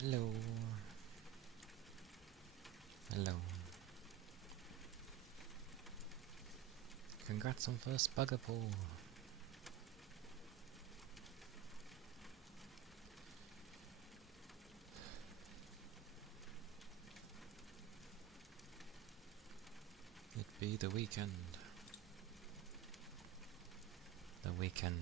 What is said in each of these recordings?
Hello. Hello. Congrats on first bugger pull. It'd be the weekend. The weekend.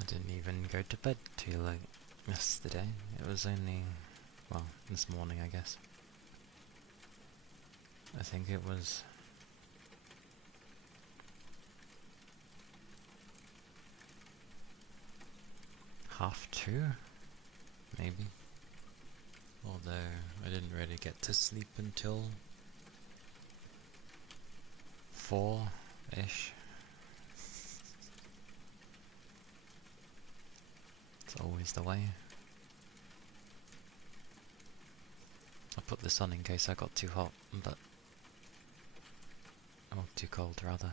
I didn't even go to bed too late yesterday. It was only, well, this morning I guess. I think it was 2:30, maybe. Although I didn't really get to sleep until 4-ish. It's always the way. I put this on in case I got too hot, but... or too cold, rather.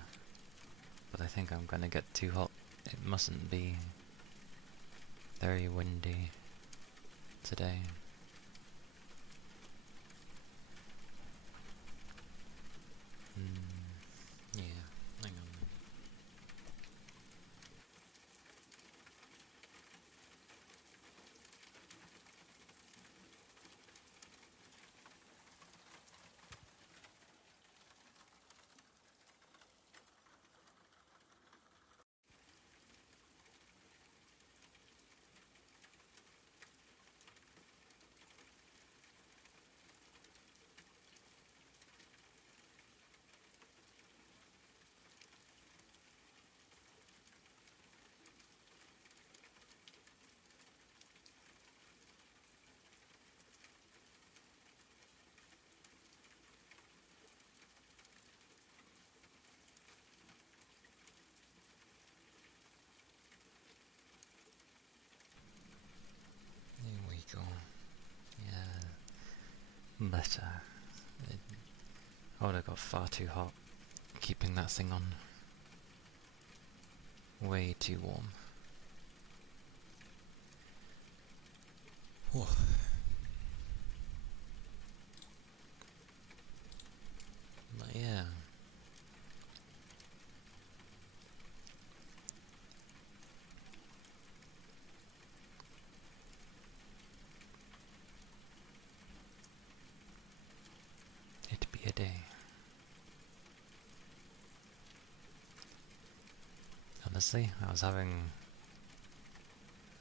But I think I'm gonna get too hot. It mustn't be very windy today. Yeah, hang on. There we go. Yeah, better. I would have got far too hot keeping that thing on. Way too warm. Whew. But yeah. It'd be a day. Honestly, I was having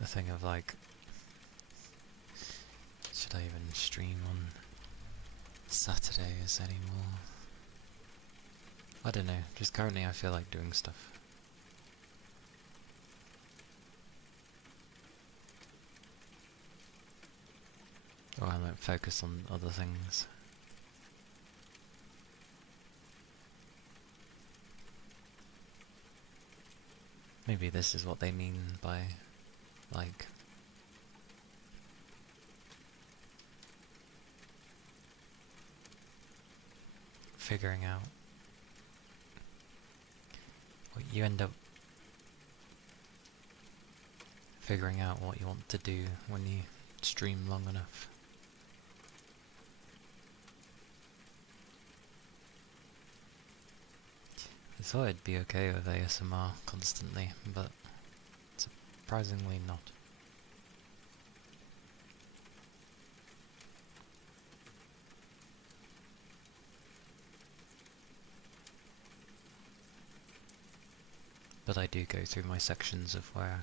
a thing of like, should I even stream on Saturdays anymore? I don't know, just currently I feel like doing stuff. Or I might focus on other things. Maybe this is what they mean by, like, figuring out what you end up figuring out what you want to do when you stream long enough. I thought I'd be okay with ASMR constantly, but surprisingly not. But I do go through my sections of where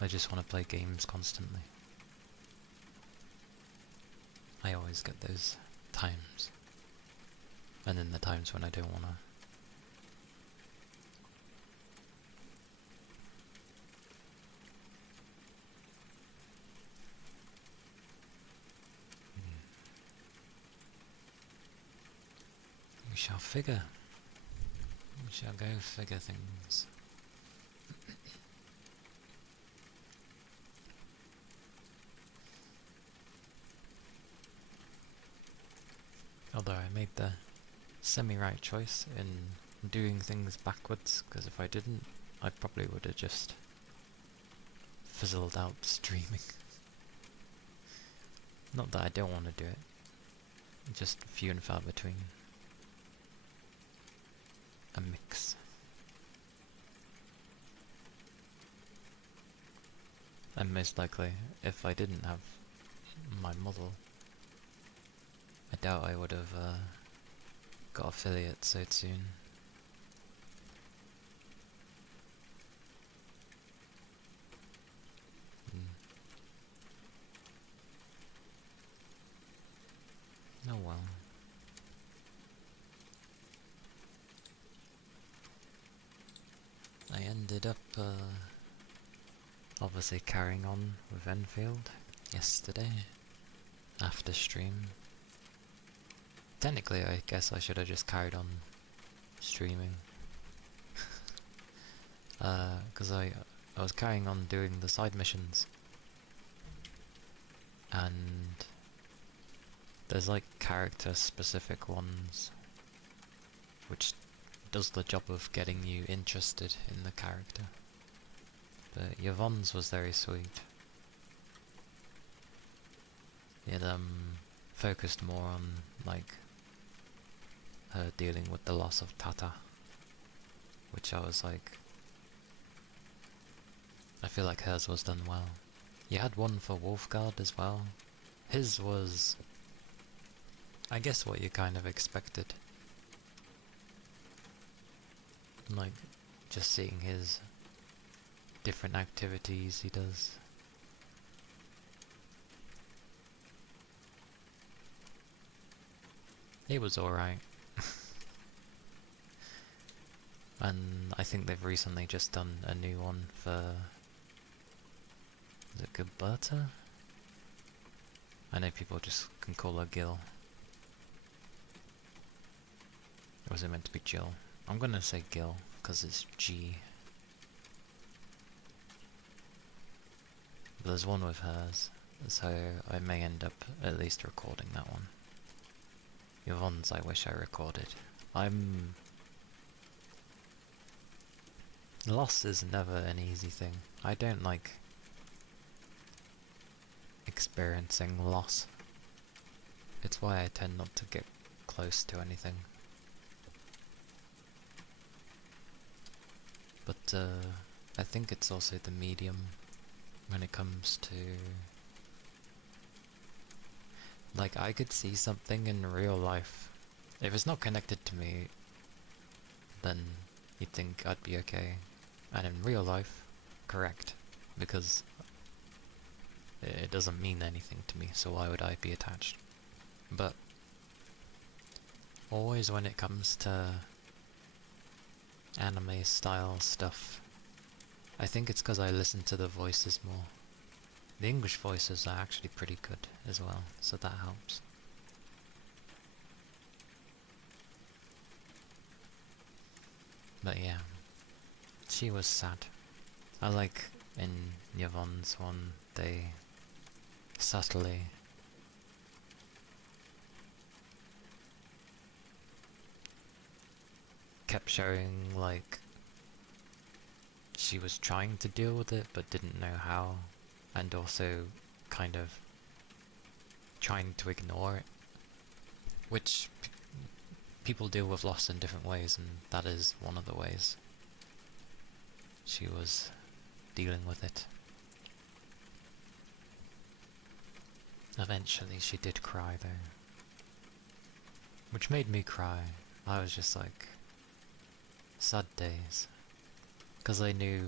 I just want to play games constantly. I always get those times. And then the times when I don't want to. shall figure. We shall go figure things. Although I made the semi-right choice in doing things backwards, because if I didn't, I probably would have just fizzled out streaming. Not that I don't want to do it, just few and far between. A mix. And most likely, if I didn't have my model, I doubt I would have got affiliate so soon. Oh well. I ended up obviously carrying on with Enfield yesterday after stream. Technically I guess I should have just carried on streaming because I was carrying on doing the side missions, and there's like character specific ones which does the job of getting you interested in the character. But Yvonne's was very sweet. It focused more on like her dealing with the loss of Tata, which I was like, I feel like hers was done well. You had one for Wolfguard as well. His was, I guess, what you kind of expected. Like, just seeing his different activities he does. It was alright. And I think they've recently just done a new one for... is it Gilberta? I know people just can call her Gil. Or was it meant to be Jill? I'm gonna say Gil, because it's G. But there's one with hers, so I may end up at least recording that one. Yvonne's I wish I recorded. Loss is never an easy thing. I don't like experiencing loss. It's why I tend not to get close to anything. But I think it's also the medium when it comes to... like, I could see something in real life. If it's not connected to me, then you'd think I'd be okay. And in real life, correct. Because it doesn't mean anything to me, so why would I be attached? But always when it comes to anime style stuff, I think it's because I listen to the voices more. The English voices are actually pretty good as well, so that helps. But yeah, she was sad. I like in Yvonne's one, they subtly kept showing like she was trying to deal with it but didn't know how, and also kind of trying to ignore it, which people deal with loss in different ways, and that is one of the ways she was dealing with it. Eventually she did cry though, which made me cry. I was just like, sad days, because I knew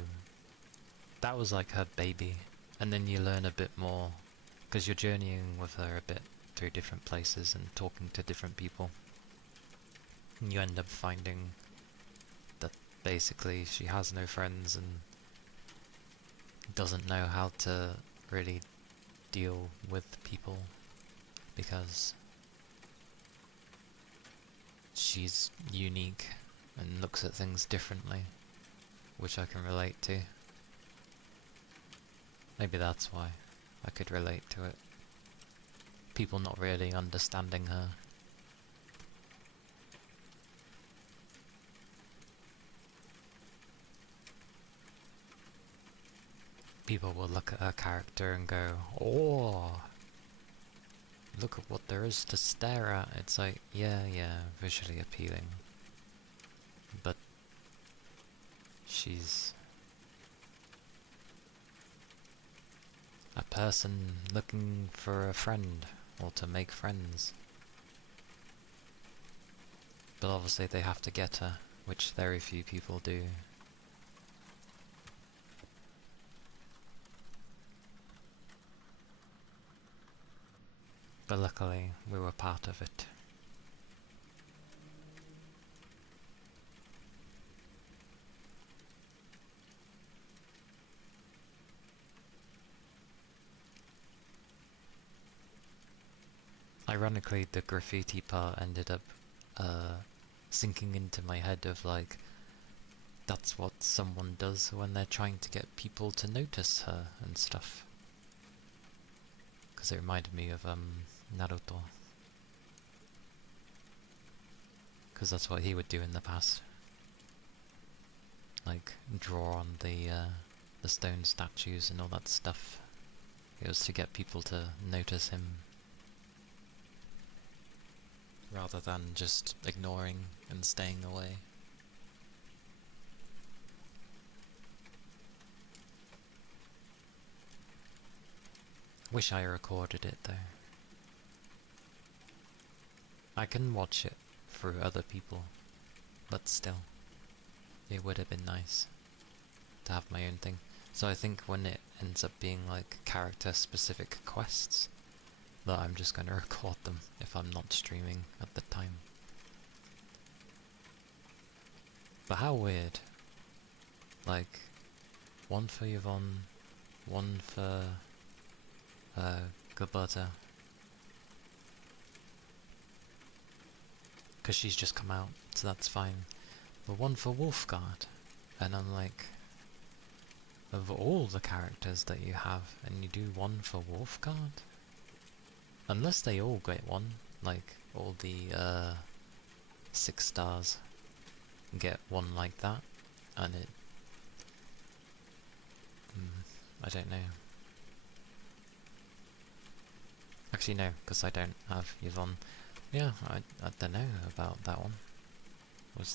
that was like her baby, and then you learn a bit more because you're journeying with her a bit through different places and talking to different people, and you end up finding that basically she has no friends and doesn't know how to really deal with people because she's unique and looks at things differently, which I can relate to. Maybe that's why I could relate to it. People not really understanding her. People will look at her character and go, "Oh, look at what there is to stare at." It's like, yeah, visually appealing. But she's a person looking for a friend, or to make friends. But obviously they have to get her, which very few people do. But luckily, we were part of it. Ironically, the graffiti part ended up sinking into my head of like, that's what someone does when they're trying to get people to notice her and stuff. Because it reminded me of Naruto. Because that's what he would do in the past. Like, draw on the stone statues and all that stuff. It was to get people to notice him. Rather than just ignoring and staying away. Wish I recorded it though. I can watch it through other people, but still, it would have been nice to have my own thing. So I think when it ends up being like character specific quests, that I'm just going to record them if I'm not streaming at the time. But how weird. Like, one for Yvonne, one for Gilberta. Because she's just come out, so that's fine. But one for Wolfguard. And I'm like, of all the characters that you have, and you do one for Wolfguard? Unless they all get one, like all the 6 stars get one like that, and it... I don't know. Actually no, because I don't have Yvonne. Yeah, I don't know about that one. It's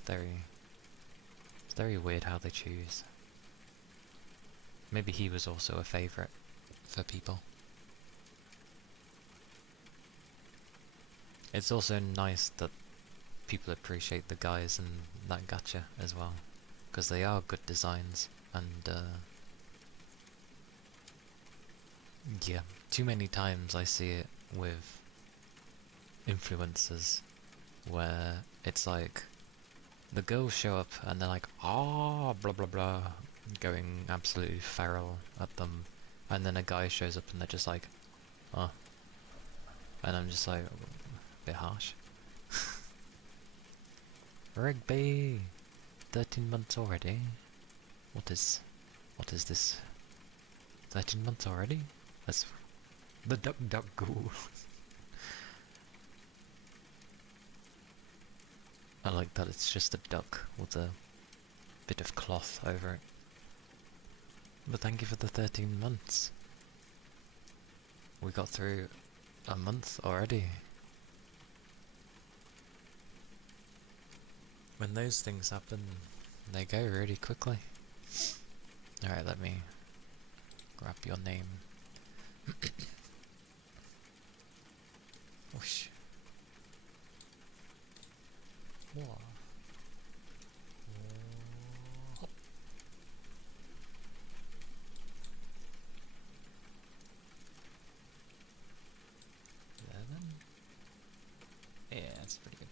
very weird how they choose. Maybe he was also a favourite for people. It's also nice that people appreciate the guys in that gacha as well, because they are good designs, and yeah, too many times I see it with influencers where it's like the girls show up and they're like, ah, blah blah blah, going absolutely feral at them, and then a guy shows up and they're just like, oh, and I'm just like, a bit harsh. Rigby, 13 months already. What is this? 13 months already? That's the duck duck ghoul. I like that it's just a duck with a bit of cloth over it. But thank you for the 13 months. We got through a month already. When those things happen, they go really quickly. Alright, let me grab your name. Whoosh. Whoa. Hop. 11? Yeah, that's pretty good.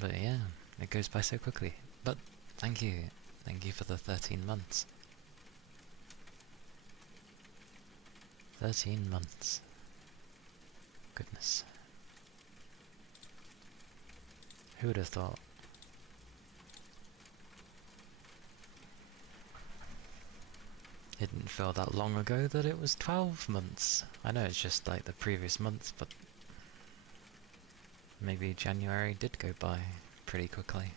But yeah, it goes by so quickly. But thank you for the 13 months. 13 months. Goodness. Who would have thought? It didn't feel that long ago that it was 12 months. I know it's just like the previous months, but maybe January did go by pretty quickly.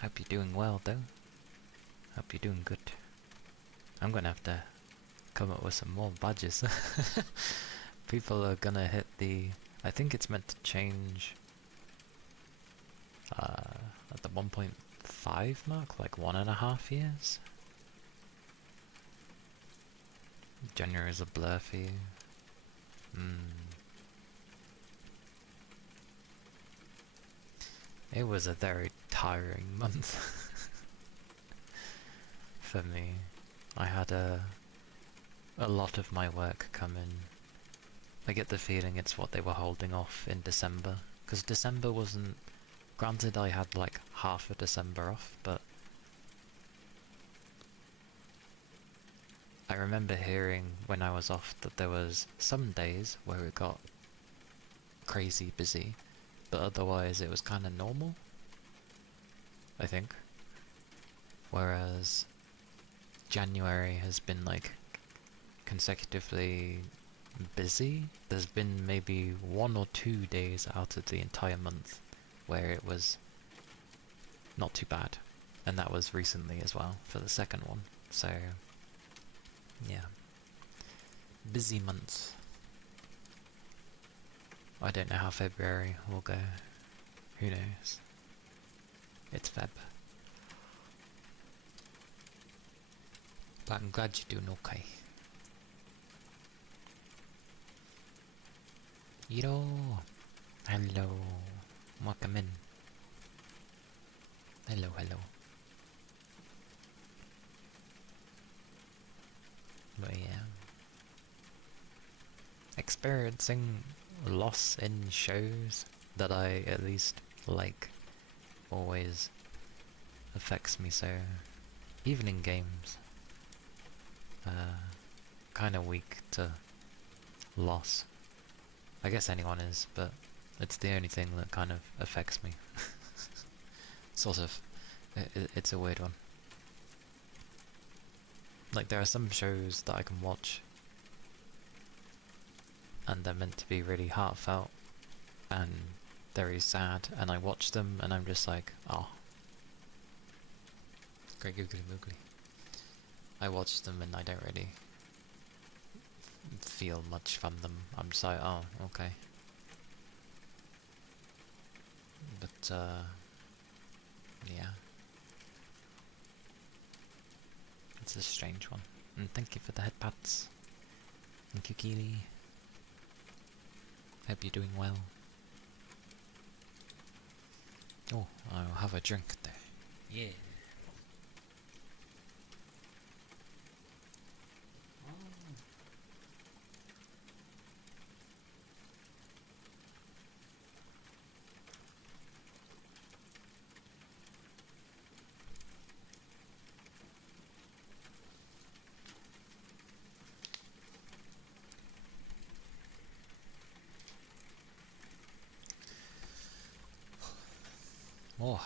Hope you're doing well though. Hope you're doing good. I'm gonna have to come up with some more badges. People are gonna hit the... I think it's meant to change at the 1.5 mark, like 1.5 years. January is a blur for you. It was a very tiring month for me. I had a lot of my work come in. I get the feeling it's what they were holding off in December, because December wasn't... Granted, I had like half of December off, but I remember hearing when I was off that there was some days where it got crazy busy, but otherwise it was kind of normal, I think. Whereas January has been like consecutively busy. There's been maybe 1 or 2 days out of the entire month where it was not too bad, and that was recently as well for the second one. So yeah, busy months. I don't know how February will go. Who knows? It's Feb. But I'm glad you're doing okay. Yo! Hello! Welcome in. Hello, hello. But yeah. Experiencing loss in shows that I at least like always affects me so. Even in games. Kind of weak to loss. I guess anyone is, but it's the only thing that kind of affects me. Sort of. It's a weird one. Like, there are some shows that I can watch and they're meant to be really heartfelt and very sad, and I watch them and I'm just like, oh. Great googly moogly. I watch them and I don't really feel much from them. I'm just like, oh, okay. But, yeah. It's a strange one. And thank you for the headpads. Thank you, Keely. Hope you're doing well. Oh, I'll have a drink there. Yeah. Oh,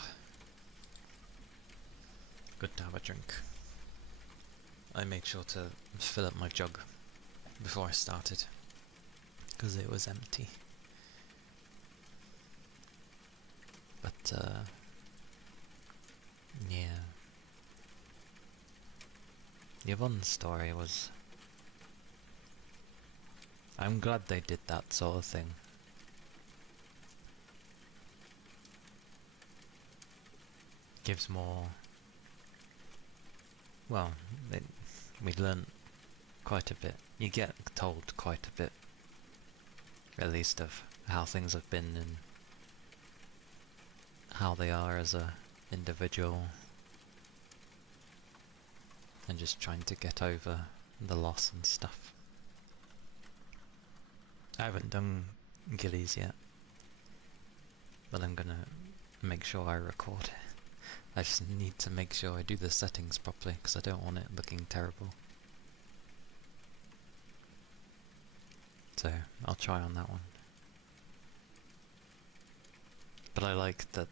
good to have a drink. I made sure to fill up my jug before I started, because it was empty. But, yeah. The Yvonne story was... I'm glad they did that sort of thing. Gives more... Well, we learnt quite a bit. You get told quite a bit, at least, of how things have been and how they are as a individual, and just trying to get over the loss and stuff. I haven't done Gillies yet, but I'm gonna make sure I record it. I just need to make sure I do the settings properly, because I don't want it looking terrible. So I'll try on that one. But I like that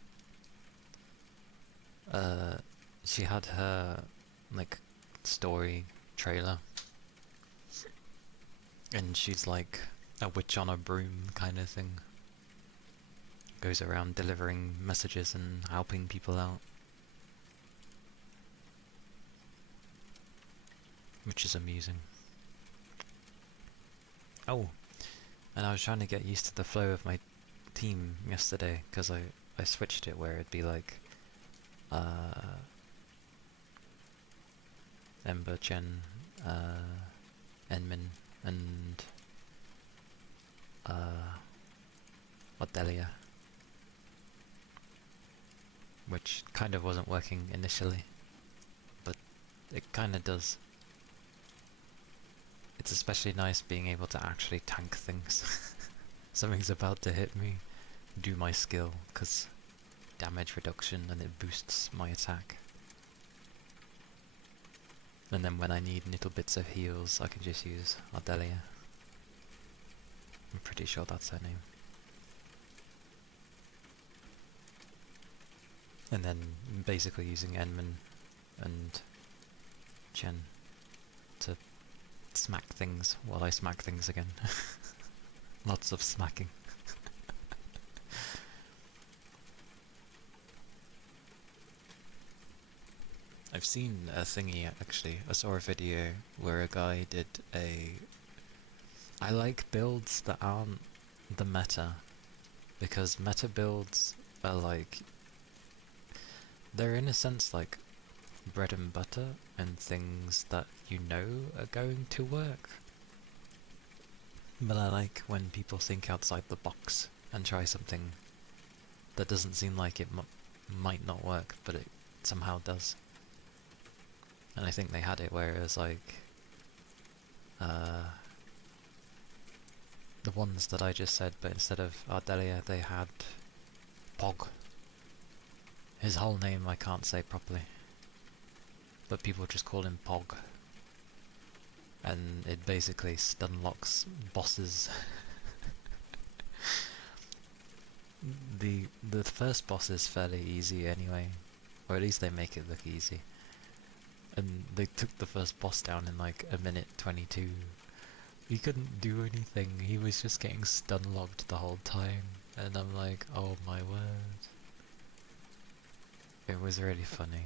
she had her like story trailer, and she's like a witch on a broom kind of thing. Goes around delivering messages and helping people out, which is amusing. Oh, and I was trying to get used to the flow of my team yesterday, because I switched it where it'd be like Ember, Chen, Enmin, and Odelia, which kind of wasn't working initially, but it kind of does. It's especially nice being able to actually tank things. Something's about to hit me, do my skill, because damage reduction, and it boosts my attack. And then when I need little bits of heals, I can just use Ardelia. I'm pretty sure that's her name. And then basically using Enman and Chen to smack things while I smack things again. Lots of smacking. I've seen a thingy actually. I saw a video where a guy did a... I like builds that aren't the meta, because meta builds are like... they're in a sense like bread and butter and things that you know are going to work. But I like when people think outside the box and try something that doesn't seem like it might not work, but it somehow does. And I think they had it where it was like the ones that I just said, but instead of Ardelia they had Pog. His whole name I can't say properly, but people just call him Pog. And it basically stun locks bosses. The first boss is fairly easy anyway, or at least they make it look easy. And they took the first boss down in like a minute 22. He couldn't do anything, he was just getting stun locked the whole time. And I'm like, oh my word. It was really funny.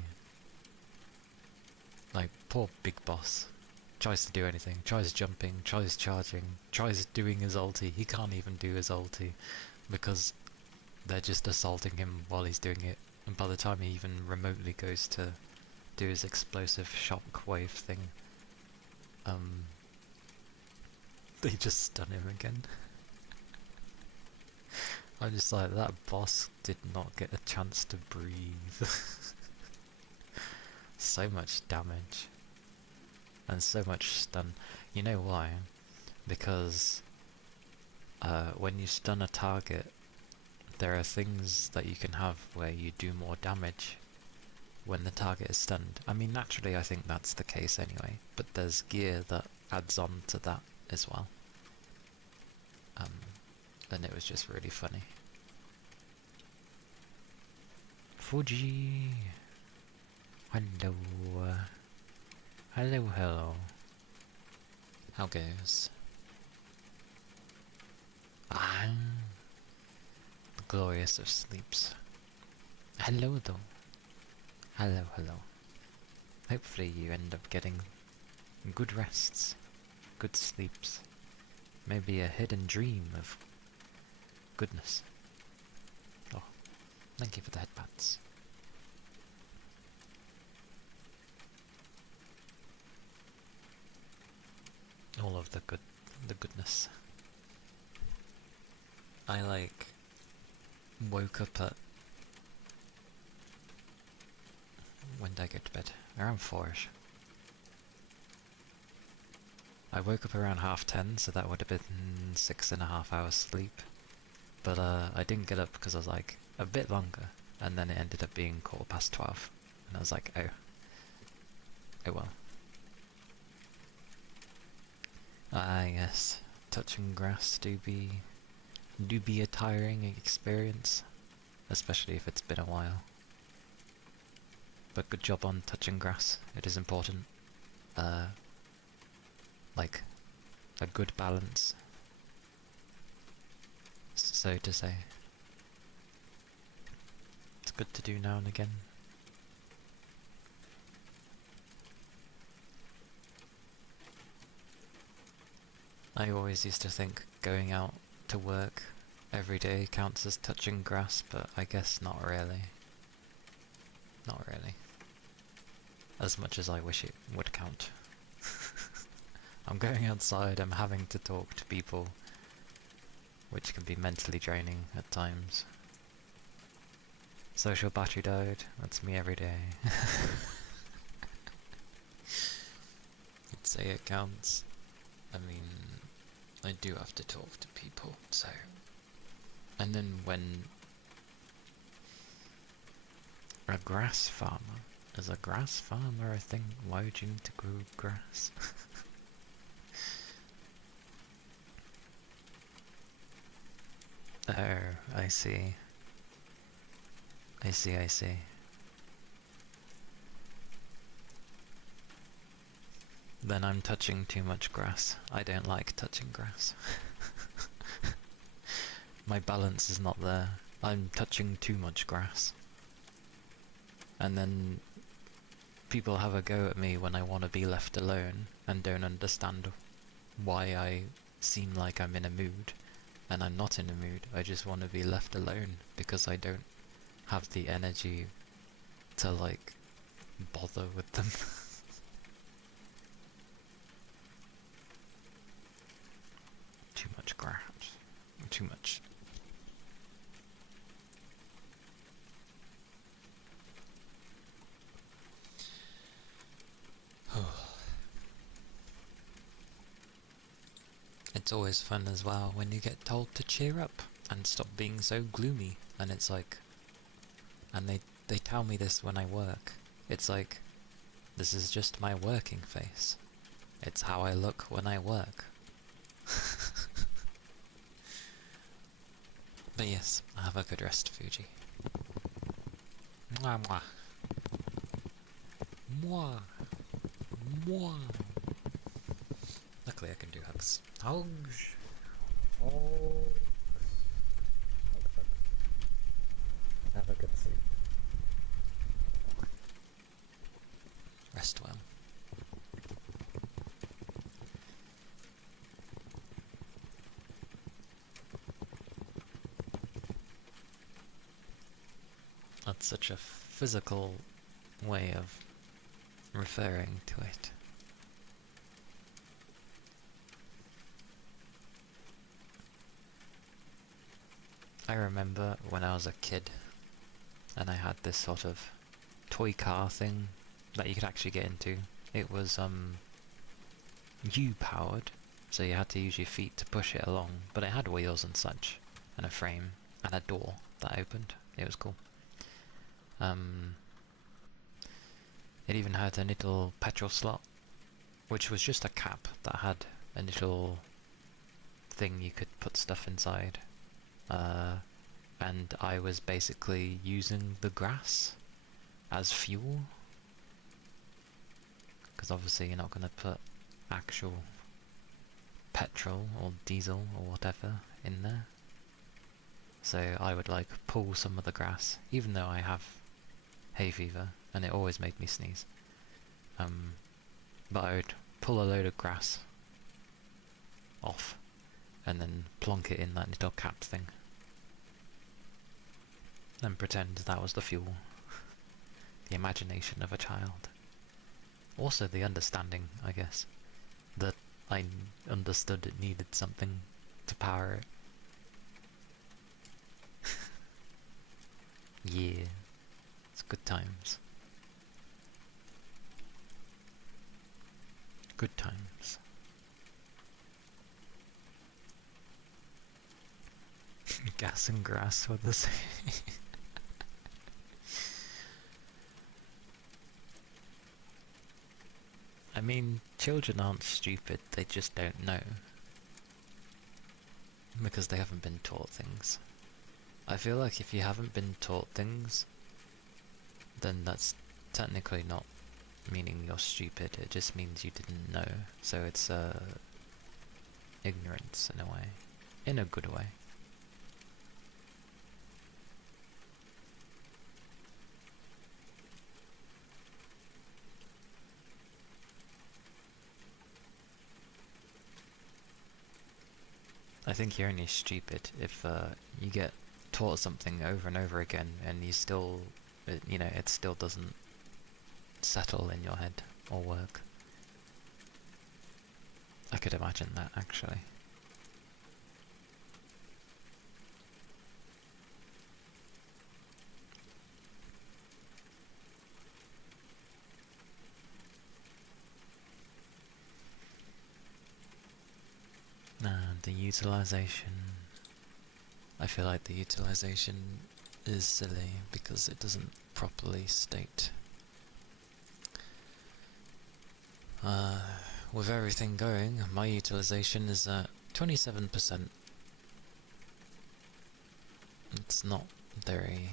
Like, poor big boss. Tries to do anything, tries jumping, tries charging, tries doing his ulti. He can't even do his ulti because they're just assaulting him while he's doing it. And by the time he even remotely goes to do his explosive shockwave thing, they just stun him again. I'm just like, that boss did not get a chance to breathe. So much damage. And so much stun. You know why? Because when you stun a target, there are things that you can have where you do more damage when the target is stunned. I mean, naturally I think that's the case anyway, but there's gear that adds on to that as well. And it was just really funny. Fuji! Hello. Hello, hello. How goes? Ah, the glorious of sleeps. Hello, though. Hello, hello. Hopefully you end up getting good rests, good sleeps, maybe a hidden dream of goodness. Oh, thank you for the headpats. All of the goodness. I like woke up at, when did I go to bed? Around 4ish. I woke up around 10:30, so that would have been 6.5 hours sleep. But I didn't get up because I was like, a bit longer, and then it ended up being 12:15, and I was like, oh well. Ah yes, touching grass do be a tiring experience, especially if it's been a while. But good job on touching grass. It is important. Like a good balance, so to say. It's good to do now and again. I always used to think going out to work every day counts as touching grass, but I guess not really. Not really. As much as I wish it would count. I'm going outside, I'm having to talk to people, which can be mentally draining at times. Social battery died, that's me every day. You'd say it counts. I mean, I do have to talk to people, so... And then when... A grass farmer? Is a grass farmer a thing? Why would you need to grow grass? Oh, I see. I see. Then I'm touching too much grass. I don't like touching grass. My balance is not there. I'm touching too much grass. And then people have a go at me when I want to be left alone and don't understand why I seem like I'm in a mood. And I'm not in a mood, I just want to be left alone because I don't have the energy to, like, bother with them. Too much grass. Too much. It's always fun as well when you get told to cheer up and stop being so gloomy, and it's like... And they tell me this when I work. It's like, this is just my working face. It's how I look when I work. But yes, have a good rest, Fuji. Mwah mwah. Mwah. Mwah. Luckily I can do hugs. Hugs! Oh. Have a good sleep. Rest well. That's such a physical way of referring to it. I remember when I was a kid and I had this sort of toy car thing that you could actually get into. It was U-powered, so you had to use your feet to push it along, but it had wheels and such, and a frame, and a door that opened. It was cool. It even had a little petrol slot, which was just a cap that had a little thing you could put stuff inside. And I was basically using the grass as fuel, because obviously you're not going to put actual petrol or diesel or whatever in there. So I would like pull some of the grass, even though I have hay fever and it always made me sneeze. But I would pull a load of grass off and then plonk it in that little cap thing. And pretend that was the fuel. The imagination of a child. Also the understanding, I guess, that I understood it needed something to power it. Yeah, it's good times. Good times. Gas and grass were the same. I mean, children aren't stupid, they just don't know. because they haven't been taught things. I feel like if you haven't been taught things, then that's technically not meaning you're stupid, it just means you didn't know. So it's ignorance in a way. In a good way. I think you're only stupid if you get taught something over and over again and you still, you know, it still doesn't settle in your head or work. I could imagine that, actually. And the utilization. I feel like the utilization is silly because it doesn't properly state. With everything going, my utilization is at 27%. It's not very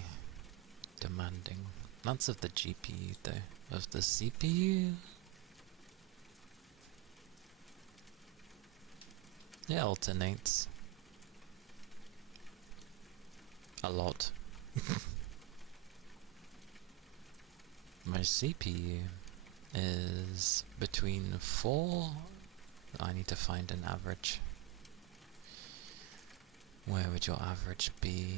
demanding. That's of the GPU though. Of the CPU? It alternates. A lot. My CPU is between 4. I need to find an average. Where would your average be?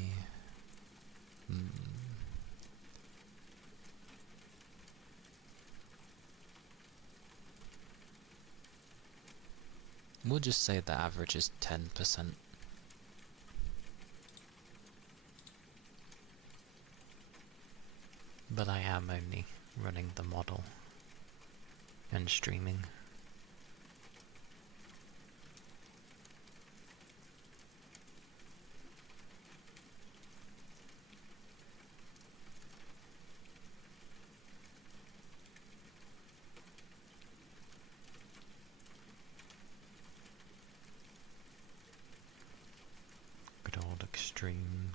We'll just say the average is 10%. But I am only running the model and streaming. Good old extreme.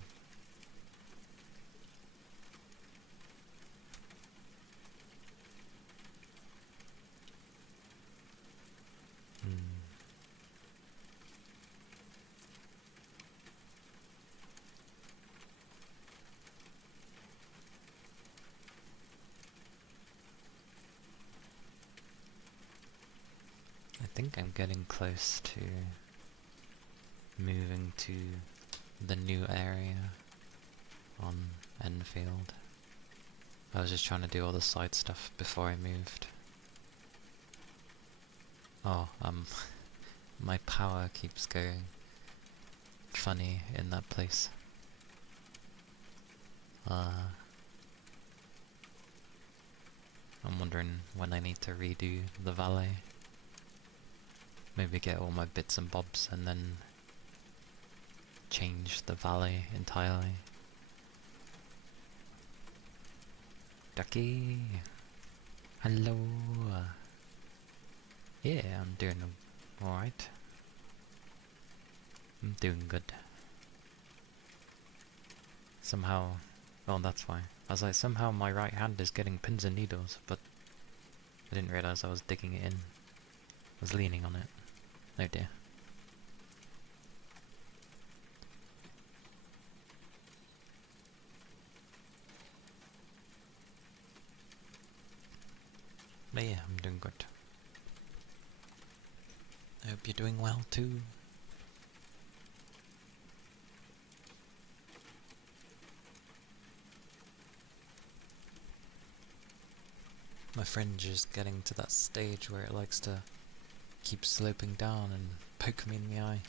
I think I'm getting close to moving to the new area on Enfield. I was just trying to do all the side stuff before I moved. Oh, my power keeps going funny in that place. I'm wondering when I need to redo the valet. Maybe get all my bits and bobs and then change the valet entirely. Ducky! Hello! Yeah, I'm doing alright. I'm doing good. Somehow... Oh, that's why. I was like, somehow my right hand is getting pins and needles, but I didn't realise I was digging it in. I was leaning on it. Oh dear. But yeah, I'm doing good. I hope you're doing well too. My fringe is getting to that stage where it likes to keep sloping down and poke me in the eye.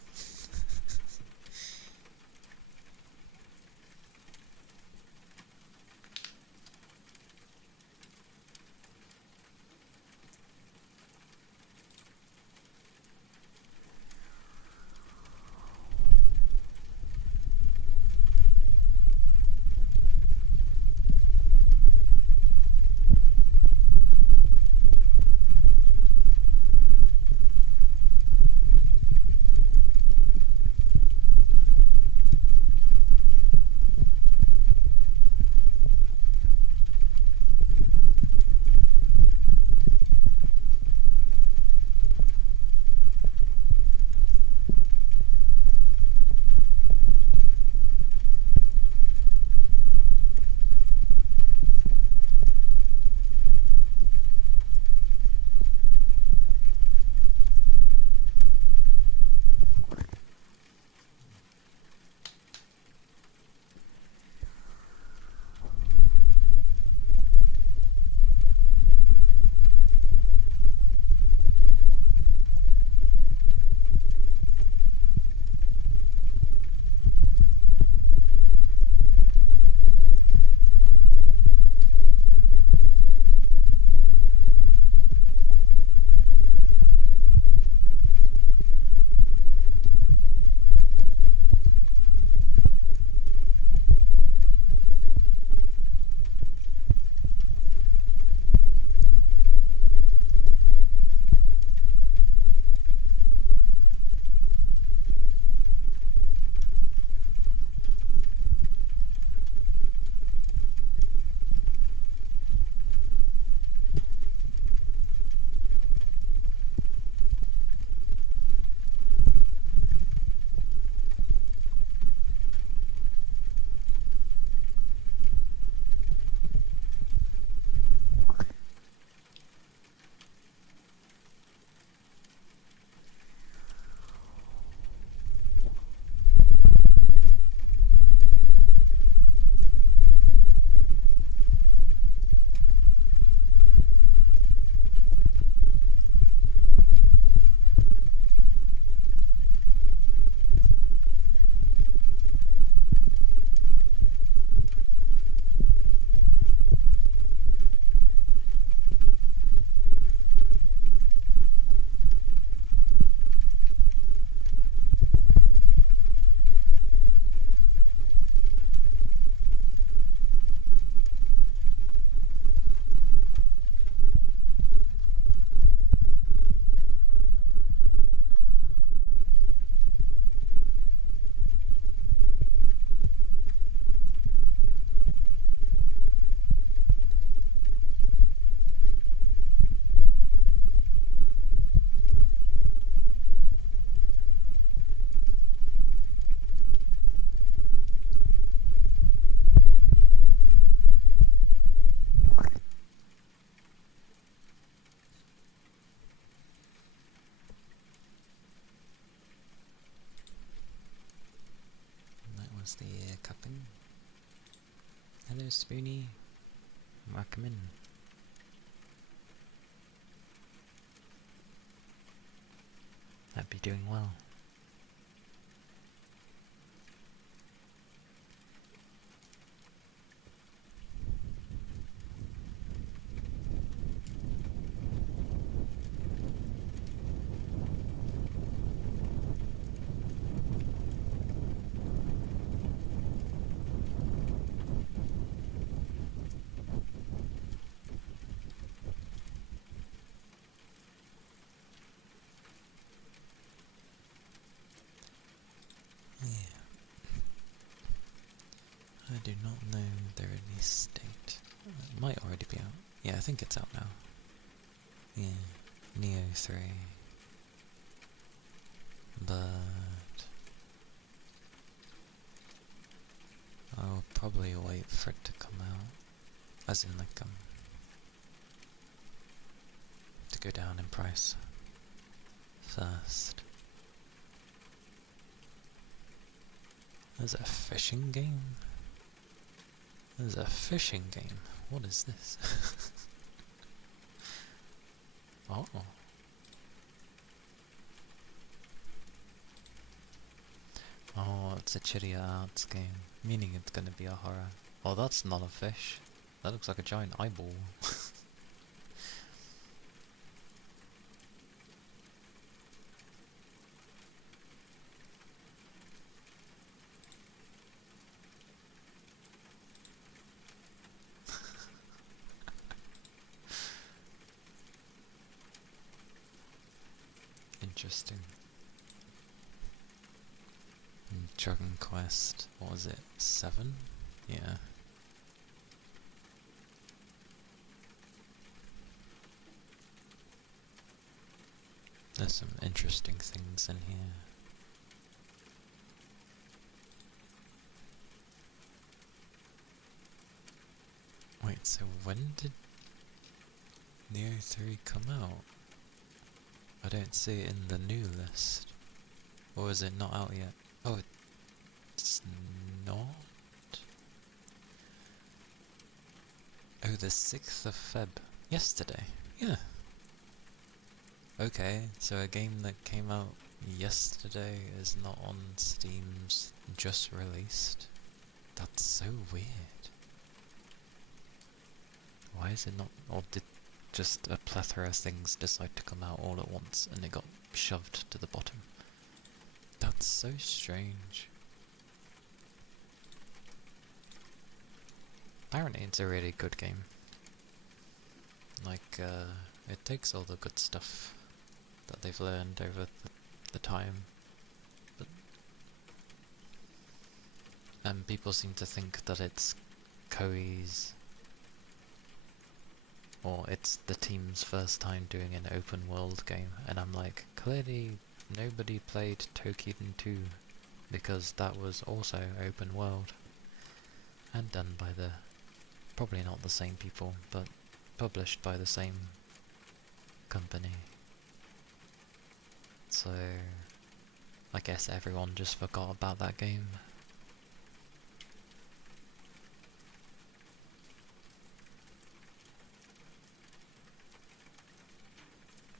How's the cupping? Hello, Spoony. Welcome in. Hope you're doing well. I do not know their release date. It might already be out. Yeah, I think it's out now. Yeah, Neo 3. But I'll probably wait for it to come out. As in like to go down in price first. There's a fishing game? There's a fishing game? What is this? Oh. Oh, it's a Chiria Arts game, meaning it's gonna be a horror. Oh, that's not a fish. That looks like a giant eyeball. Interesting. Dragon Quest, what was it, 7? Yeah. There's some interesting things in here. Wait, so when did Neo 3 come out? I don't see it in the new list. Or is it not out yet? Oh, it's not? Oh, the 6th of Feb. Yesterday. Yeah. Okay, so a game that came out yesterday is not on Steam's just released? That's so weird. Why is it not, or did just a plethora of things decide to come out all at once and it got shoved to the bottom? That's so strange. Apparently it's a really good game. Like, it takes all the good stuff that they've learned over the time, but people seem to think that it's Koei's, or it's the team's first time doing an open world game, and I'm like, clearly nobody played Toukiden 2, because that was also open world, and done by the, probably not the same people, but published by the same company. So I guess everyone just forgot about that game.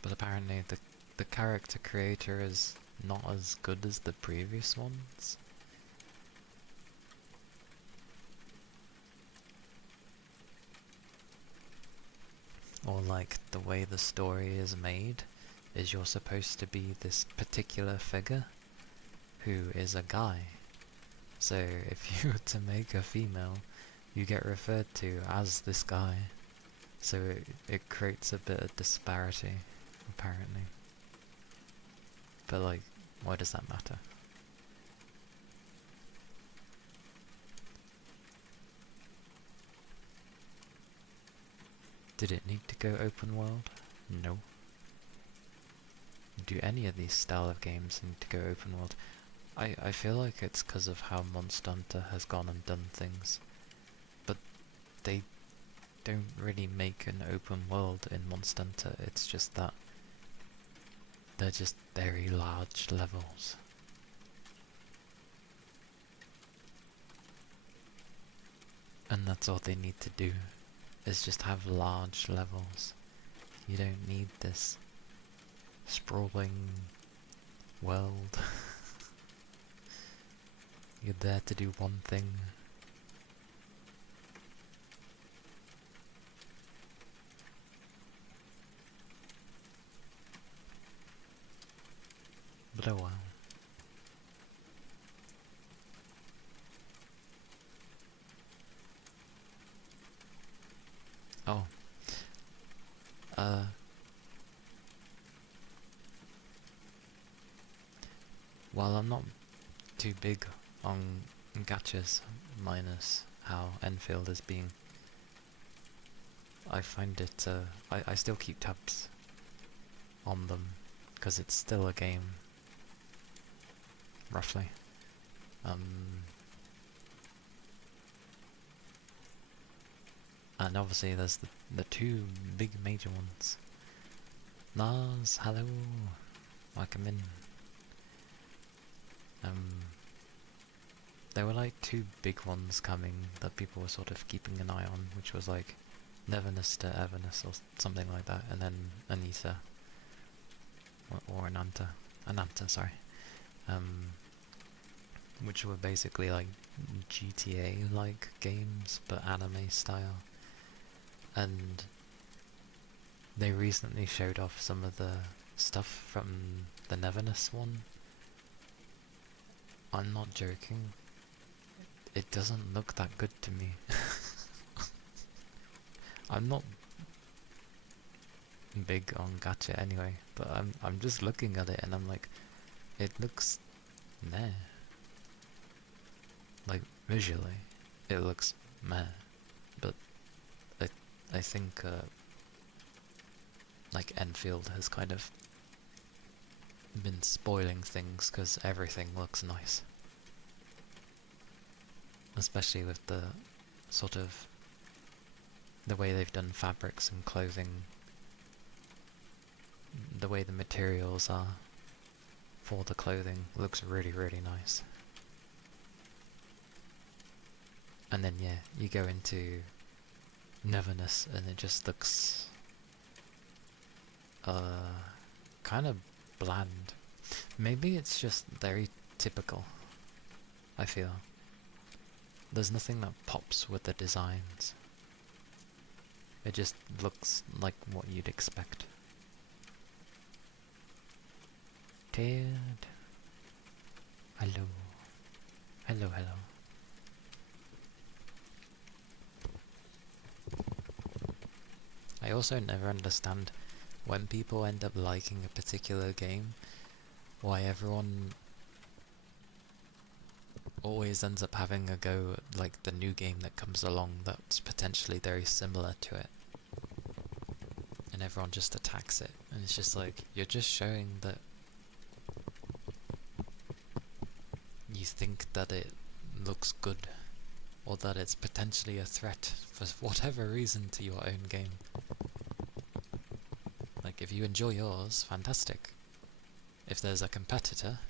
But apparently the character creator is not as good as the previous ones. Or like the way the story is made is you're supposed to be this particular figure who is a guy. So if you were to make a female, you get referred to as this guy. So it creates a bit of disparity, apparently. But like, why does that matter? Did it need to go open world? No. Do any of these style of games need to go open world? I feel like it's because of how Monster Hunter has gone and done things. But they don't really make an open world in Monster Hunter, it's just that they're just very large levels. And that's all they need to do, is just have large levels. You don't need this sprawling world. You're there to do one thing. But oh well. Oh. While I'm not too big on gachas, minus how Enfield is being, I find it, I still keep tabs on them, because it's still a game, roughly. And obviously there's the two big major ones. Nars, hello, welcome in. There were like two big ones coming that people were sort of keeping an eye on, which was like Neverness to Everness or something like that, and then Anita or Ananta, sorry, which were basically like GTA-like games but anime style. And they recently showed off some of the stuff from the Neverness one. I'm not joking. It doesn't look that good to me. I'm not big on gacha anyway, but I'm just looking at it and I'm like, it looks meh. Like visually, it looks meh, but I think like Enfield has kind of been spoiling things because everything looks nice. Especially with the sort of the way they've done fabrics and clothing, the way the materials are for the clothing looks really, really nice. And then yeah, you go into Neverness and it just looks kind of bland. Maybe it's just very typical, I feel. There's nothing that pops with the designs. It just looks like what you'd expect. Ted. Hello. Hello, hello. I also never understand when people end up liking a particular game, why everyone always ends up having a go at like the new game that comes along that's potentially very similar to it. And everyone just attacks it. And it's just like, you're just showing that you think that it looks good, or that it's potentially a threat for whatever reason to your own game. Like, if you enjoy yours, fantastic. If there's a competitor,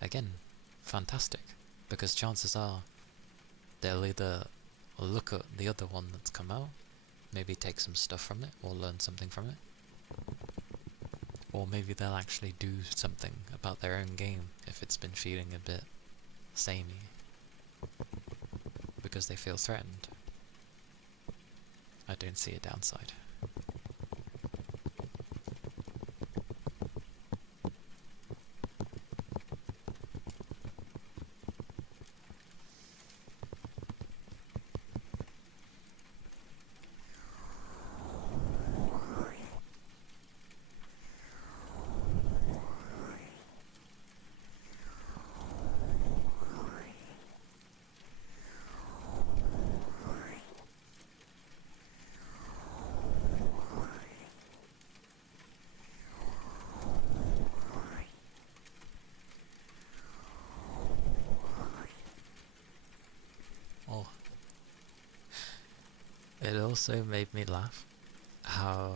again, fantastic. Because chances are, they'll either look at the other one that's come out, maybe take some stuff from it, or learn something from it. Or maybe they'll actually do something about their own game if it's been feeling a bit samey. Because they feel threatened. I don't see a downside. Oh. It also made me laugh how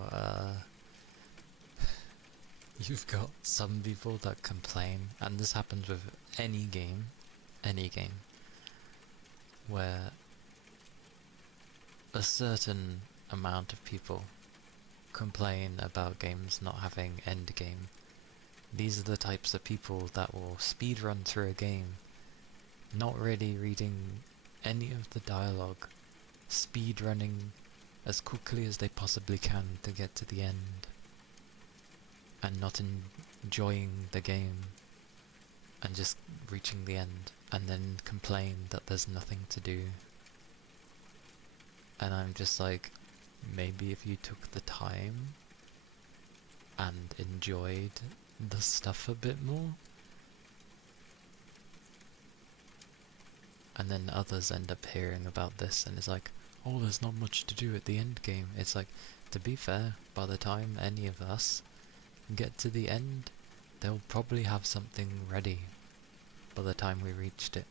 you've got some people that complain, and this happens with any game, where a certain amount of people complain about games not having endgame, these are the types of people that will speedrun through a game, not really reading any of the dialogue, speedrunning as quickly as they possibly can to get to the end, and not enjoying the game, and just reaching the end, and then complain that there's nothing to do. And I'm just like, maybe if you took the time and enjoyed the stuff a bit more. And then others end up hearing about this and it's like, oh, there's not much to do at the end game. It's like, to be fair, by the time any of us get to the end, they'll probably have something ready by the time we reached it.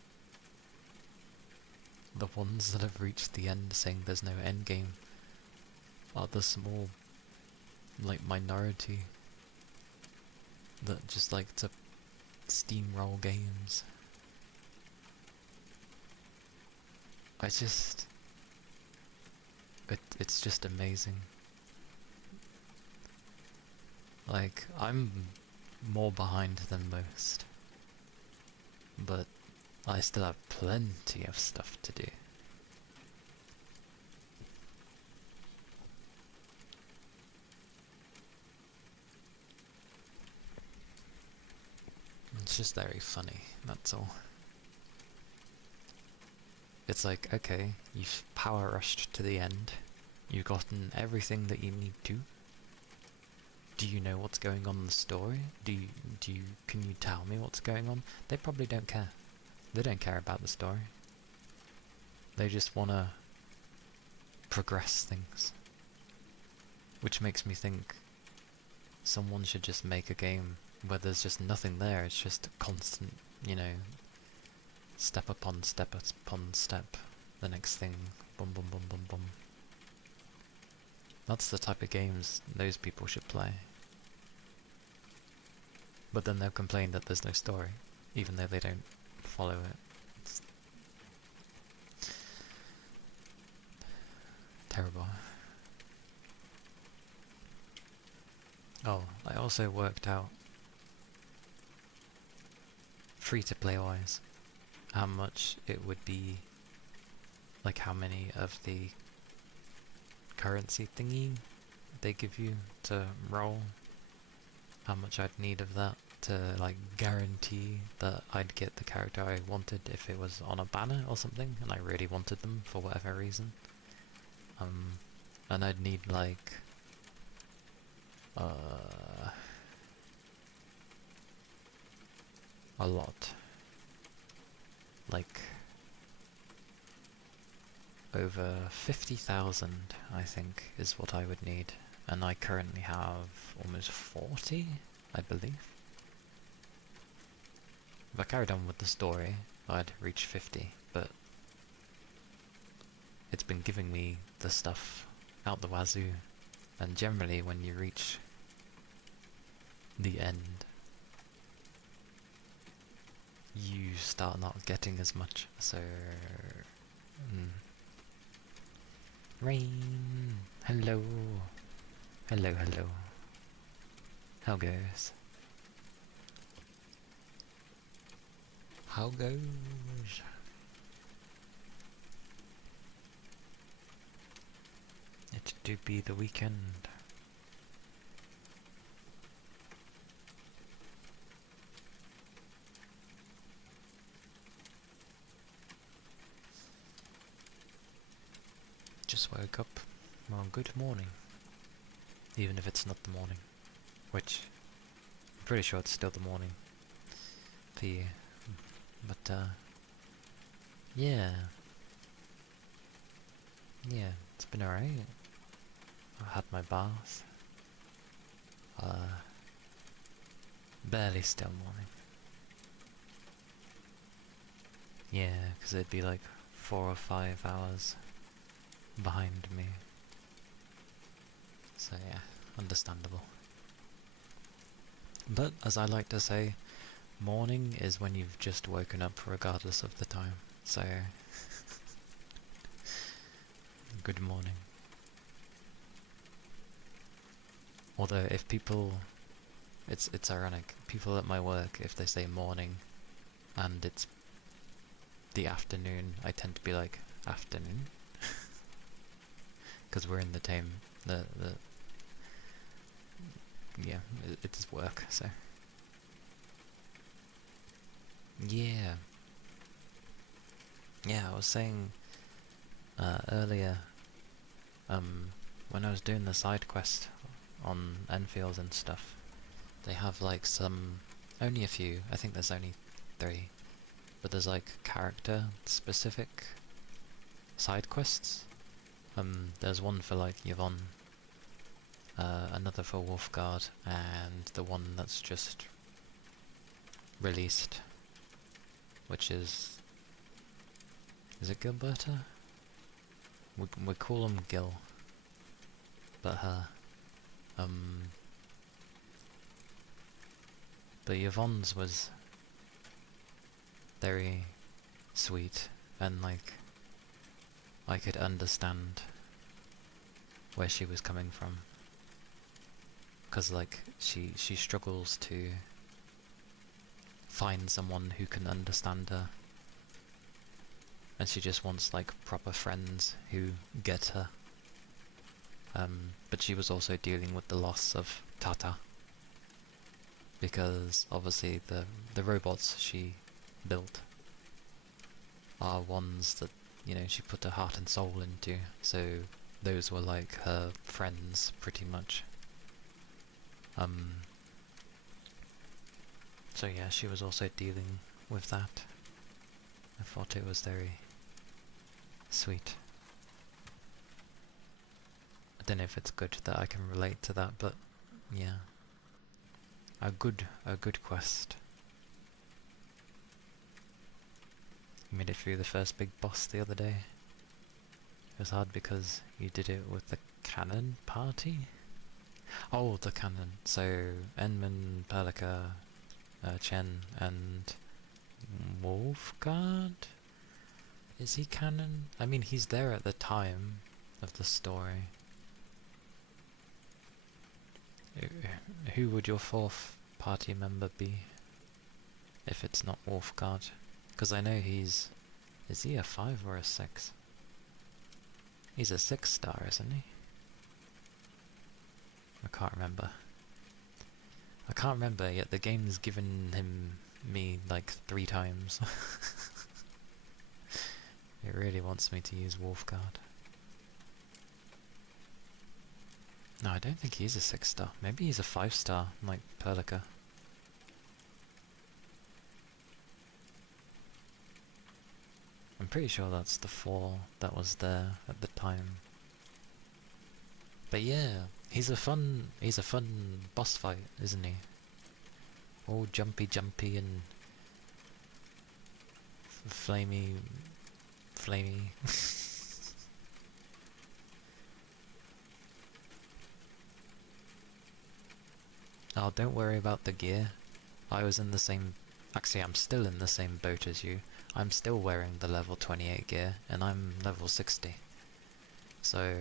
The ones that have reached the end saying there's no end game are the small, like, minority that just like to steamroll games. It's just amazing. Like, I'm more behind than most, but I still have plenty of stuff to do. It's just very funny, that's all. It's like, okay, you've power rushed to the end, you've gotten everything that you need to. Do you know what's going on in the story? Can you tell me what's going on? They probably don't care. They don't care about the story. They just wanna progress things. Which makes me think someone should just make a game where there's just nothing there, it's just constant, you know, step upon step, the next thing, bum bum bum bum bum. That's the type of games those people should play. But then they'll complain that there's no story, even though they don't follow it. It's terrible. Oh, I also worked out, free-to-play wise, how much it would be, like how many of the currency thingy they give you to roll, how much I'd need of that to like guarantee that I'd get the character I wanted if it was on a banner or something and I really wanted them for whatever reason. And I'd need like a lot, like over 50,000 I think is what I would need, and I currently have almost 40, I believe. If I carried on with the story, I'd reach 50, but it's been giving me the stuff out the wazoo, and generally when you reach the end, you start not getting as much, so... Rain! Hello! Hello, hello. How goes? How goes? It do be the weekend. Just woke up. Well, good morning. Even if it's not the morning. Which, I'm pretty sure it's still the morning for you. But, yeah. Yeah, it's been alright. I had my bath. Barely still morning. Yeah, because it'd be like 4 or 5 hours behind me. So yeah, understandable. But as I like to say, morning is when you've just woken up regardless of the time. So good morning. Although if people, it's ironic, people at my work, if they say morning and it's the afternoon, I tend to be like, afternoon? Because we're in the same, yeah, it's work, so. Yeah. Yeah, I was saying earlier, when I was doing the side quest on Enfield and stuff, they have like only a few, I think there's only 3, but there's like character specific side quests. There's one for like Yvonne, another for Wolfguard, and the one that's just released, which is it Gilberta? We call him Gil, but her. But Yvonne's was very sweet, and like I could understand where she was coming from, because like she struggles to find someone who can understand her, and she just wants like proper friends who get her. But she was also dealing with the loss of Tata, because obviously the robots she built are ones that, you know, she put her heart and soul into, so those were like her friends pretty much. So yeah, she was also dealing with that. I thought it was very sweet. I don't know if it's good that I can relate to that, but yeah. A good quest. You made it through the first big boss the other day. It was hard because you did it with the cannon party? Oh, the cannon. So, Enman, Perlika, Chen, and Wolfguard? Is he canon? I mean, he's there at the time of the story. Who would your 4th party member be if it's not Wolfguard? Because I know is he a 5 or a 6? He's a 6-star, isn't he? I can't remember. I can't remember, yet the game's given me like 3 times. It really wants me to use Wolfguard. No, I don't think he's a 6-star. Maybe he's a 5-star, like Perlika. I'm pretty sure that's the 4 that was there at the time. But yeah, he's a fun boss fight, isn't he? All jumpy and flamey. Oh, don't worry about the gear. I was in the same... Actually, I'm still in the same boat as you. I'm still wearing the level 28 gear, and I'm level 60. So...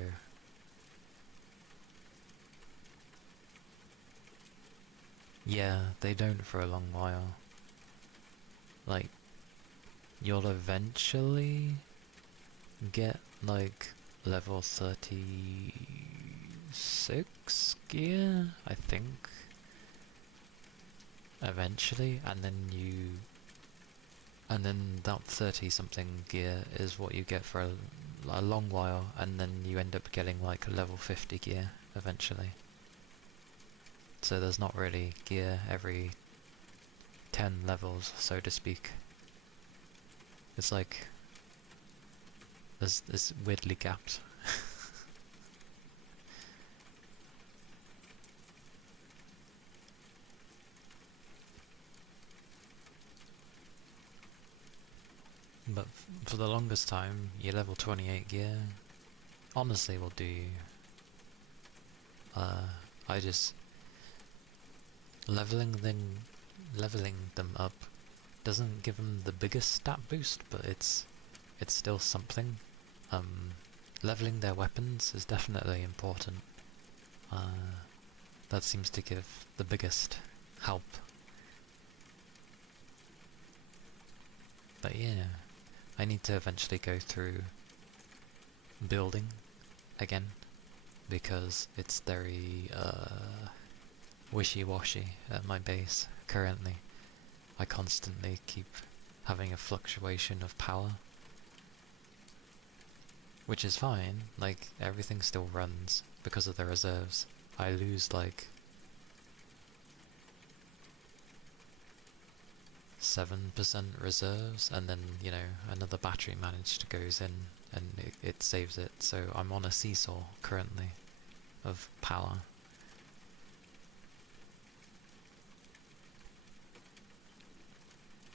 yeah, they don't for a long while. Like, you'll eventually get, like, level 36 gear, I think. Eventually, and then that 30 something gear is what you get for a long while, and then you end up getting like level 50 gear eventually. So there's not really gear every 10 levels, so to speak. It's like there's weirdly gapped. But for the longest time, your level 28 gear honestly will do you. I just... leveling them up doesn't give them the biggest stat boost, but it's still something. leveling their weapons is definitely important. That seems to give the biggest help. But yeah, I need to eventually go through building again, because it's very wishy-washy at my base currently. I constantly keep having a fluctuation of power, which is fine, like everything still runs because of the reserves. I lose like 7% reserves, and then, you know, another battery managed goes in and it saves it, so I'm on a seesaw currently of power.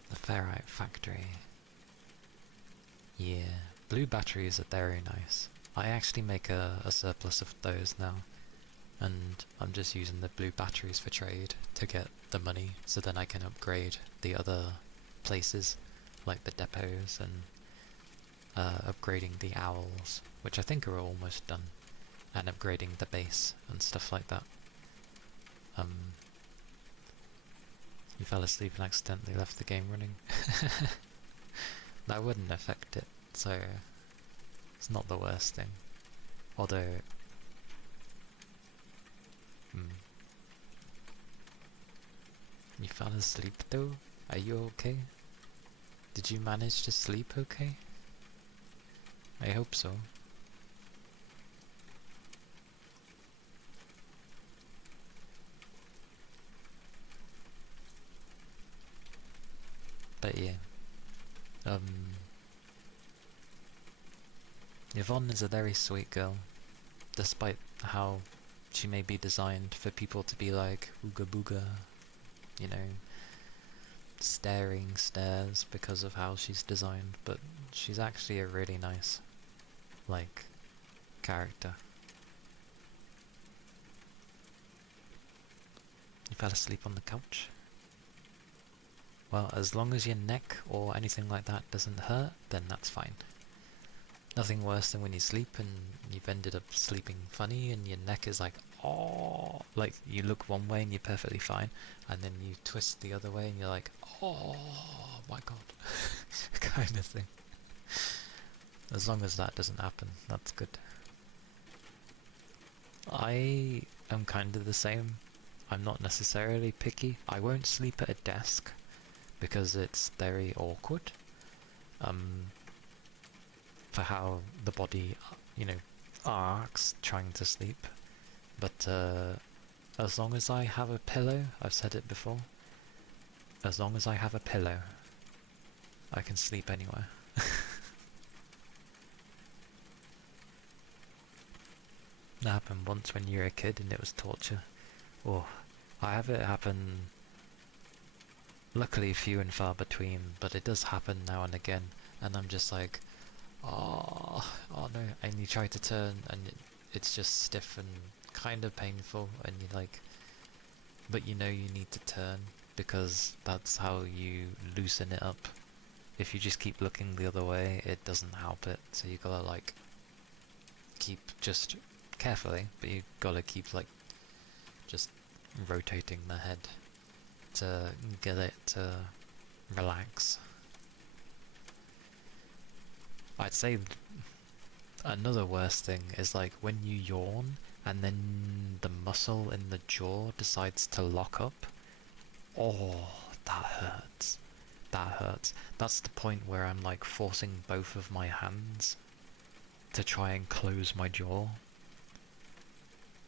The ferrite factory. Yeah, blue batteries are very nice. I actually make a surplus of those now, and I'm just using the blue batteries for trade to get the money, so then I can upgrade the other places, like the depots, and upgrading the owls, which I think are almost done, and upgrading the base and stuff like that. You fell asleep and accidentally left the game running. That wouldn't affect it, so it's not the worst thing. Although, you fell asleep though? Are you okay? Did you manage to sleep okay? I hope so. But yeah, Yvonne is a very sweet girl, despite how she may be designed for people to be like ooga booga, you know, staring stares because of how she's designed, but she's actually a really nice, like, character. You fell asleep on the couch? Well, as long as your neck or anything like that doesn't hurt, then that's fine. Nothing worse than when you sleep and you've ended up sleeping funny and your neck is like, oh, like you look one way and you're perfectly fine, and then you twist the other way and you're like, oh my god, kind of thing. As long as that doesn't happen, that's good. I am kind of the same. I'm not necessarily picky. I won't sleep at a desk because it's very awkward. For how the body, you know, arcs trying to sleep. But as long as I have a pillow, I've said it before, as long as I have a pillow, I can sleep anywhere. That happened once when you were a kid and it was torture. Oh, I have it happen, luckily few and far between, but it does happen now and again, and I'm just like, oh no, and you try to turn and it's just stiff and kind of painful, and you're like, but you know you need to turn because that's how you loosen it up. If you just keep looking the other way, it doesn't help it, so you gotta like keep just carefully, but you gotta keep like just rotating the head to get it to relax. I'd say another worst thing is like when you yawn and then the muscle in the jaw decides to lock up. Oh, that hurts. That hurts. That's the point where I'm like forcing both of my hands to try and close my jaw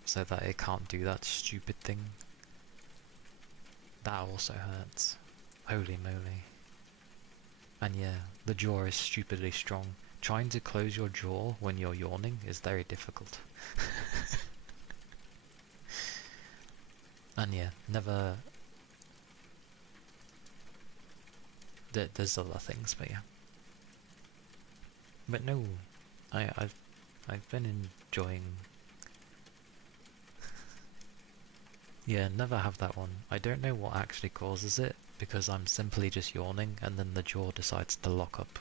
so that it can't do that stupid thing. That also hurts. Holy moly. And yeah, the jaw is stupidly strong. Trying to close your jaw when you're yawning is very difficult. And yeah, never... There's other things, but yeah. But no, I've been enjoying... Yeah, never have that one. I don't know what actually causes it, because I'm simply just yawning and then the jaw decides to lock up.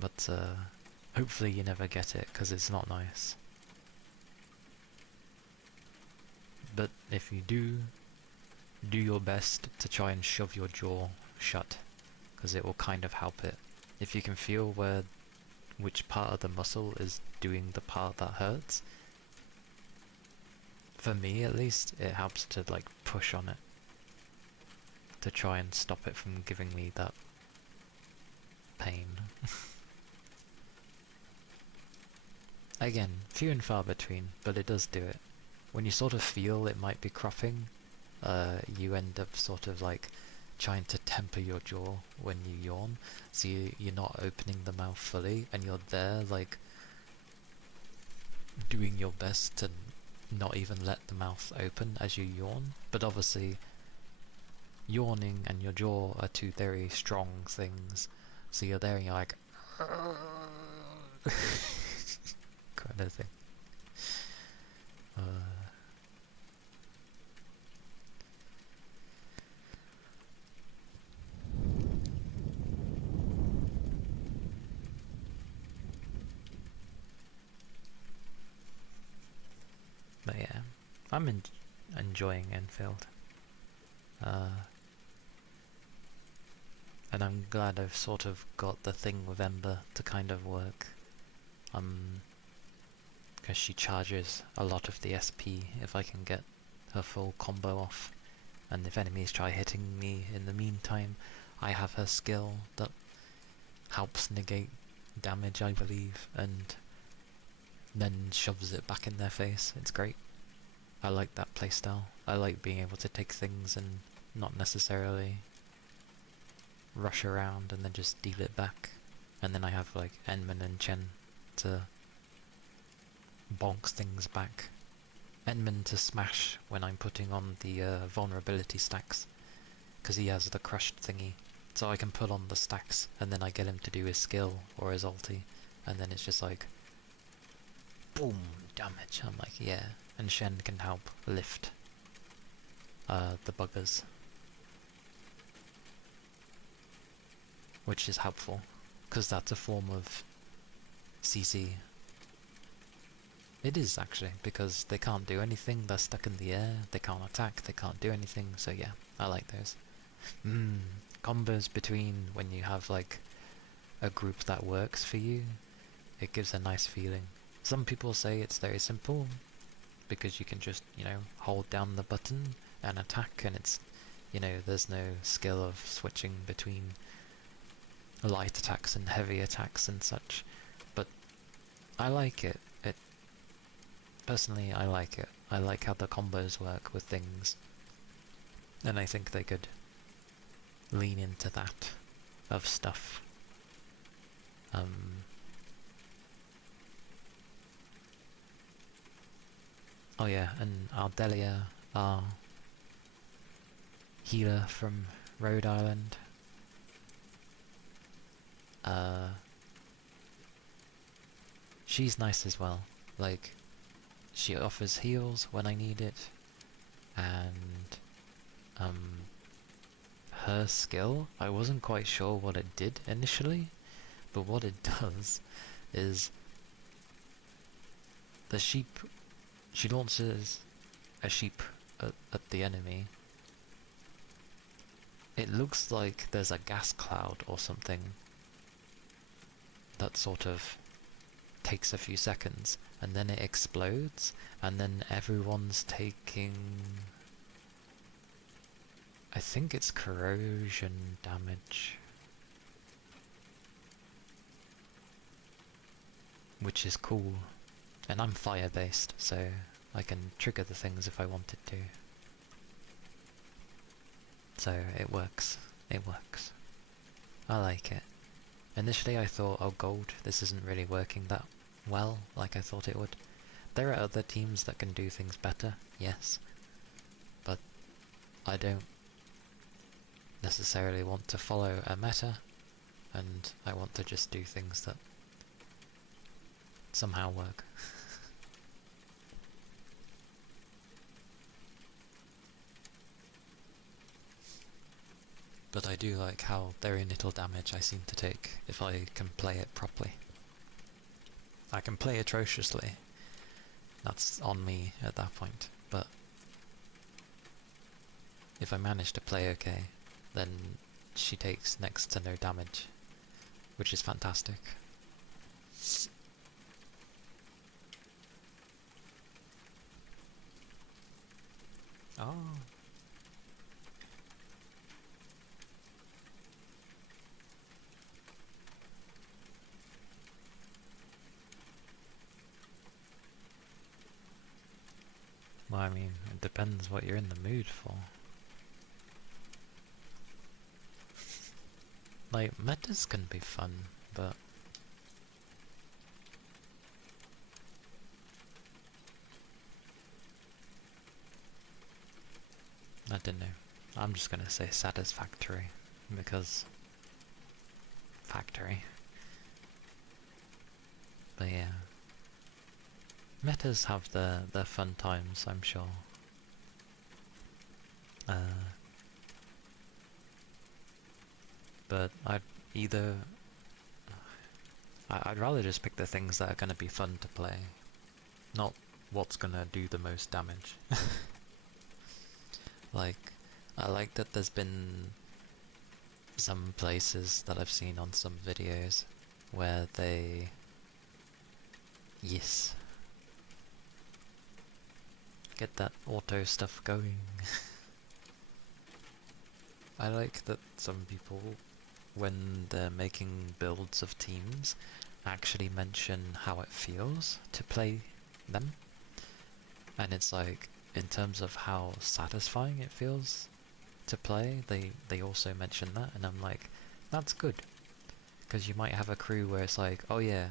But Hopefully you never get it, because it's not nice. But if you do, do your best to try and shove your jaw shut, because it will kind of help it. If you can feel which part of the muscle is doing the part that hurts, for me at least, it helps to like push on it to try and stop it from giving me that pain. Again, few and far between, but it does do it. When you sort of feel it might be cropping, you end up sort of like trying to temper your jaw when you yawn, so you're not opening the mouth fully, and you're there like doing your best to not even let the mouth open as you yawn. But obviously yawning and your jaw are two very strong things, so you're there and you're like kind of thing. But yeah, I'm enjoying Enfield. And I'm glad I've sort of got the thing with Ember to kind of work. Because she charges a lot of the SP if I can get her full combo off. And if enemies try hitting me in the meantime, I have her skill that helps negate damage, I believe, and then shoves it back in their face. It's great. I like that playstyle. I like being able to take things and not necessarily rush around and then just deal it back. And then I have like Enman and Chen to bonk things back. Enman to smash when I'm putting on the vulnerability stacks, because he has the crushed thingy. So I can put on the stacks and then I get him to do his skill or his ulti, and then it's just like boom, damage. I'm like, yeah. And Shen can help lift the buggers, which is helpful, because that's a form of CC. It is actually, because they can't do anything, they're stuck in the air, they can't attack, they can't do anything, so yeah, I like those. Combos between when you have like a group that works for you, it gives a nice feeling. Some people say it's very simple, because you can just, hold down the button and attack, and it's, there's no skill of switching between light attacks and heavy attacks and such. But I like it. Personally, I like it. I like how the combos work with things, and I think they could lean into that of stuff. Oh yeah, and Ardelia, our healer from Rhode Island, she's nice as well. Like, she offers heals when I need it, and her skill, I wasn't quite sure what it did initially, but what it does is the sheep, she launches a sheep at the enemy. It looks like there's a gas cloud or something that sort of takes a few seconds, and then it explodes, and then everyone's taking, I think it's corrosion damage, which is cool. And I'm fire based, so I can trigger the things if I wanted to. So it works. It works. I like it. Initially I thought, oh gold, this isn't really working that well like I thought it would. There are other teams that can do things better, yes. But I don't necessarily want to follow a meta, and I want to just do things that somehow work. But I do like how very little damage I seem to take if I can play it properly. I can play atrociously. That's on me at that point, but if I manage to play okay, then she takes next to no damage, which is fantastic. Oh. Well, I mean, it depends what you're in the mood for. Like, metas can be fun, but I don't know. I'm just gonna say satisfactory, because factory. But yeah. Metas have their fun times, I'm sure. But I'd rather just pick the things that are gonna be fun to play, not what's gonna do the most damage. Like, I like that there's been some places that I've seen on some videos where they... Yes. Get that auto stuff going. I like that some people, when they're making builds of teams, actually mention how it feels to play them. And it's like, in terms of how satisfying it feels to play, they also mention that, and I'm like, that's good. Because you might have a crew where it's like, oh yeah,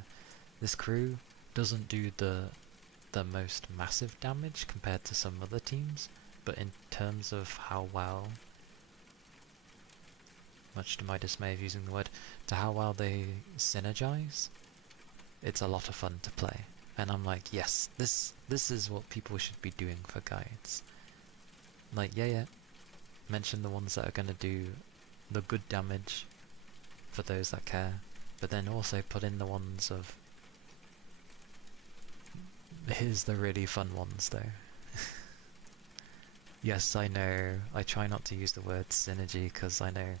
this crew doesn't do the most massive damage compared to some other teams, but in terms of how well, much to my dismay of using the word, to how well they synergize, it's a lot of fun to play. And I'm like, yes, this is what people should be doing for guides. Like, yeah, mention the ones that are gonna do the good damage for those that care, but then also put in the ones of, here's the really fun ones though. Yes, I know, I try not to use the word synergy because I know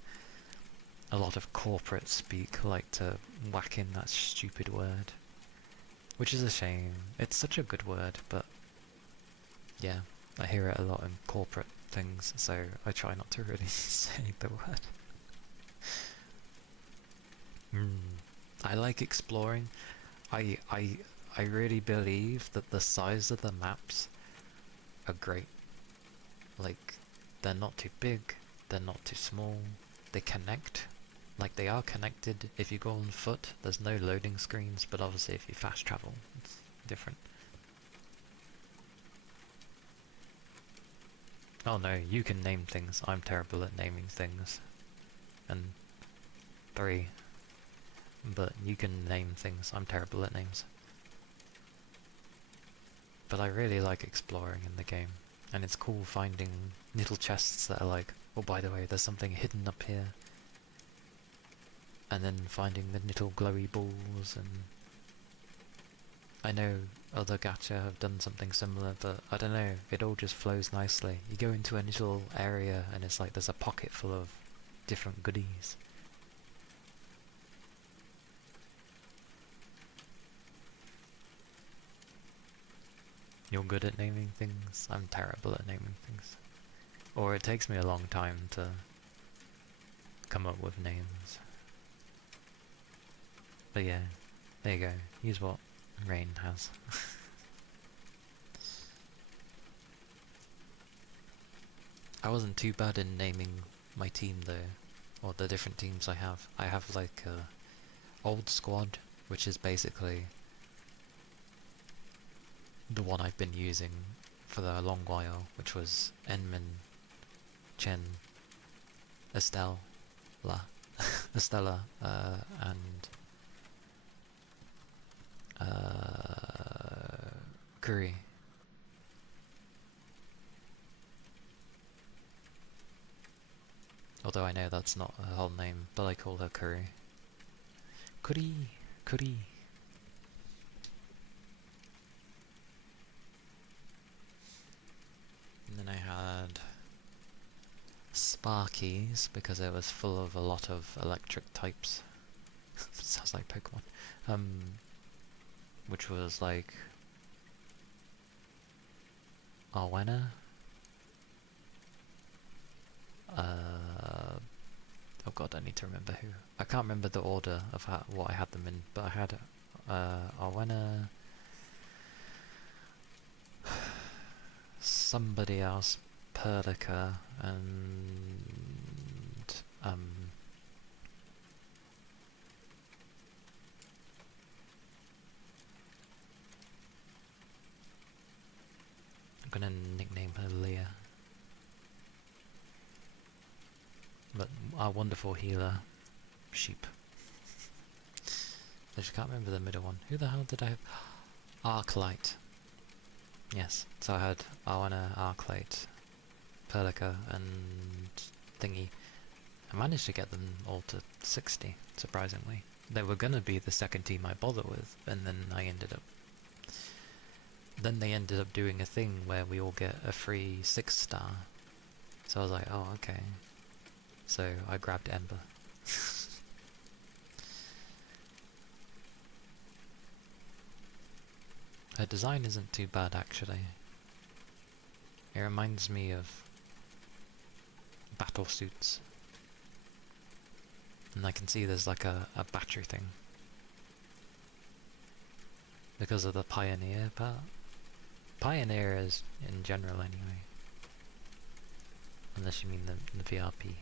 a lot of corporate speak like to whack in that stupid word. Which is a shame. It's such a good word, but yeah, I hear it a lot in corporate things, so I try not to really say the word. I like exploring. I really believe that the size of the maps are great. Like, they're not too big, they're not too small, they connect. Like, they are connected. If you go on foot, there's no loading screens, but obviously if you fast travel, it's different. Oh no, you can name things. I'm terrible at naming things. And 3. But you can name things. I'm terrible at names. But I really like exploring in the game. And it's cool finding little chests that are like, oh by the way, there's something hidden up here. And then finding the little glowy balls, and I know other gacha have done something similar, but I don't know, it all just flows nicely. You go into a little area and it's like there's a pocket full of different goodies. You're good at naming things? I'm terrible at naming things. Or it takes me a long time to come up with names. But yeah, there you go. Use what Rain has. I wasn't too bad in naming my team though, or the different teams I have. I have like a old squad, which is basically the one I've been using for a long while, which was Enmin, Chen, Estelle, Estella, and Curry. Although I know that's not her whole name, but I call her Curry. Curry! Curry! Sparkies because it was full of a lot of electric types. Sounds like Pokemon. Which was like Arwena. Oh god, I need to remember who. I can't remember the order of what I had them in, but I had Arwena, somebody else, Perlica, and I'm gonna nickname her Leah. But our wonderful healer, Sheep. I just can't remember the middle one. Who the hell did I have? Arclight. Yes, so I had Arwena, Arclight, Perlica, and Thingy. I managed to get them all to 60, surprisingly. They were gonna be the second team I bother with, and then they ended up doing a thing where we all get a free 6-star. So I was like, oh, okay. So I grabbed Ember. Her design isn't too bad, actually. It reminds me of battle suits. And I can see there's like a battery thing. Because of the Pioneer part. Pioneer is in general anyway. Unless you mean the VRP.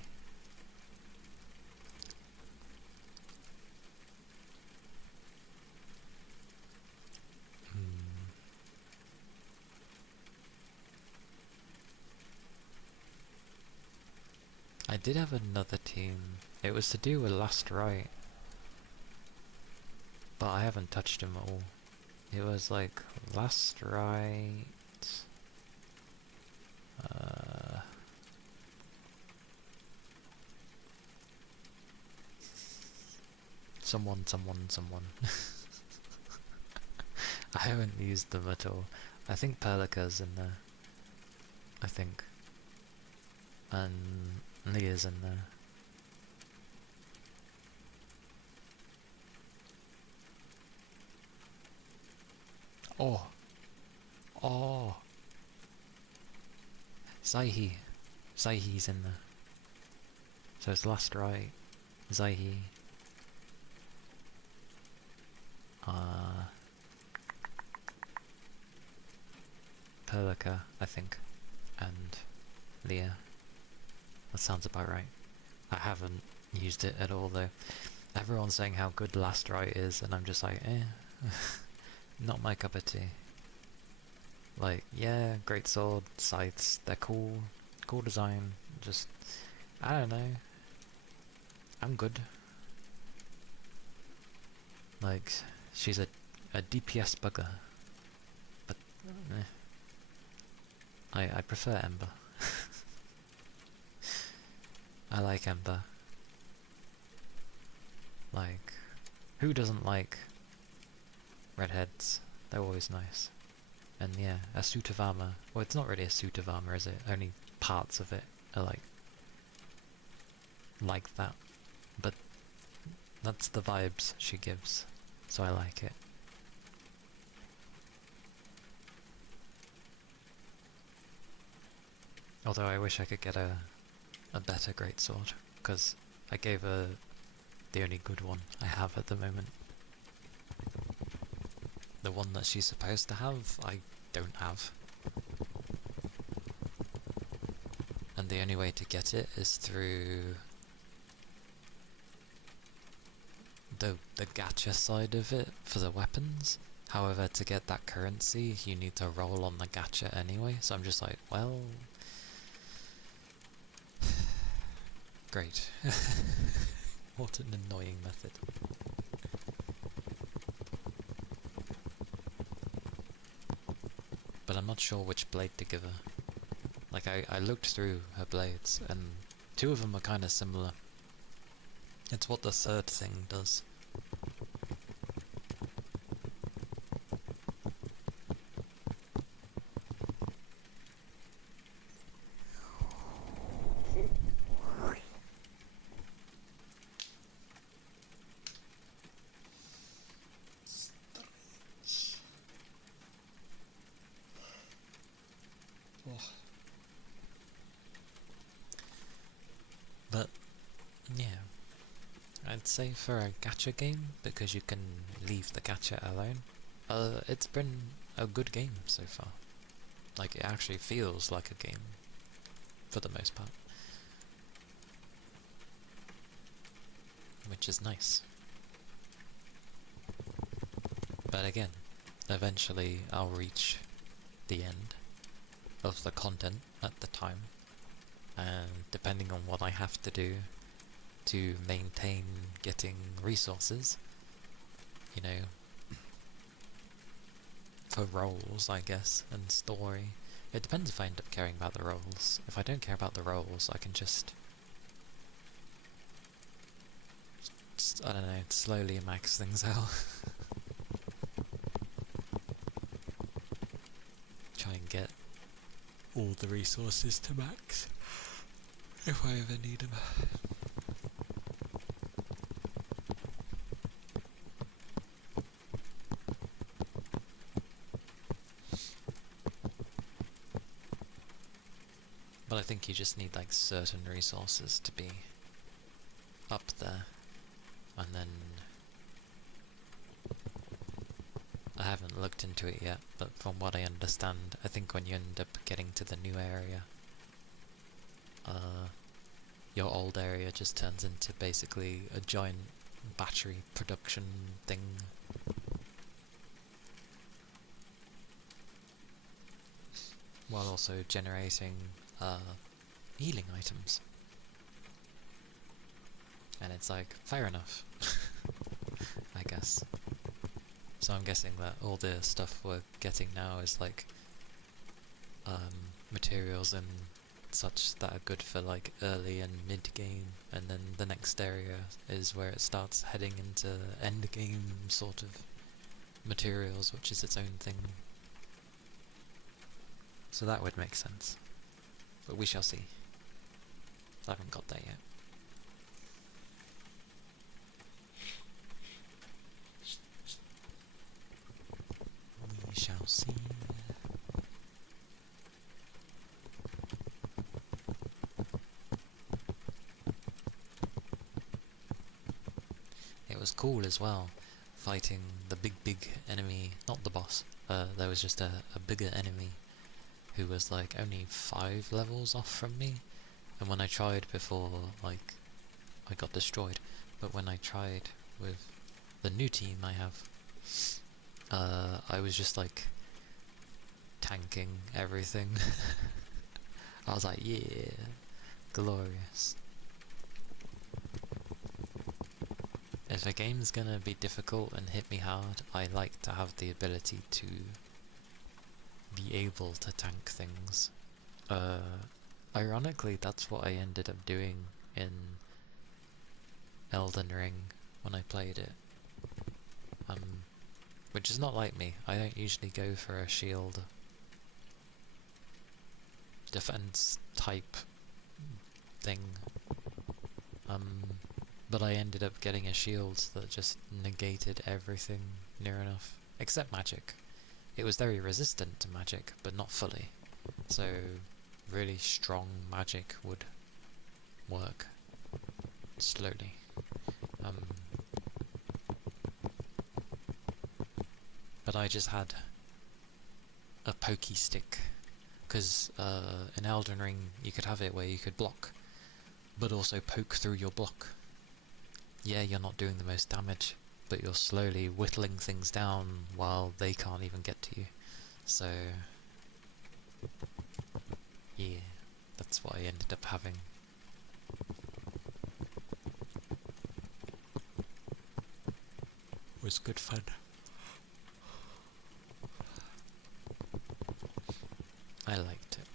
I did have another team. It was to do with Last Rite. But I haven't touched them all. It was like Last Rite... someone. I haven't used them at all. I think Perlica's in there. I think. And Leah's in there. Oh! Zaihi's in there. So it's Last Rite, Zaihi. Perlica, I think, and Leah. That sounds about right. I haven't used it at all though. Everyone's saying how good Last Rite is, and I'm just like, not my cup of tea. Like, yeah, great sword, scythes, they're cool, cool design, just, I don't know. I'm good. Like, she's a DPS bugger, but I prefer Ember. I like Ember. Like, who doesn't like redheads? They're always nice. And yeah, a suit of armor. Well, it's not really a suit of armor, is it? Only parts of it are like that. But that's the vibes she gives, so I like it. Although I wish I could get a better greatsword, because I gave her the only good one I have at the moment. The one that she's supposed to have, I don't have. And the only way to get it is through the gacha side of it for the weapons. However, to get that currency, you need to roll on the gacha anyway, so I'm just like, well... Great. What an annoying method. But I'm not sure which blade to give her. Like, I looked through her blades, and 2 of them are kind of similar. It's what the 3rd thing does. Oh. But, yeah. I'd say for a gacha game, because you can leave the gacha alone, it's been a good game so far. Like, it actually feels like a game, for the most part. Which is nice. But again, eventually I'll reach the end of the content at the time, and depending on what I have to do to maintain getting resources, you know, for roles, I guess, and story. It depends if I end up caring about the roles. If I don't care about the roles, I can just I don't know, slowly max things out. Try and get all the resources to max, if I ever need them. But I think you just need like certain resources to be up there, and then I haven't looked into it yet, but from what I understand, I think when you end up getting to the new area, your old area just turns into basically a giant battery production thing. While also generating healing items. And it's like, fair enough, I guess. So I'm guessing that all the stuff we're getting now is like materials and such that are good for like early and mid game, and then the next area is where it starts heading into end game sort of materials, which is its own thing. So that would make sense. But we shall see. I haven't got there yet. We shall see. It was cool as well, fighting the big enemy, not the boss. There was just a bigger enemy who was like only 5 levels off from me, and when I tried before, like, I got destroyed. But when I tried with the new team I have, I was just like tanking everything. I was like, yeah, glorious. If a game's gonna be difficult and hit me hard, I like to have the ability to be able to tank things. Ironically, that's what I ended up doing in Elden Ring when I played it. Which is not like me. I don't usually go for a shield defense type thing. But I ended up getting a shield that just negated everything near enough, except magic. It was very resistant to magic, but not fully. So really strong magic would work slowly. But I just had a pokey stick, because in Elden Ring you could have it where you could block, but also poke through your block. Yeah, you're not doing the most damage, but you're slowly whittling things down while they can't even get to you. So yeah, that's what I ended up having. It was good fun. I liked it.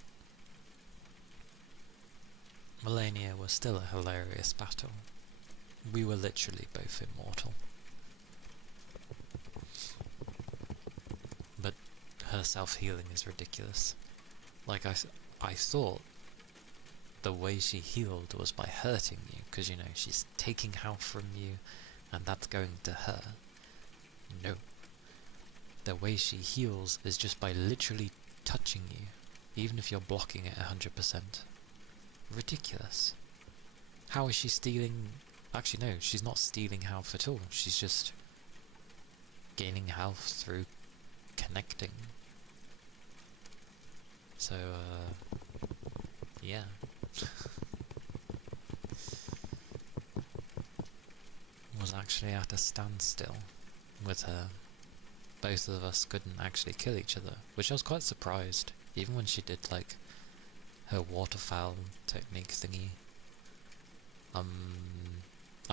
Melania was still a hilarious battle. We were literally both immortal. But her self-healing is ridiculous. Like, I thought the way she healed was by hurting you, because, you know, she's taking health from you, and that's going to her. No. The way she heals is just by literally touching you. even if you're blocking it 100%. Ridiculous. How is she stealing? Actually, no, she's not stealing health at all. She's just gaining health through connecting. So, yeah. Was actually at a standstill with her. Both of us couldn't actually kill each other, which I was quite surprised. Even when she did, like, her waterfowl technique thingy. I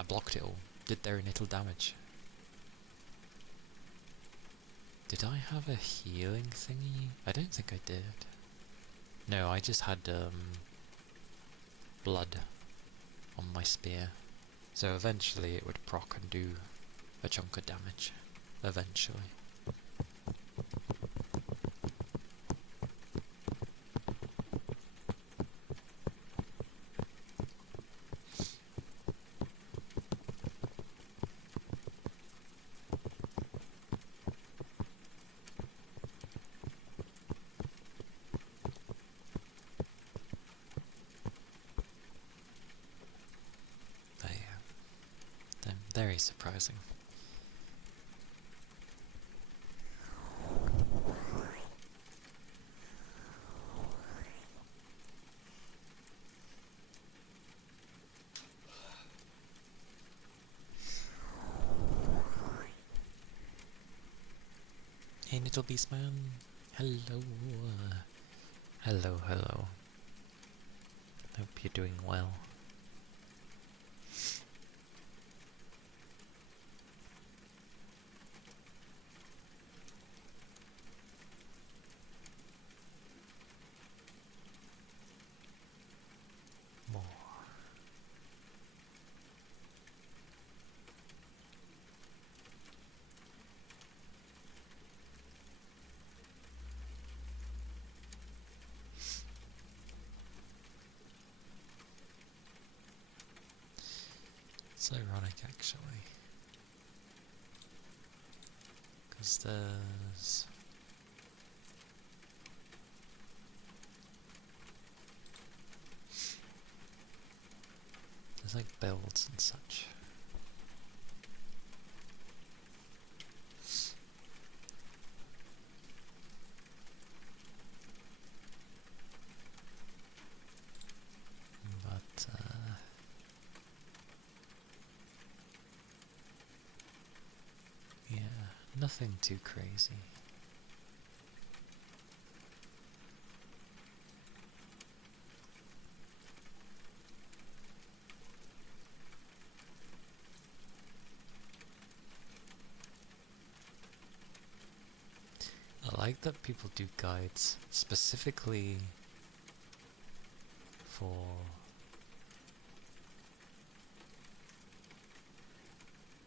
blocked it all. Did very little damage. Did I have a healing thingy? I don't think I did. No, I just had, blood on my spear. So eventually it would proc and do a chunk of damage. Eventually. But yeah, they're very surprising. Hey little beast man, hello, hello. Hope you're doing well. More. It's ironic actually, because there's like builds and such. But yeah, nothing too crazy. I like that people do guides specifically for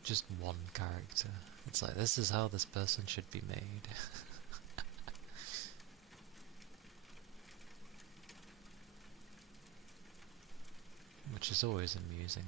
just one character. It's like, this is how this person should be made. Which is always amusing.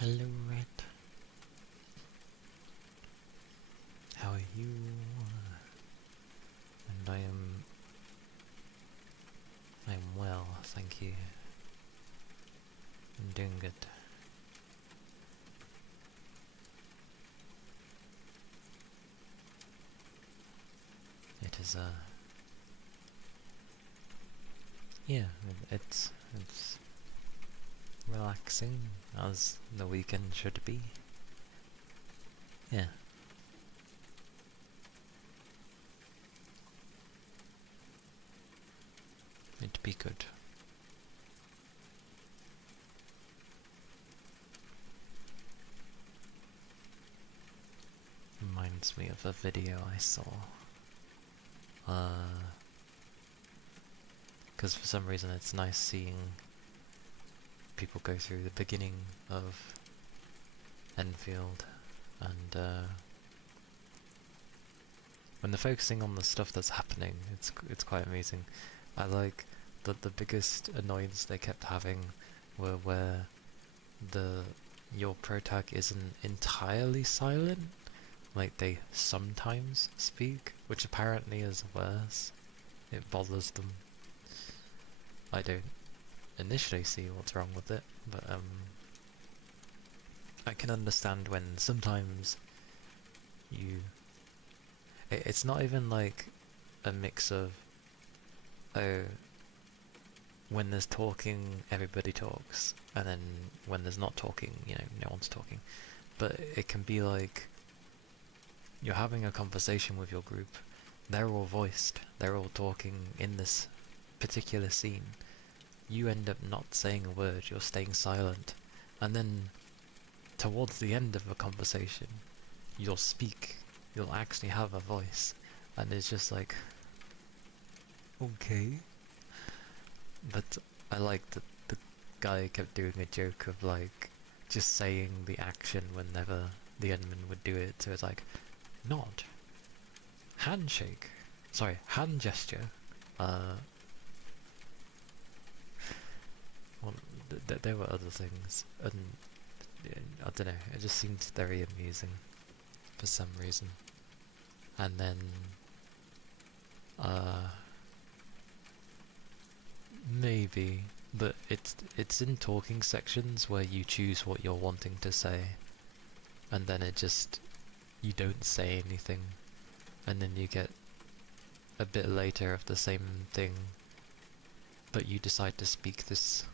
Hello, Red. How are you? And I am well, thank you. I'm doing good. It is yeah, it's relaxing as the weekend should be. Yeah. It'd be good. Reminds me of a video I saw. Because for some reason it's nice seeing people go through the beginning of Enfield, and when they're focusing on the stuff that's happening, it's quite amazing. I like that the biggest annoyance they kept having were where your protag isn't entirely silent, like they sometimes speak, which apparently is worse. It bothers them. I don't initially see what's wrong with it, but I can understand when sometimes it's not even like a mix of, oh, when there's talking, everybody talks, and then when there's not talking, no one's talking. But it can be like, you're having a conversation with your group, they're all voiced, they're all talking in this particular scene. You end up not saying a word, you're staying silent, and then towards the end of a conversation, you'll speak, you'll actually have a voice, and it's just like, okay. But I like that the guy kept doing a joke of like, just saying the action whenever the enemy would do it, so it's like, nod, handshake, sorry, hand gesture, well, there were other things, and I don't know, it just seemed very amusing for some reason. And then maybe, but it's in talking sections where you choose what you're wanting to say, and then you don't say anything, and then you get a bit later of the same thing, but you decide to speak this.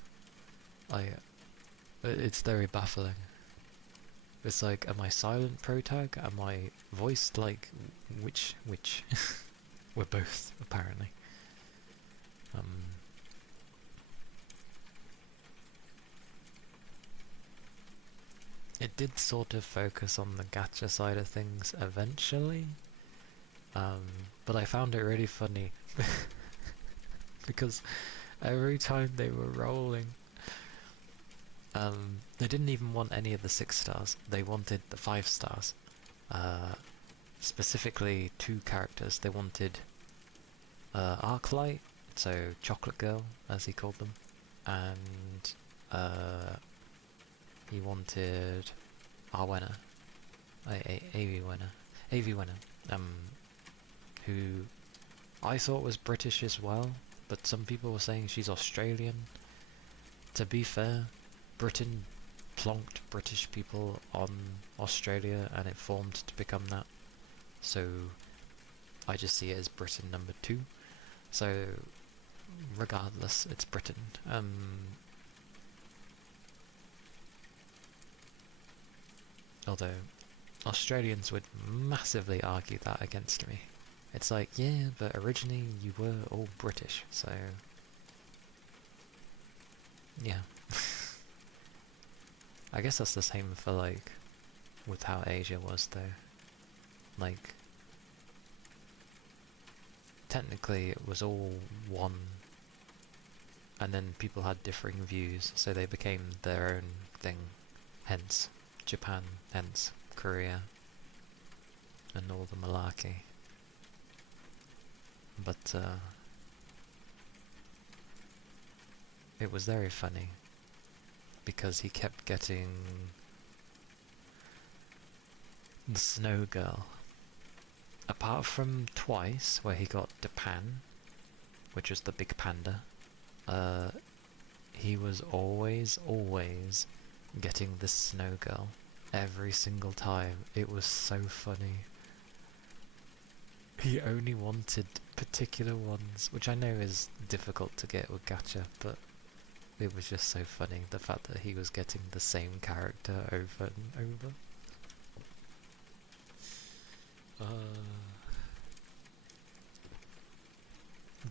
It's very baffling. It's like, am I silent protag? Am I voiced? Like, which? We're both, apparently. It did sort of focus on the gacha side of things eventually, but I found it really funny because every time they were rolling, they didn't even want any of the 6 stars, they wanted the 5 stars. Specifically 2 characters. They wanted Arclight, so Chocolate Girl as he called them, and he wanted Arwenna, AV Winner, who I thought was British as well, but some people were saying she's Australian. To be fair, Britain plonked British people on Australia and it formed to become that, so I just see it as Britain number 2. So regardless, it's Britain. Although Australians would massively argue that against me. It's like, yeah, but originally you were all British, so yeah. I guess that's the same for like, with how Asia was though. Like, technically it was all one, and then people had differing views, so they became their own thing. Hence Japan, hence Korea, and all the malarkey. But it was very funny because he kept getting The Snow Girl. Apart from twice where he got Japan, which was the big panda, he was always getting the Snow Girl. Every single time. It was so funny. He only wanted particular ones, which I know is difficult to get with gacha, but it was just so funny, the fact that he was getting the same character over and over.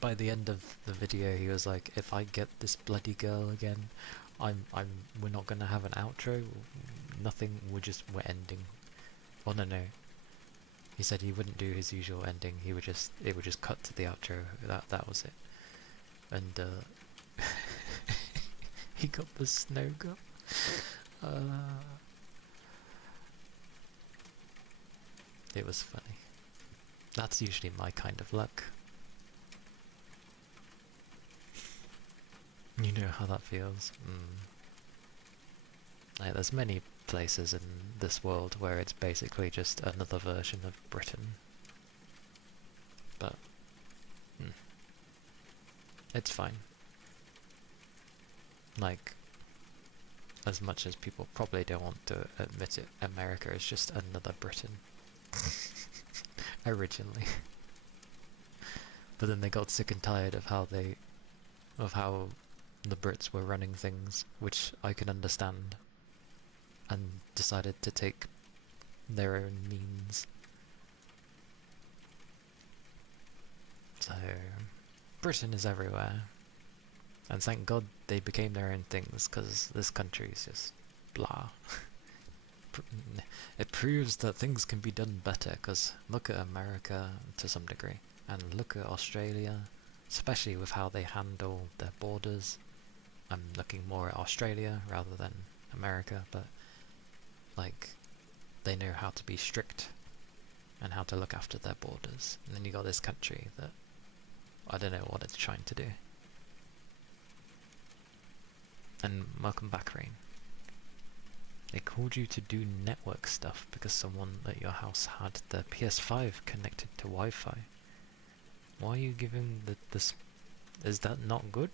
By the end of the video, he was like, "If I get this bloody girl again, we're not gonna have an outro. Nothing. We're ending." Oh no. He said he wouldn't do his usual ending. It would just cut to the outro. That was it. And he got the Snow Girl. It was funny. That's usually my kind of luck. You know how that feels. Like, there's many places in this world where it's basically just another version of Britain. But it's fine. Like, as much as people probably don't want to admit it, America is just another Britain. Originally. But then they got sick and tired of how the Brits were running things, which I can understand, and decided to take their own means. So, Britain is everywhere. And thank God they became their own things, because this country is just blah. It proves that things can be done better, because look at America to some degree, and look at Australia, especially with how they handle their borders. I'm looking more at Australia rather than America, but like, they know how to be strict and how to look after their borders. And then you got this country that I don't know what it's trying to do. And welcome back, Rain. They called you to do network stuff because someone at your house had their PS5 connected to Wi-Fi. Why are you giving this? Is that not good?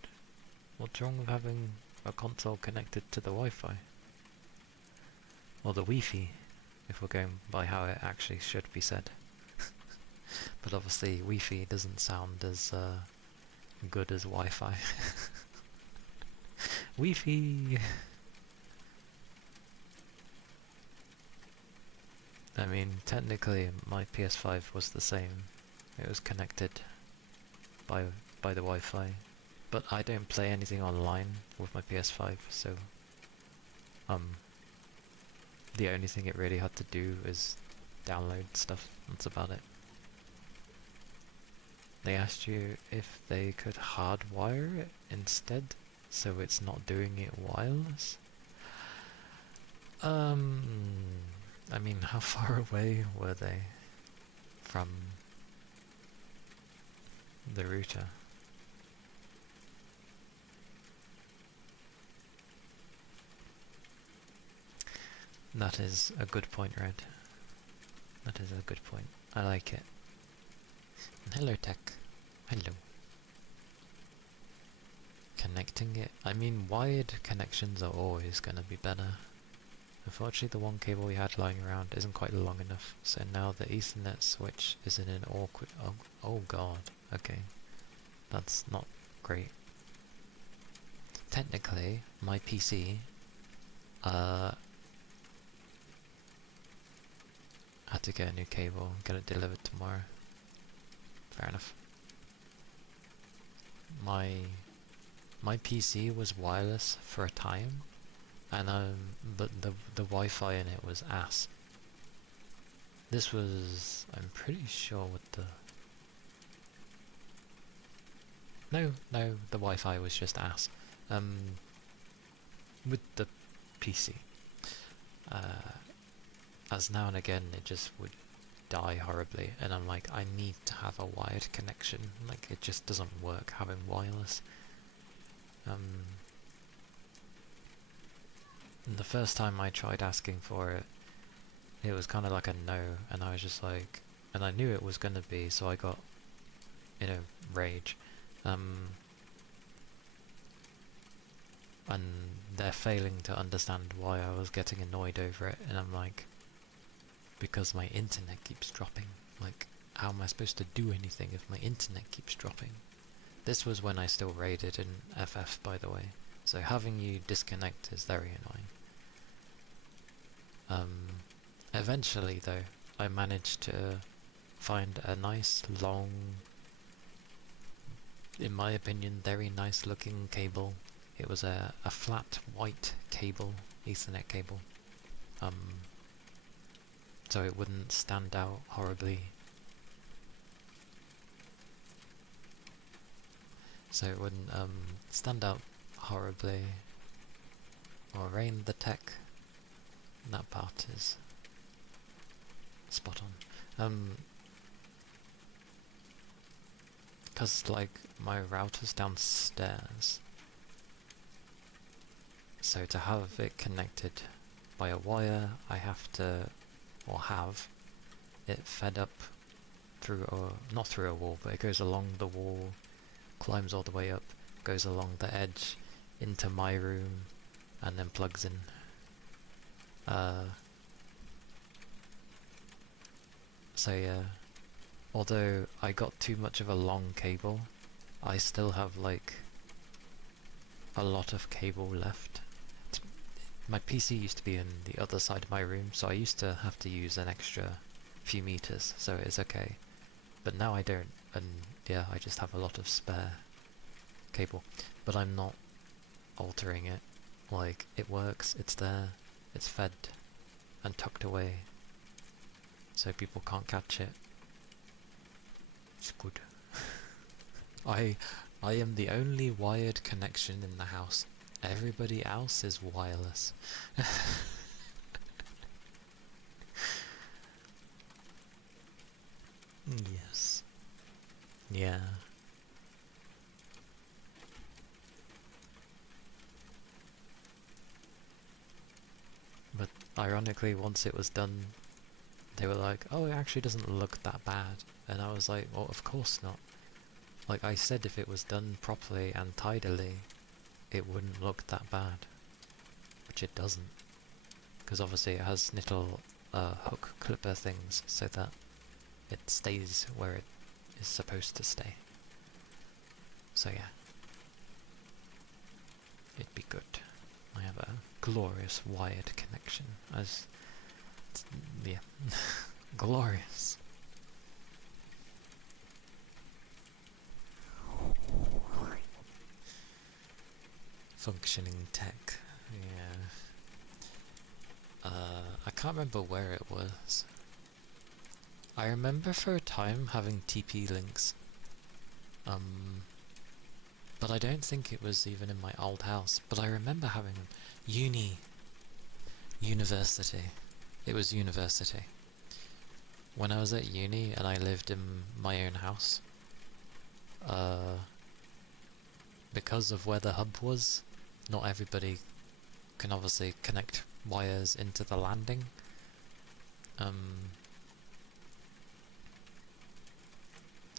What's wrong with having a console connected to the Wi-Fi? Or the Wi-Fi, if we're going by how it actually should be said. But obviously Wi-Fi doesn't sound as good as Wi-Fi. Wi-Fi! I mean, technically my PS5 was the same. It was connected by the Wi-Fi. But I don't play anything online with my PS5, so the only thing it really had to do is download stuff. That's about it. They asked you if they could hardwire it instead, so it's not doing it wireless. I mean, how far away were they from the router? That is a good point, Red. That is a good point. I like it. And hello, Tech. Hello. Connecting it. I mean, wired connections are always going to be better. Unfortunately, the one cable we had lying around isn't quite long enough, so now the Ethernet switch is in an awkward... Oh god. Okay. That's not great. Technically, my PC had to get a new cable and get it delivered tomorrow. Fair enough. My PC was wireless for a time, and but the Wi-Fi in it was ass. This was, I'm pretty sure, with the... No, the Wi-Fi was just ass. With the PC. As now and again it just would die horribly, and I'm like, I need to have a wired connection. Like, it just doesn't work having wireless. And the first time I tried asking for it, it was kind of like a no, and I was just like, and I knew it was gonna be, so I got, rage. And they're failing to understand why I was getting annoyed over it, and I'm like, because my internet keeps dropping. Like, how am I supposed to do anything if my internet keeps dropping? This was when I still raided in FF, by the way, so having you disconnect is very annoying. Eventually, though, I managed to find a nice, long, in my opinion, very nice looking cable. It was a flat white cable, Ethernet cable, so it wouldn't stand out horribly. Or rain the tech. That part is spot on. Cause like my router's downstairs, so to have it connected by a wire, I have to, or have, it fed up through, or not through a wall, but it goes along the wall, climbs all the way up, goes along the edge, into my room, and then plugs in. So yeah, although I got too much of a long cable, I still have like a lot of cable left. My PC used to be in the other side of my room, so I used to have to use an extra few meters, so it's okay. But now I don't, and yeah, I just have a lot of spare cable. But I'm not altering it. Like, it works, it's there, it's fed and tucked away, so people can't catch it. It's good. I am the only wired connection in the house. Everybody else is wireless. Yes. Yeah. But ironically, once it was done, they were like, oh, it actually doesn't look that bad. And I was like, well, of course not. Like I said, if it was done properly and tidily, it wouldn't look that bad. Which it doesn't. Because obviously it has little hook clipper things so that it stays where it is supposed to stay. So yeah. It'd be good. I have a glorious wired connection. Yeah. Glorious. Functioning tech. Yeah. I can't remember where it was. I remember for a time having TP links. But I don't think it was even in my old house. But I remember having them. University. It was university. When I was at uni and I lived in my own house, because of where the hub was, not everybody can obviously connect wires into the landing.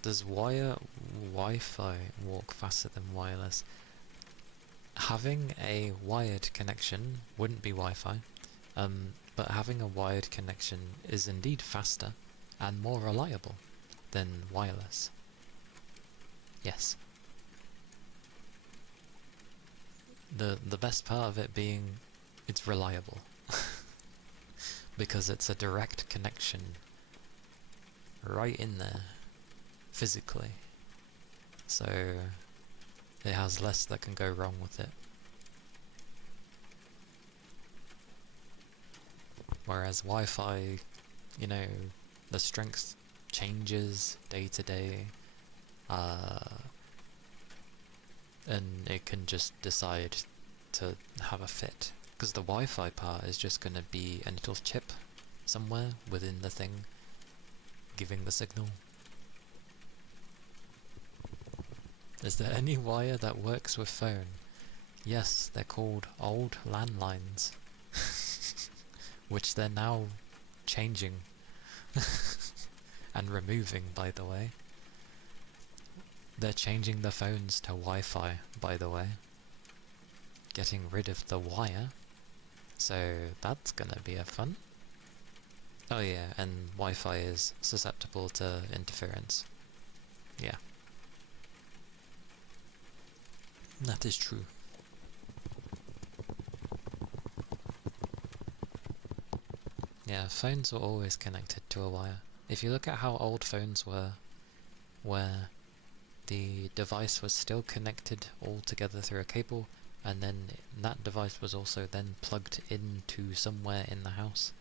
Does Wi-Fi walk faster than wireless? Having a wired connection wouldn't be Wi-Fi, but having a wired connection is indeed faster and more reliable than wireless. Yes. The best part of it being it's reliable. Because it's a direct connection right in there, physically. So it has less that can go wrong with it. Whereas Wi-Fi, you know, the strength changes day to day, and it can just decide to have a fit. Because the Wi-Fi part is just going to be a little chip somewhere within the thing giving the signal. Is there any wire that works with phone? Yes, they're called old landlines. Which they're now changing and removing, by the way. They're changing the phones to Wi-Fi, by the way. Getting rid of the wire. So that's gonna be a fun. Oh yeah, and Wi-Fi is susceptible to interference. Yeah. That is true. Yeah, phones were always connected to a wire. If you look at how old phones were, where the device was still connected all together through a cable, and then that device was also then plugged into somewhere in the house.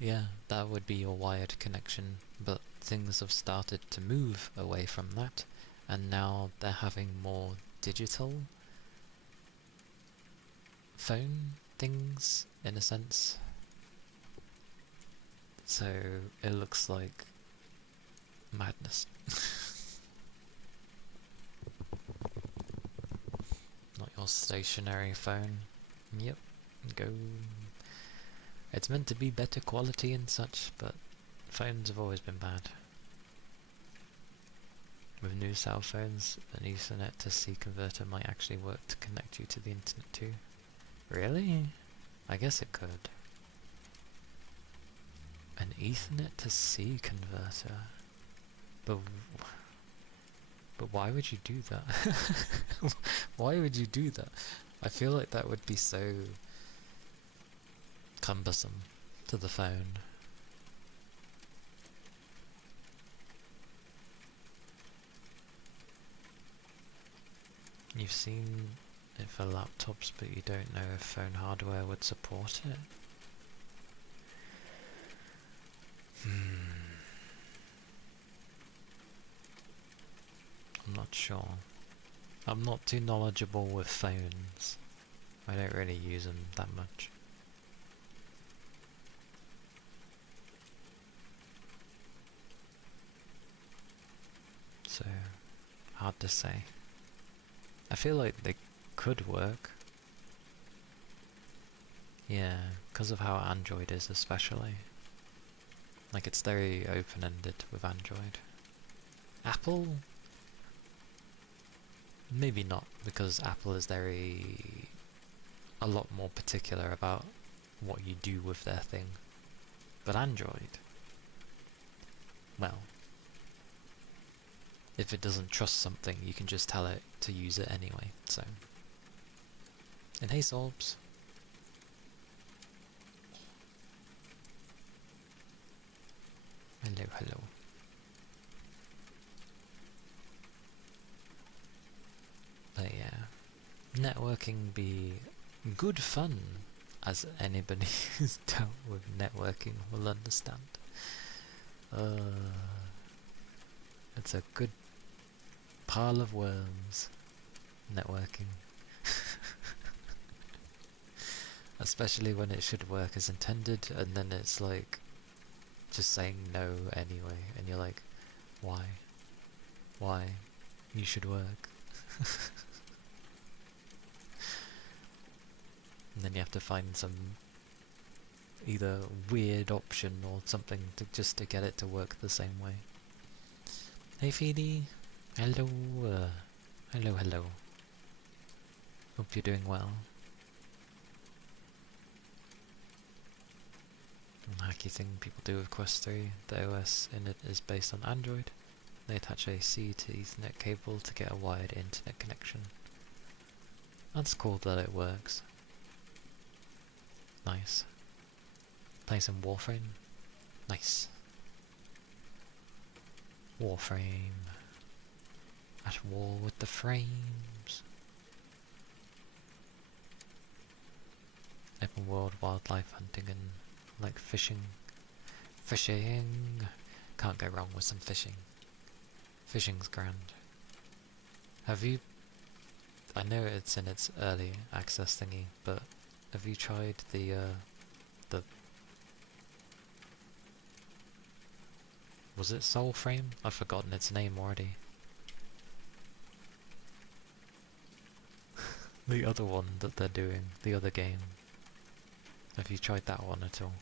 Yeah, that would be your wired connection, but things have started to move away from that, and now they're having more digital phone things, in a sense. So it looks like madness. Not your stationary phone. Yep, go. It's meant to be better quality and such, but phones have always been bad. With new cell phones, an Ethernet to C converter might actually work to connect you to the internet too. Really? I guess it could. An Ethernet to C converter? But why would you do that? Why would you do that? I feel like that would be so cumbersome to the phone. You've seen it for laptops, but you don't know if phone hardware would support it? I'm not sure. I'm not too knowledgeable with phones. I don't really use them that much. So, hard to say. I feel like they could work. Yeah, because of how Android is especially. Like, it's very open-ended with Android. Apple? Maybe not, because Apple is a lot more particular about what you do with their thing. But Android, well, if it doesn't trust something, you can just tell it to use it anyway, so. And hey Sorbs. Hello, hello. But yeah, networking be good fun, as anybody who's dealt with networking will understand. It's a good pile of worms, networking. Especially when it should work as intended, and then it's like, just saying no anyway, and you're like, why? Why? You should work. And then you have to find some either weird option or something just to get it to work the same way. Hey Feedy! Hello! Hello, hello. Hope you're doing well. Hacky thing people do with Quest 3, the OS in it is based on Android. They attach a C to Ethernet cable to get a wired internet connection. That's cool that it works. Nice. Play some Warframe? Nice. Warframe. At war with the frames. Open world wildlife hunting and like fishing. Fishing! Can't go wrong with some fishing. Fishing's grand. Have you... I know it's in its early access thingy, but have you tried the was it Soulframe? I've forgotten its name already. The other one that they're doing, the other game. Have you tried that one at all?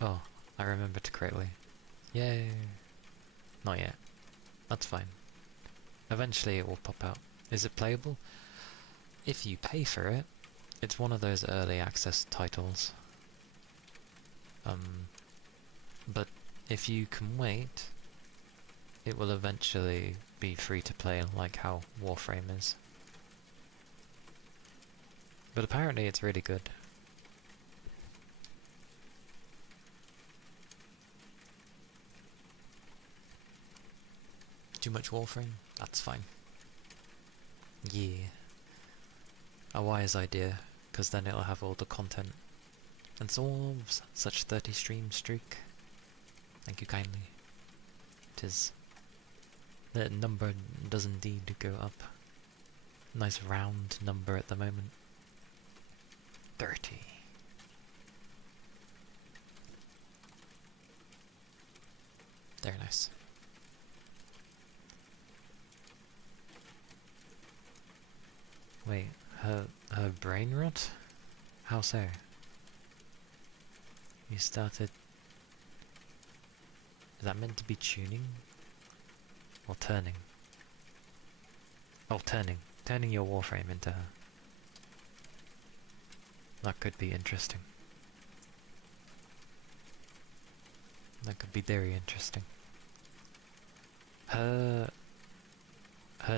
Oh, I remembered correctly. Yay! Not yet. That's fine. Eventually it will pop out. Is it playable? If you pay for it, it's one of those early access titles. But if you can wait, it will eventually be free to play like how Warframe is. But apparently it's really good. Too much Warframe? That's fine. Yeah. A wise idea, because then it'll have all the content. And solves such 30 stream streak. Thank you kindly. 'Tis. The number does indeed go up. Nice round number at the moment. 30. Very nice. Wait, her brain rot? How so? You started... Is that meant to be tuning? Or turning? Oh, turning. Turning your Warframe into her. That could be interesting. That could be very interesting. Her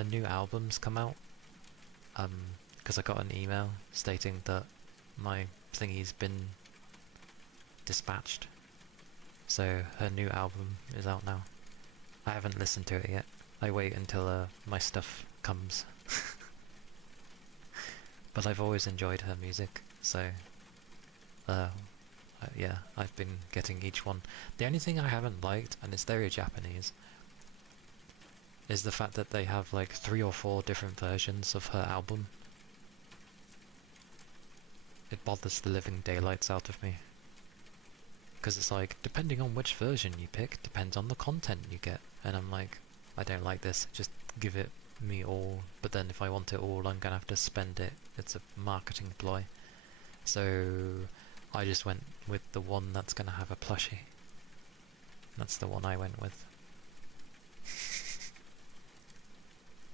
new album's come out. Because I got an email stating that my thingy's been dispatched. So her new album is out now. I haven't listened to it yet. I wait until my stuff comes. But I've always enjoyed her music, so yeah, I've been getting each one. The only thing I haven't liked, and it's very Japanese, is the fact that they have like 3 or 4 different versions of her album. It bothers the living daylights out of me. Because it's like, depending on which version you pick, depends on the content you get. And I'm like, I don't like this, just give it me all. But then if I want it all, I'm gonna have to spend it. It's a marketing ploy. So I just went with the one that's gonna have a plushie. That's the one I went with.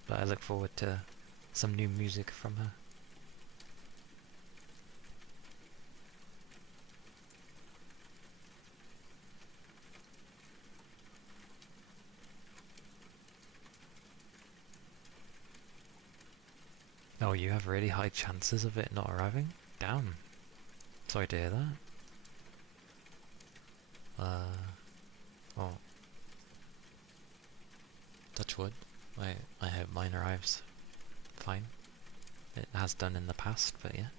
But I look forward to some new music from her. Oh, you have really high chances of it not arriving? Damn. Sorry to hear that. Well, touch wood. I hope mine arrives fine. It has done in the past, but yeah.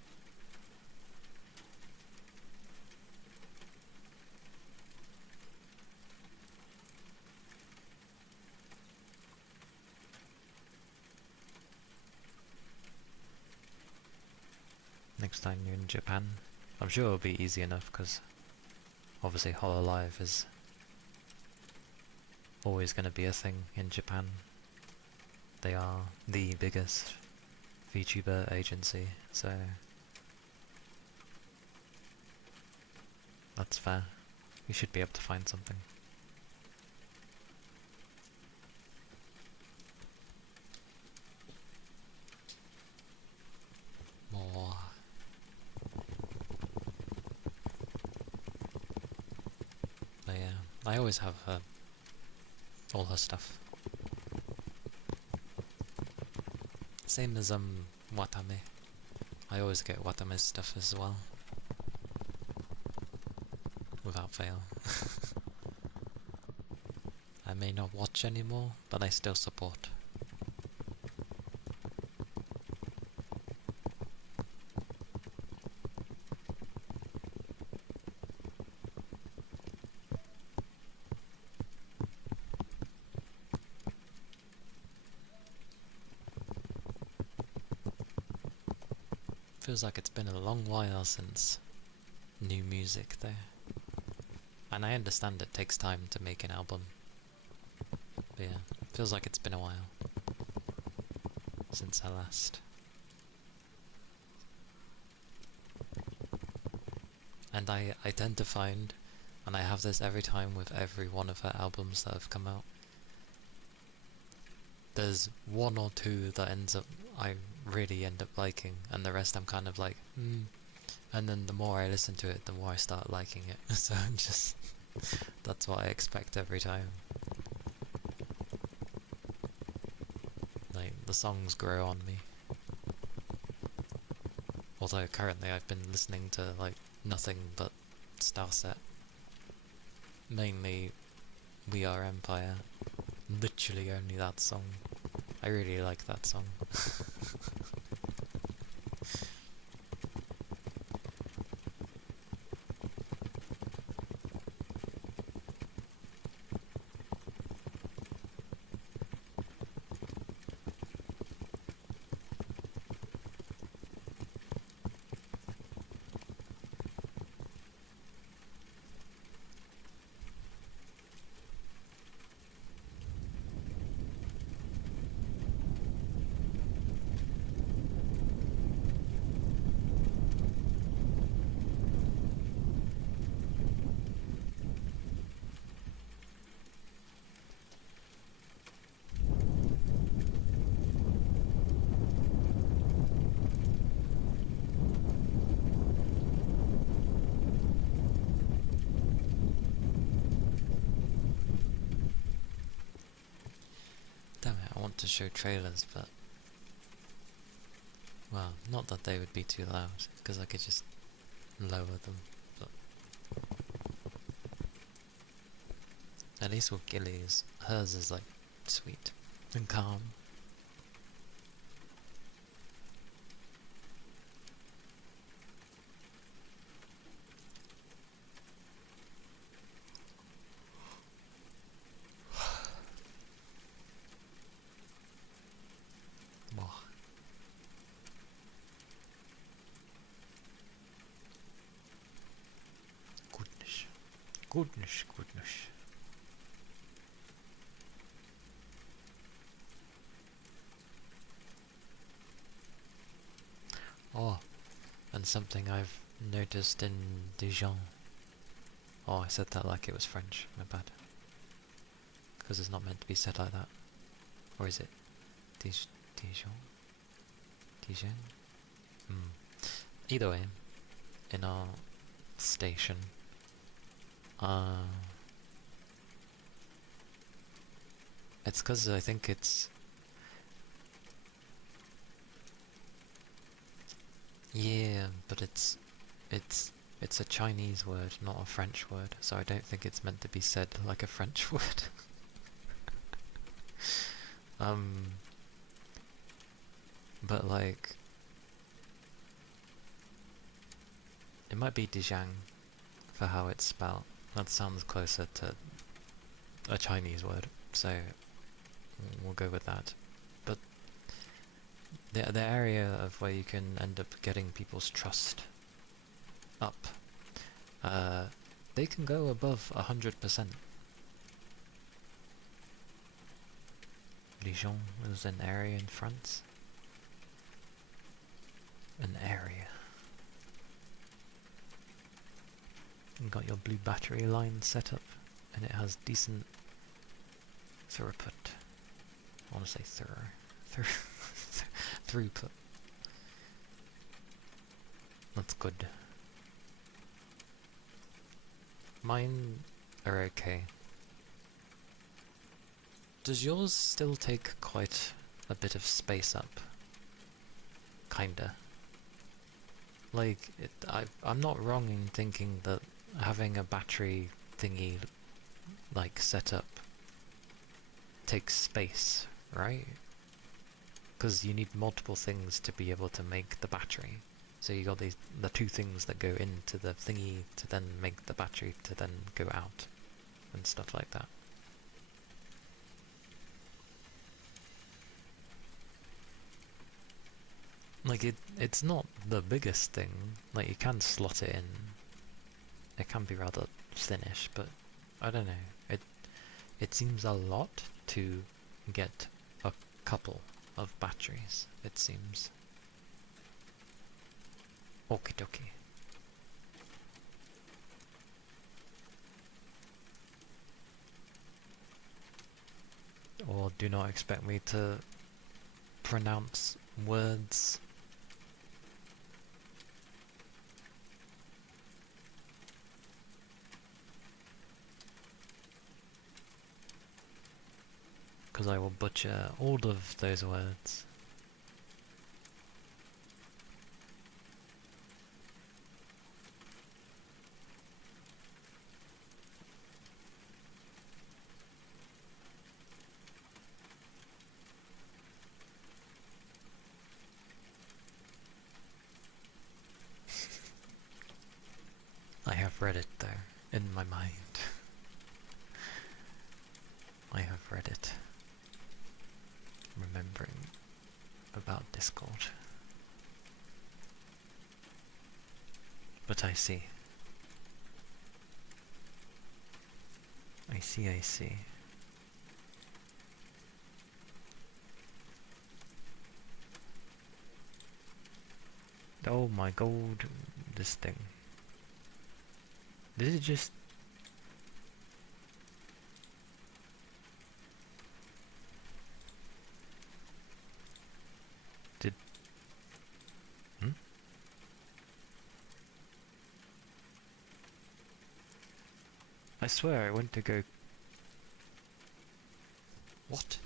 Next time you're in Japan, I'm sure it'll be easy enough, because obviously Hololive is always going to be a thing in Japan. They are the biggest VTuber agency, so that's fair. We should be able to find something. More. But yeah, I always have all her stuff. Same as Watame. I always get Watame's stuff as well. Without fail. I may not watch anymore, but I still support. Feels like it's been a long while since new music there. And I understand it takes time to make an album. But yeah, feels like it's been a while. since I last. And I tend to find, and I have this every time with every one of her albums that have come out, there's one or two that I really end up liking, and the rest I'm kind of like, and then the more I listen to it, the more I start liking it. So I'm just, that's what I expect every time. Like, the songs grow on me. Although currently I've been listening to, like, nothing but Starset. Mainly We Are Empire. Literally only that song. I really like that song. Damn it, I want to show trailers, but... well, not that they would be too loud, because I could just lower them, but... at least with Gilly's, hers is like, sweet and calm. Goodness. Oh, and something I've noticed in Dijon. Oh, I said that like it was French, my bad. Because it's not meant to be said like that. Or is it? Dijon? Dijon? Either way, in our station, it's because I think it's... yeah, but it's a Chinese word, not a French word, so I don't think it's meant to be said like a French word. But like... it might be Dijon for how it's spelled. That sounds closer to a Chinese word, so we'll go with that. But the area of where you can end up getting people's trust up, they can go above 100%. Dijon is an area in France. An area. You got your blue battery line set up, and it has decent throughput. I want to say throughput. That's good. Mine are okay. Does yours still take quite a bit of space up? Kinda. Like, I'm not wrong in thinking that having a battery thingy, like, set up takes space, right? Because you need multiple things to be able to make the battery. So you got the two things that go into the thingy to then make the battery to then go out, and stuff like that. Like, it's not the biggest thing. Like, you can slot it in. It can be rather thinnish, but I don't know. It seems a lot to get a couple of batteries, it seems. Okie dokie. Or do not expect me to pronounce words. Because I will butcher all of those words. I have read it there, in my mind. I have read it. Remembering about Discord. But I see. I see, I see. Oh my god, this thing. Did it just... Did... Hmm? I swear I went to go... What?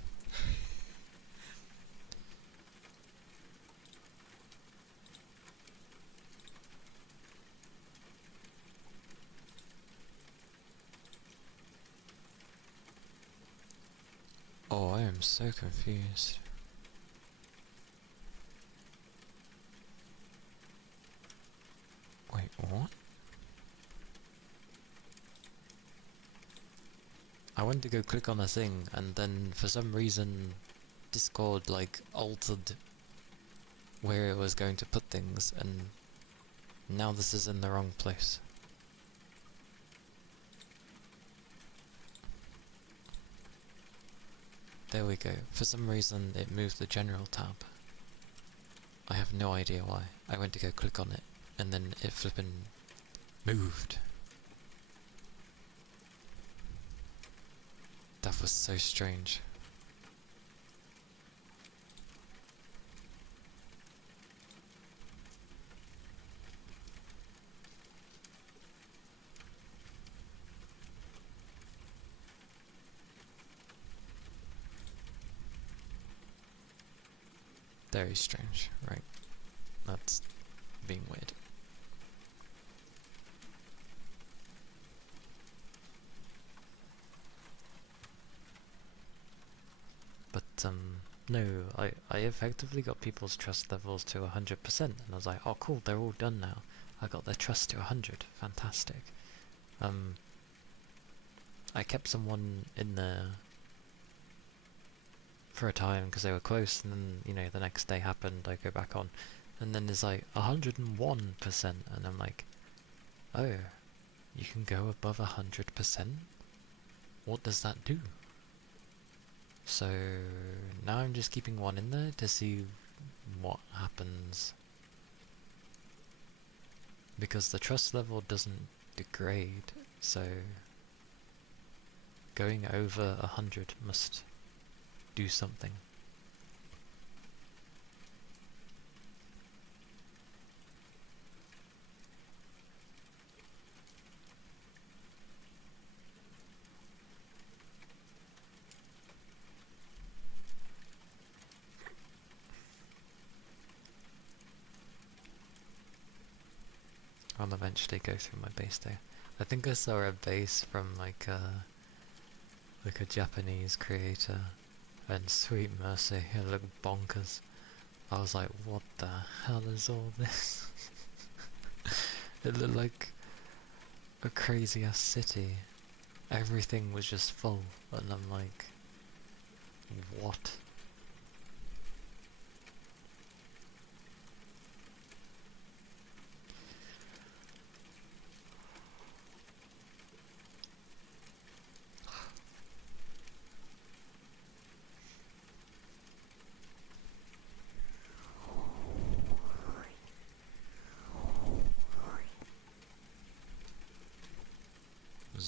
Oh, I am so confused. Wait, what? I went to go click on a thing, and then for some reason Discord like altered where it was going to put things, and now this is in the wrong place. There we go. For some reason it moved the general tab. I have no idea why. I went to go click on it, and then it flippin' moved. That was so strange. Very strange, right? That's being weird. But, no, I effectively got people's trust levels to 100%, and I was like, oh cool, they're all done now. I got their trust to 100, fantastic. I kept someone in there for a time because they were close, and then, you know, the next day happened, I go back on, and then there's like 101%, and I'm like, oh, you can go above 100%? What does that do? So now I'm just keeping one in there to see what happens. Because the trust level doesn't degrade, so going over 100 must do something. I'll eventually go through my base there. I think I saw a base from like a Japanese creator, and sweet mercy, it looked bonkers. I was like, what the hell is all this? It looked like a crazy ass city. Everything was just full, and I'm like, what?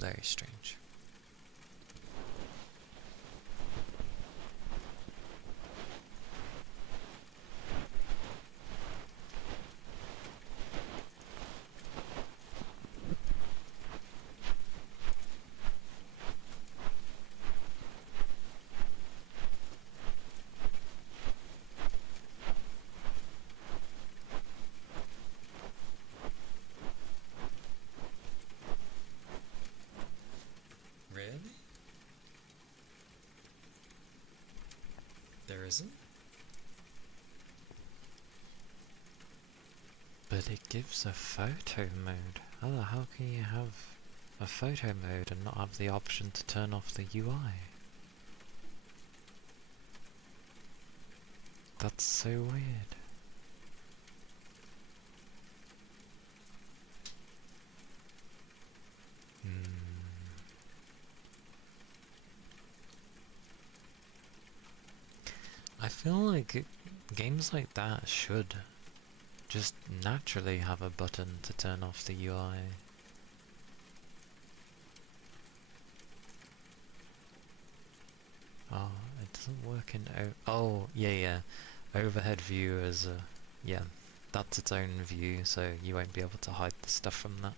very strange. Really? There isn't? But it gives a photo mode. Oh, how can you have a photo mode and not have the option to turn off the UI? That's so weird. I feel like games like that should just naturally have a button to turn off the UI. Oh, it doesn't work in oh, yeah. Overhead view is yeah, that's its own view, so you won't be able to hide the stuff from that.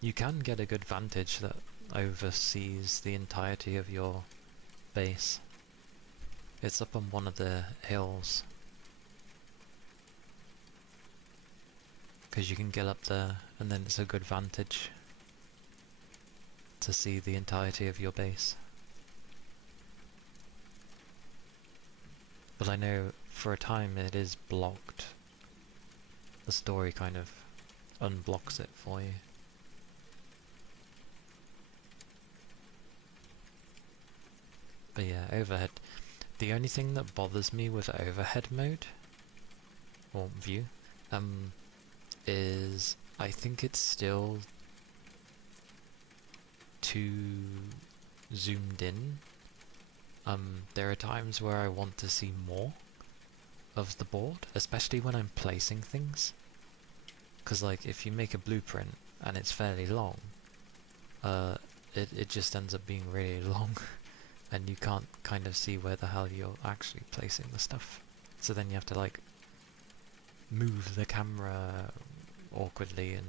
You can get a good vantage that oversees the entirety of your base. It's up on one of the hills. Because you can get up there, and then it's a good vantage to see the entirety of your base. But I know for a time it is blocked. The story kind of unblocks it for you. But yeah, overhead. The only thing that bothers me with overhead mode, or view, is I think it's still too zoomed in. There are times where I want to see more of the board, especially when I'm placing things. Because like, if you make a blueprint and it's fairly long, it just ends up being really long, and you can't kind of see where the hell you're actually placing the stuff. So then you have to like move the camera awkwardly and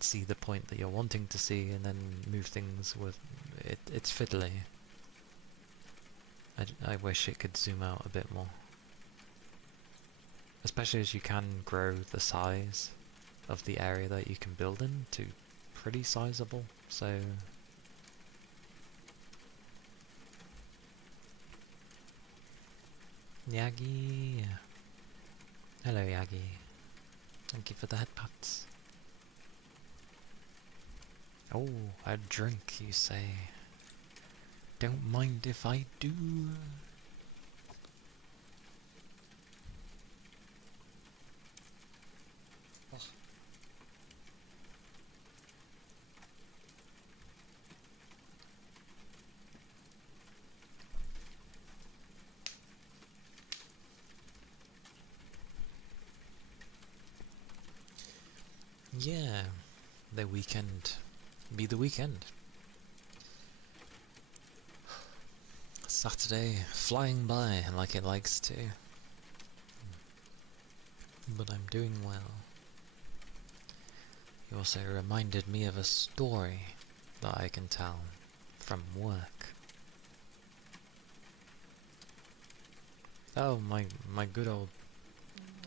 see the point that you're wanting to see, and then move things with it. It's fiddly. I wish it could zoom out a bit more. Especially as you can grow the size of the area that you can build in to pretty sizable, so... Yagi! Hello Yagi. Thank you for the headpats. Oh, a drink you say. Don't mind if I do. Oh. Yeah, the weekend be the weekend. Saturday flying by like it likes to. But I'm doing well. You also reminded me of a story that I can tell from work. Oh, my good old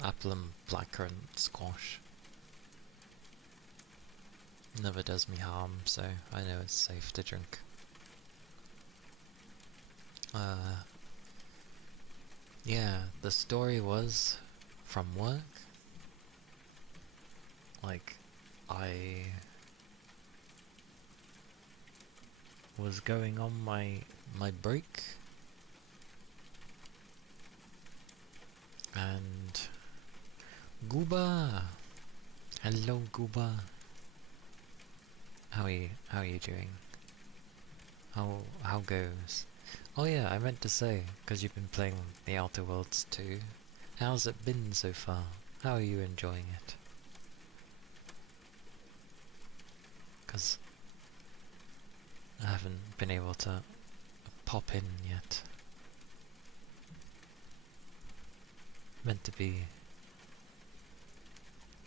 apple and blackcurrant squash. Never does me harm, so I know it's safe to drink. Yeah, the story was from work. Like, I was going on my break, and Gooba! Hello Gooba! How are you doing? How goes? Oh yeah, I meant to say, because you've been playing the Outer Worlds too. How's it been so far? How are you enjoying it? because I haven't been able to pop in yet. Meant to be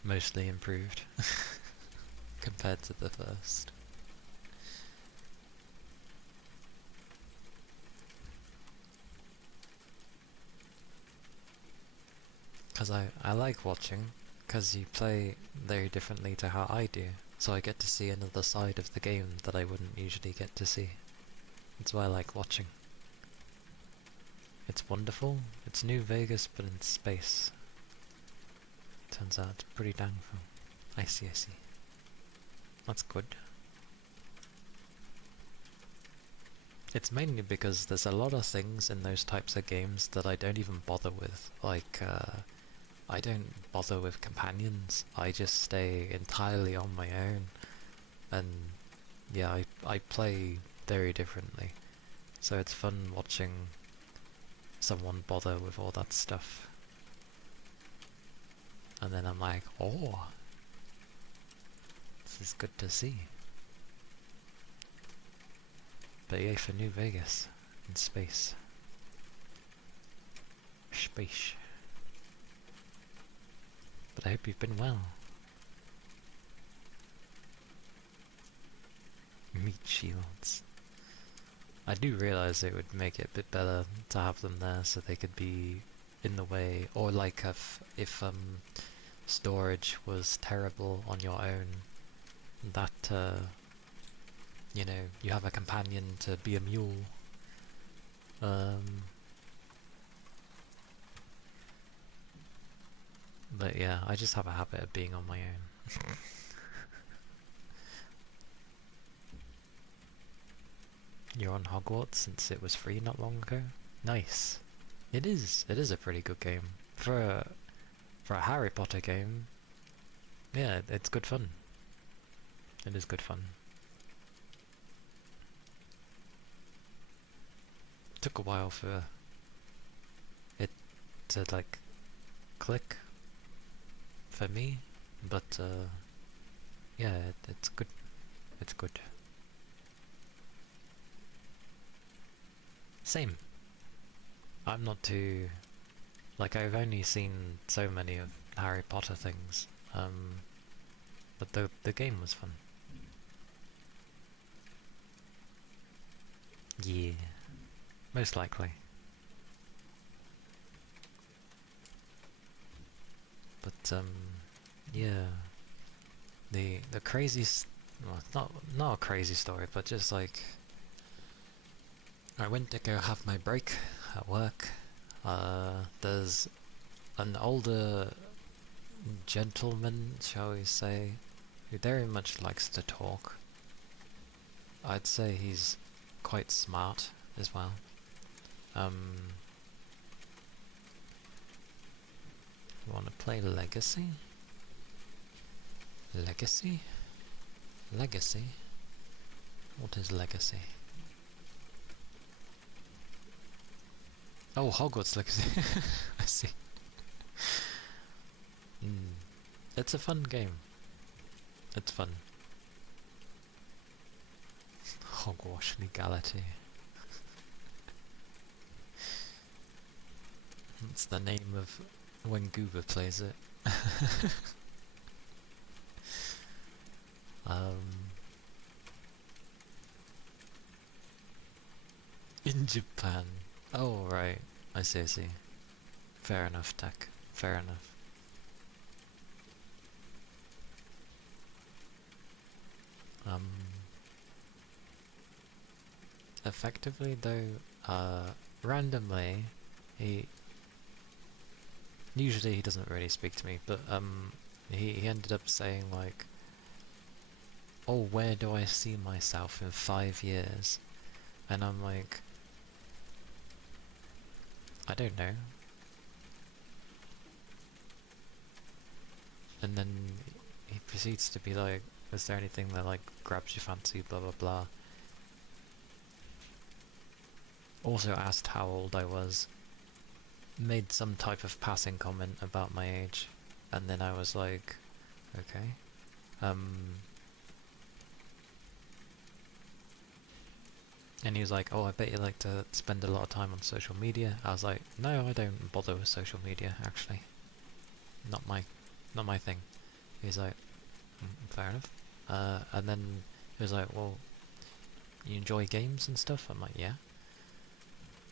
mostly improved compared to the first. Because I like watching, because you play very differently to how I do, so I get to see another side of the game that I wouldn't usually get to see. That's why I like watching. It's wonderful. It's New Vegas, but in space. Turns out it's pretty dang fun. I see, I see. That's good. It's mainly because there's a lot of things in those types of games that I don't even bother with. Like, I don't bother with companions. I just stay entirely on my own. And yeah, I play very differently. So it's fun watching someone bother with all that stuff. And then I'm like, oh, this is good to see. But yay for New Vegas in space. Space. But I hope you've been well. Meat shields. I do realise it would make it a bit better to have them there so they could be in the way, or like if storage was terrible on your own, that you know, you have a companion to be a mule. But yeah, I just have a habit of being on my own. You're on Hogwarts since it was free not long ago? Nice. It is a pretty good game. For a Harry Potter game, yeah, it's good fun. It is good fun. Took a while for it to like click for me, but yeah, it's good. It's good. Same. I'm not too... like, I've only seen so many of Harry Potter things, but the game was fun. Yeah, most likely. But yeah, the crazy, well, it's not a crazy story, but just like, I went to go have my break at work. There's an older gentleman, shall we say, who very much likes to talk. I'd say he's quite smart as well. You want to play Legacy? Legacy? Legacy? What is Legacy? Oh, Hogwarts Legacy. I see. It's a fun game. It's fun. Hogwarts Legality. It's the name of when Goober plays it. In Japan. Oh, right. I see, I see. Fair enough, Tech. Fair enough. Effectively, though, randomly, usually he doesn't really speak to me, but, he ended up saying, like, oh, where do I see myself in 5 years? And I'm like, I don't know. And then he proceeds to be like, is there anything that like grabs your fancy, blah blah blah. Also asked how old I was. Made some type of passing comment about my age. And then I was like, okay. And he was like, oh, I bet you like to spend a lot of time on social media. I was like, no, I don't bother with social media, actually. Not my thing. He's like, fair enough. And then he was like, well, you enjoy games and stuff? I'm like, yeah.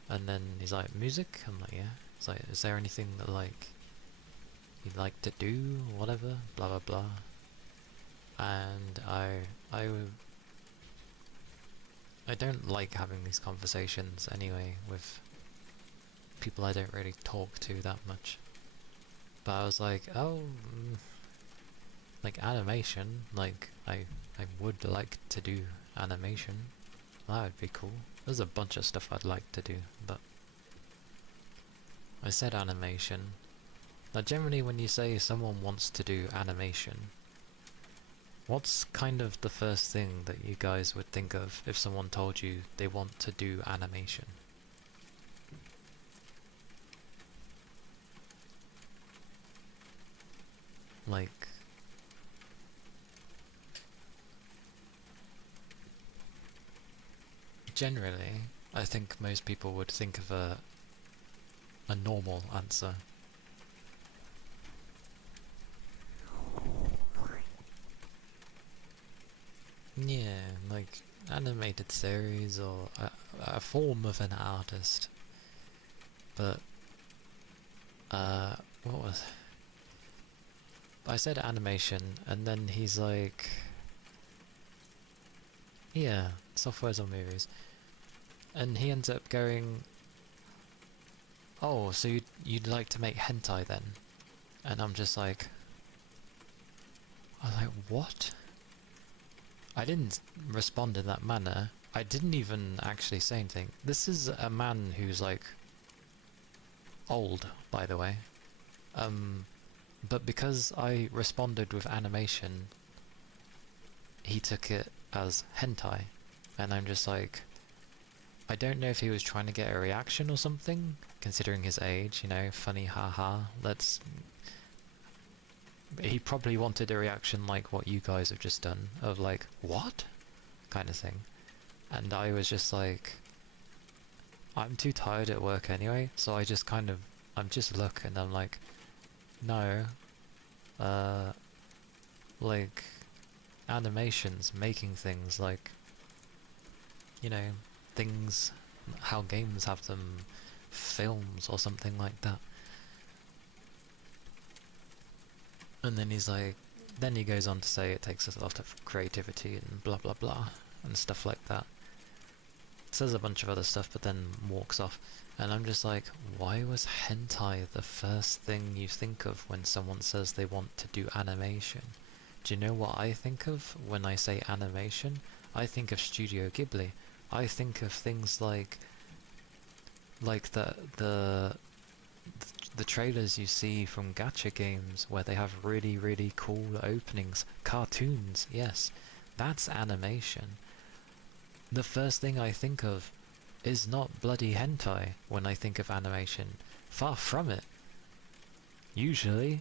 And then he's like, music? I'm like, yeah. He's like, is there anything that, like, you'd like to do, whatever, blah blah blah. And I don't like having these conversations anyway with people I don't really talk to that much. But I was like, oh, like animation, like I would like to do animation. That would be cool. There's a bunch of stuff I'd like to do, but I said animation. Now generally when you say someone wants to do animation, what's kind of the first thing that you guys would think of if someone told you they want to do animation? Like, generally, I think most people would think of a normal answer. Yeah, like animated series or a form of an artist. But, what was... I said animation, and then he's like... Yeah, softwares or movies. And he ends up going... Oh, so you'd like to make hentai then? And I'm just like... I'm like, what? I didn't respond in that manner. I didn't even actually say anything. This is a man who's like... old, by the way. But because I responded with animation, he took it as hentai. And I'm just like... I don't know if he was trying to get a reaction or something, considering his age, you know, funny haha, let's... He probably wanted a reaction like what you guys have just done, of like, what? Kind of thing. And I was just like... I'm too tired at work anyway, so I just kind of... I'm just looking, I'm like... No. Like... Animations, making things, like... You know, things... How games have them... Films or something like that. And then he's like... Then he goes on to say it takes a lot of creativity and blah blah blah. And stuff like that. Says a bunch of other stuff, but then walks off. And I'm just like, why was hentai the first thing you think of when someone says they want to do animation? Do you know what I think of when I say animation? I think of Studio Ghibli. I think of things like the trailers you see from gacha games where they have really really cool openings. Cartoons, yes. That's animation. The first thing I think of is not bloody hentai when I think of animation. Far from it. Usually,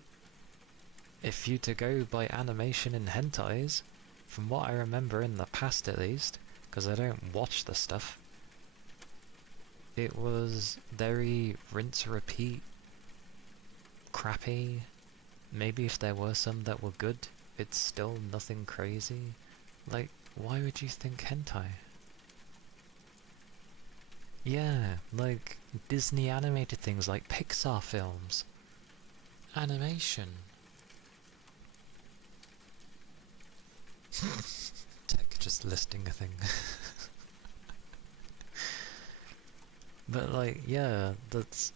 if you to go by animation in hentais, from what I remember in the past at least, because I don't watch the stuff, it was very rinse repeat, crappy. Maybe if there were some that were good, it's still nothing crazy. Like, why would you think hentai? Yeah, like Disney animated things like Pixar films. Animation. Tech just listing a thing. But like, yeah, that's...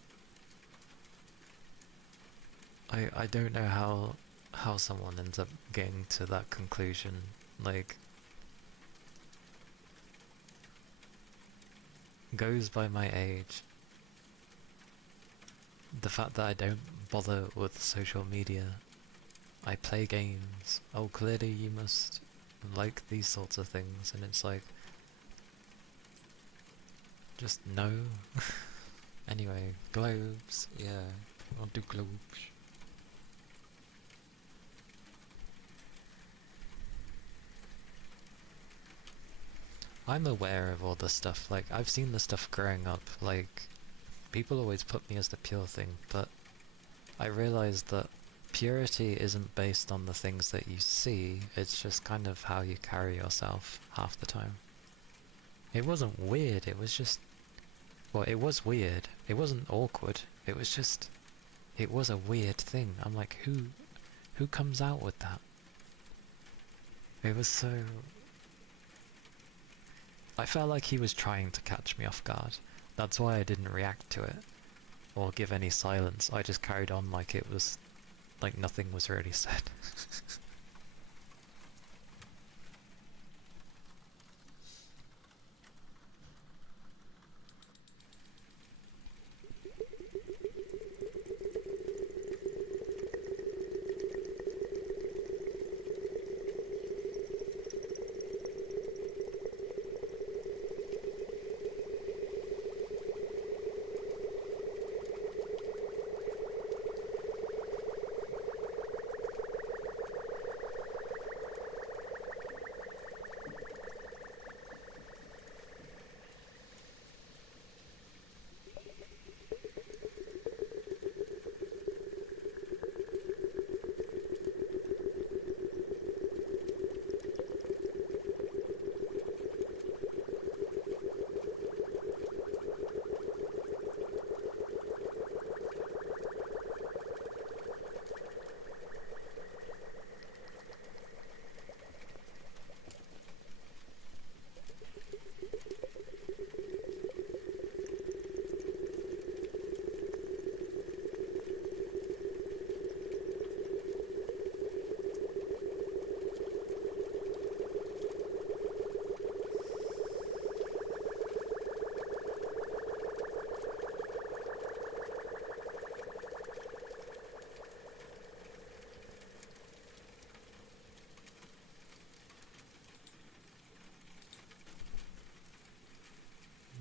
I don't know how someone ends up getting to that conclusion. Like... Goes by my age. The fact that I don't bother with social media. I play games. Oh, clearly you must like these sorts of things, and it's like... Just no. Anyway, globes, yeah, I'll do globes. I'm aware of all the stuff, like, I've seen the stuff growing up, like, people always put me as the pure thing, but I realized that purity isn't based on the things that you see, it's just kind of how you carry yourself half the time. It wasn't weird, it was just... Well, it was weird. It wasn't awkward. It was just... It was a weird thing. I'm like, who comes out with that? It was so... I felt like he was trying to catch me off guard. That's why I didn't react to it, or give any silence. I just carried on like it was... like nothing was really said.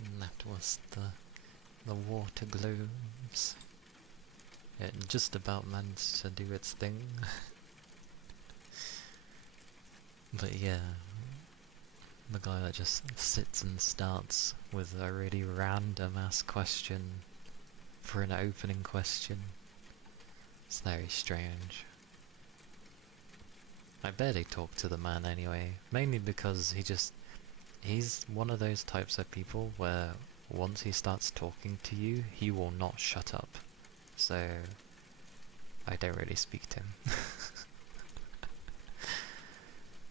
And that was the water globes. It just about managed to do its thing. But yeah, the guy that just sits and starts with a really random ass question for an opening question. It's very strange. I barely talk to the man anyway, mainly because he's one of those types of people where once he starts talking to you, he will not shut up. So I don't really speak to him.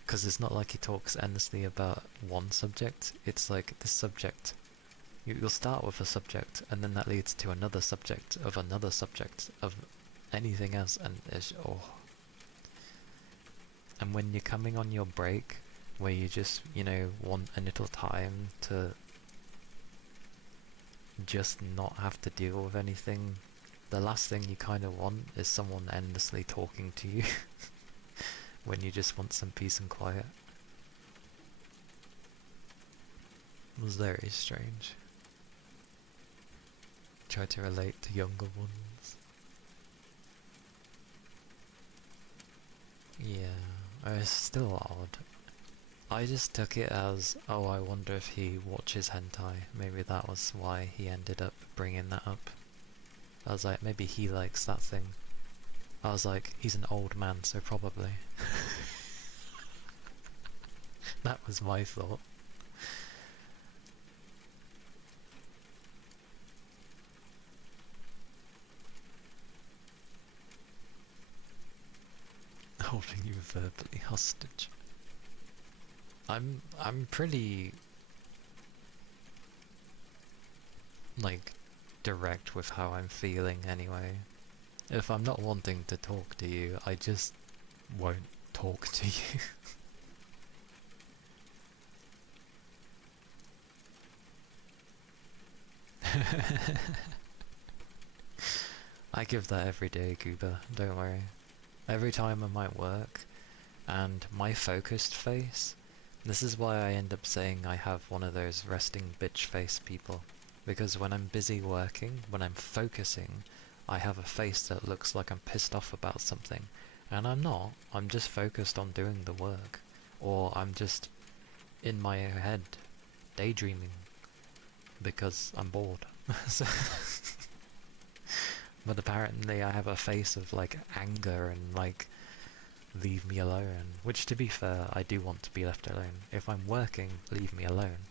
Because it's not like he talks endlessly about one subject, it's like this subject. You'll start with a subject, and then that leads to another subject, of anything else, and it's... oh. And when you're coming on your break, where you just, you know, want a little time to just not have to deal with anything, the last thing you kind of want is someone endlessly talking to you when you just want some peace and quiet. It was very strange. Try to relate to younger ones. Yeah, it's still odd. I just took it as, oh, I wonder if he watches hentai. Maybe that was why he ended up bringing that up. I was like, maybe he likes that thing. I was like, he's an old man, so probably. That was my thought. Holding you verbally hostage. I'm pretty like direct with how I'm feeling anyway. If I'm not wanting to talk to you, I just won't talk to you. I give that every day, Goober, don't worry. Every time I'm at work, and my focused face, this is why I end up saying I have one of those resting bitch face people. Because when I'm busy working, when I'm focusing, I have a face that looks like I'm pissed off about something. And I'm not, I'm just focused on doing the work. Or I'm just in my head daydreaming because I'm bored. So but apparently I have a face of like anger and like leave me alone, which to be fair, I do want to be left alone. If I'm working, leave me alone.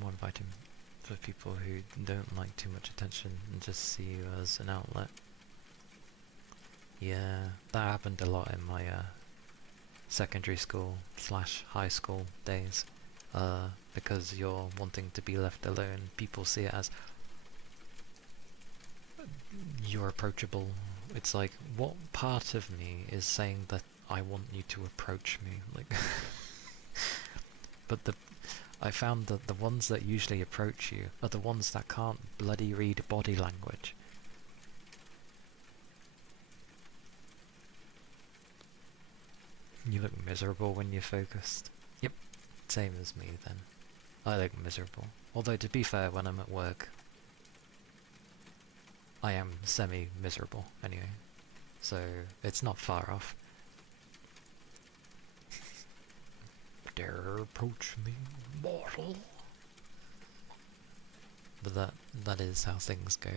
More inviting for people who don't like too much attention and just see you as an outlet. Yeah, that happened a lot in my secondary school / high school days. Because you're wanting to be left alone, people see it as you're approachable. It's like, what part of me is saying that I want you to approach me? Like, but I found that the ones that usually approach you are the ones that can't bloody read body language. You look miserable when you're focused. Yep, same as me then. I look miserable. Although to be fair, when I'm at work, I am semi-miserable anyway. So it's not far off. Dare approach me, mortal. But that is how things go.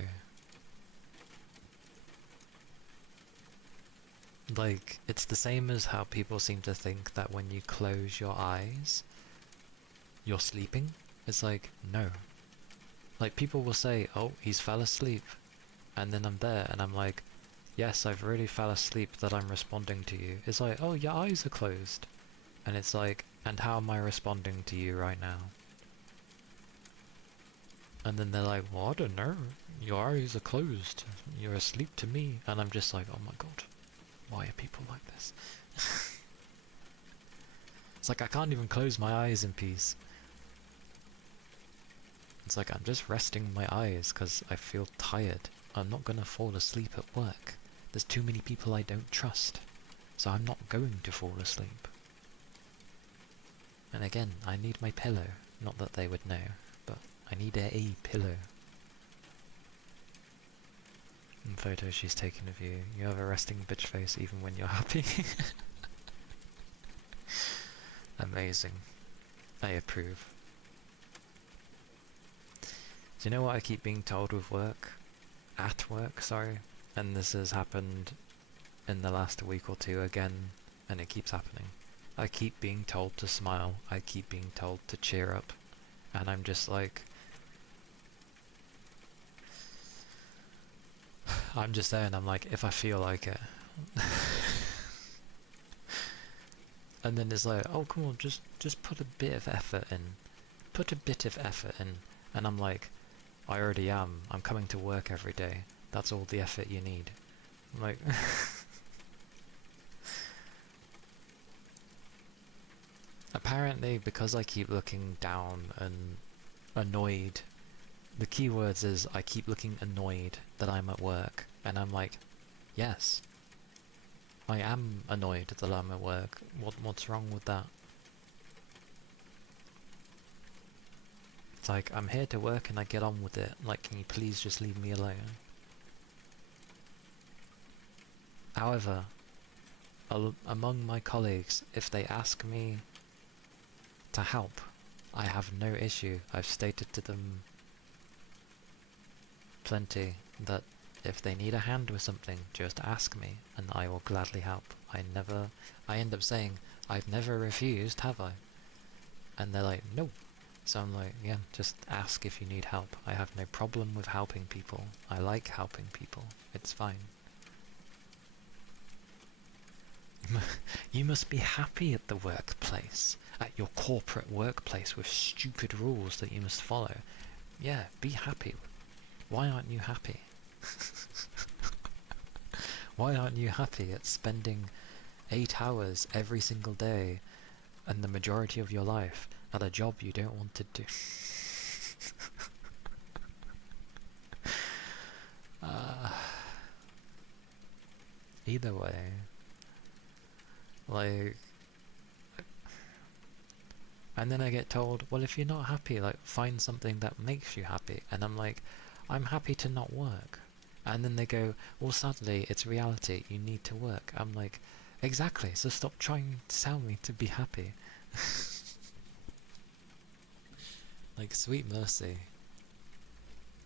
Like, it's the same as how people seem to think that when you close your eyes, you're sleeping. It's like, no. Like, people will say, oh, he's fell asleep. And then I'm there, and I'm like, yes, I've really fell asleep that I'm responding to you. It's like, oh, your eyes are closed. And it's like, and how am I responding to you right now? And then they're like, well, I don't know. Your eyes are closed. You're asleep to me. And I'm just like, oh my god. Why are people like this? It's like I can't even close my eyes in peace. It's like I'm just resting my eyes because I feel tired. I'm not gonna fall asleep at work. There's too many people I don't trust. So I'm not going to fall asleep. And again, I need my pillow. Not that they would know, but I need a pillow. Photo she's taken of you. You have a resting bitch face even when you're happy. Amazing. I approve. Do you know what I keep being told with work? At work, sorry. And this has happened in the last week or two again, and it keeps happening. I keep being told to smile. I keep being told to cheer up. And I'm just like... I'm just there and I'm like, if I feel like it. And then it's like, oh come on, just put a bit of effort in. Put a bit of effort in. And I'm like, I already am. I'm coming to work every day. That's all the effort you need. I'm like... Apparently, because I keep looking down and annoyed, the keywords is I keep looking annoyed that I'm at work, and I'm like, yes, I am annoyed that I'm at work. What's wrong with that? It's like, I'm here to work and I get on with it. Like, can you please just leave me alone? However, among my colleagues, if they ask me to help, I have no issue. I've stated to them plenty that if they need a hand with something, just ask me and I will gladly help. I end up saying, I've never refused, have I? And they're like, no. So I'm like, yeah, just ask if you need help. I have no problem with helping people. I like helping people. It's fine. You must be happy at the workplace, at your corporate workplace with stupid rules that you must follow. Yeah, be happy. Why aren't you happy? Why aren't you happy at spending 8 hours every single day and the majority of your life at a job you don't want to do? Either way, like, and then I get told, well, if you're not happy, like, find something that makes you happy. And I'm like, I'm happy to not work. And then they go, well, sadly, it's reality. You need to work. I'm like, exactly. So stop trying to tell me to be happy. Like, sweet mercy.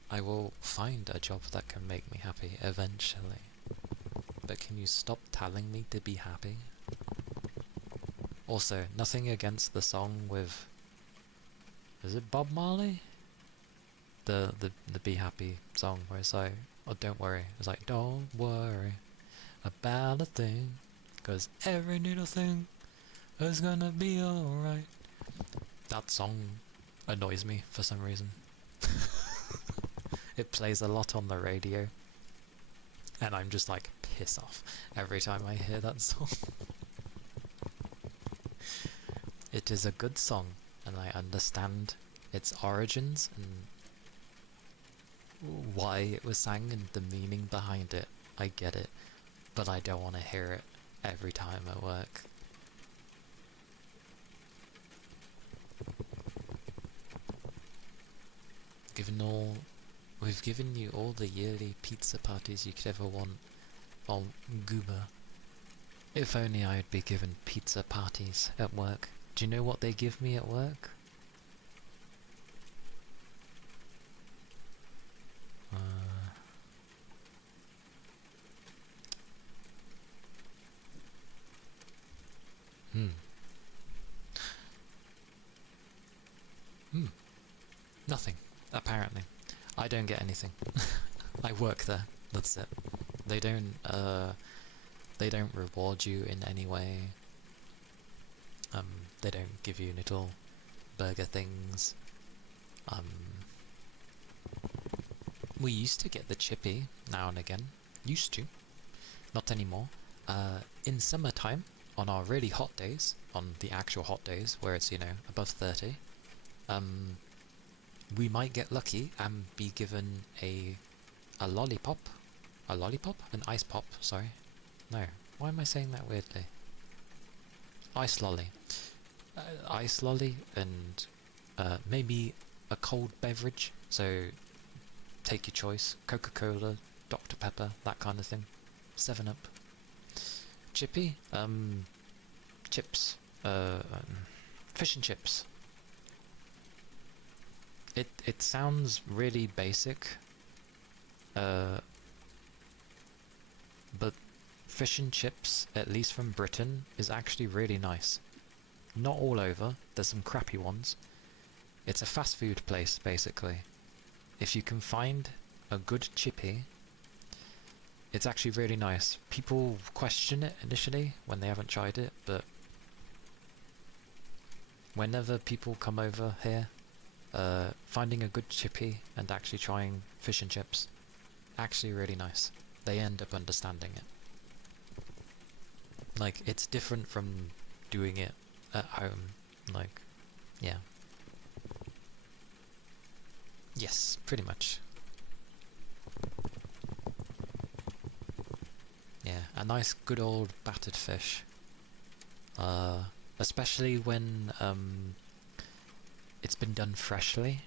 I will find a job that can make me happy eventually. But can you stop telling me to be happy? Also, nothing against the song with... Is it Bob Marley? The Be Happy song where it's like, oh, don't worry. It's like, don't worry about a thing, 'cause every little thing is gonna be alright. That song annoys me for some reason. It plays a lot on the radio, and I'm just like, piss off every time I hear that song. It is a good song, and I understand its origins and why it was sang and the meaning behind it. I get it, but I don't want to hear it every time at work. We've given you all the yearly pizza parties you could ever want on Gooba. If only I'd be given pizza parties at work. Do you know what they give me at work? Nothing, apparently. I don't get anything. I work there, that's it. They don't reward you in any way. They don't give you little burger things. We used to get the chippy now and again. Used to. Not anymore. In summertime, on our really hot days, on the actual hot days, where it's, above 30, we might get lucky and be given a lollipop. A lollipop? An ice pop, sorry. No. Why am I saying that weirdly? Ice lolly. Ice lolly and maybe a cold beverage. So take your choice. Coca-Cola, Dr. Pepper, that kind of thing. 7-Up. Chippy? Chips. Fish and chips. It sounds really basic, but fish and chips, at least from Britain, is actually really nice. Not all over, there's some crappy ones. It's a fast food place, basically. If you can find a good chippy, it's actually really nice. People question it initially when they haven't tried it, but whenever people come over here, finding a good chippy and actually trying fish and chips, actually really nice. They end up understanding it. Like, it's different from doing it at home. Like, yeah. Yes, pretty much. Yeah, a nice good old battered fish. Especially when it's been done freshly.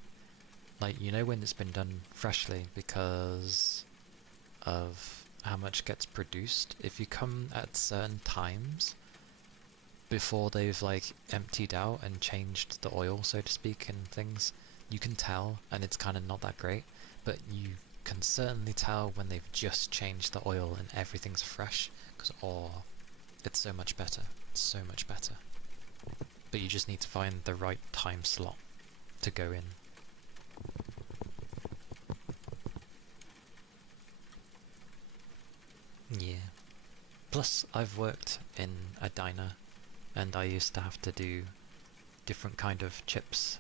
Like, when it's been done freshly because of how much gets produced. If you come at certain times before they've emptied out and changed the oil, so to speak, and things, you can tell, and it's kind of not that great, but you can certainly tell when they've just changed the oil and everything's fresh, because it's so much better. It's so much better. But you just need to find the right time slot to go in. Yeah. Plus, I've worked in a diner, and I used to have to do different kind of chips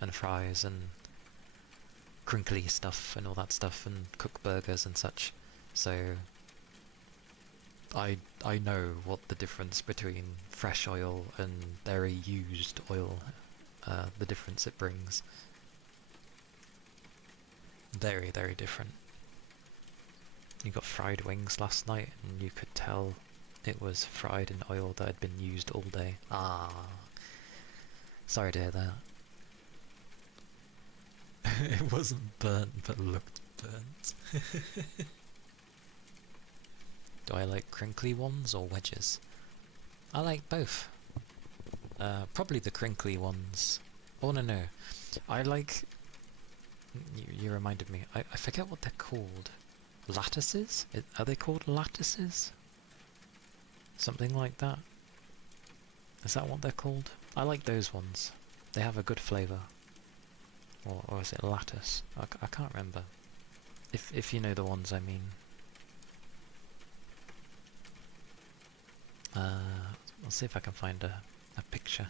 and fries and crinkly stuff and all that stuff, and cook burgers and such. So I know what the difference between fresh oil and very used oil, the difference it brings. Very, very different. You got fried wings last night, and you could tell it was fried in oil that had been used all day. Ah, sorry to hear that. It wasn't burnt, but looked Burnt. Do I like crinkly ones or wedges? I like both. Probably the crinkly ones. Oh no. I like... You reminded me. I forget what they're called. Lattices? Are they called lattices? Something like that? Is that what they're called? I like those ones. They have a good flavour. Or is it lattice? I can't remember. If you know the ones I mean. I'll see if I can find a picture.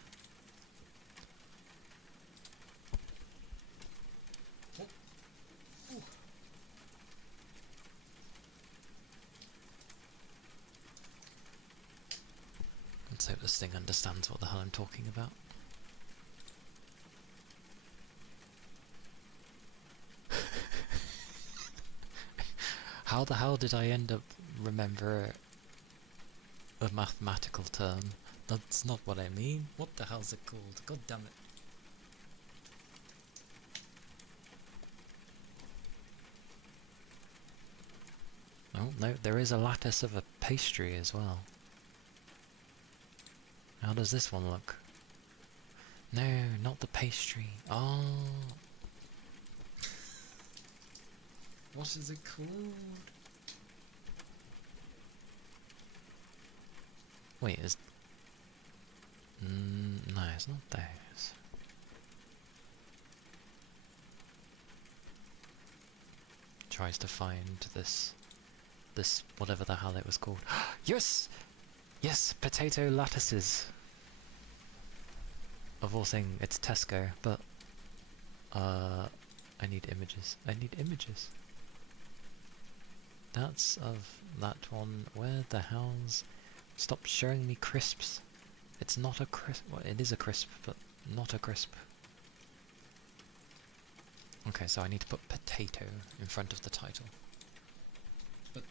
Let's hope this thing understands what the hell I'm talking about. How the hell did I end up remember a mathematical term? That's not what I mean. What the hell's it called? God damn it. Oh, no, there is a lattice of a pastry as well. How does this one look? No, not the pastry. Oh. What is it called? Wait, is... no, it's not those. Tries to find this whatever the hell it was called. Yes! Yes, potato lattices. Of all things, it's Tesco, but I need images. I need images. That's of that one. Where the hell's... Stop showing me crisps. It's not a crisp. Well, it is a crisp, but not a crisp. Okay, so I need to put potato in front of the title. But...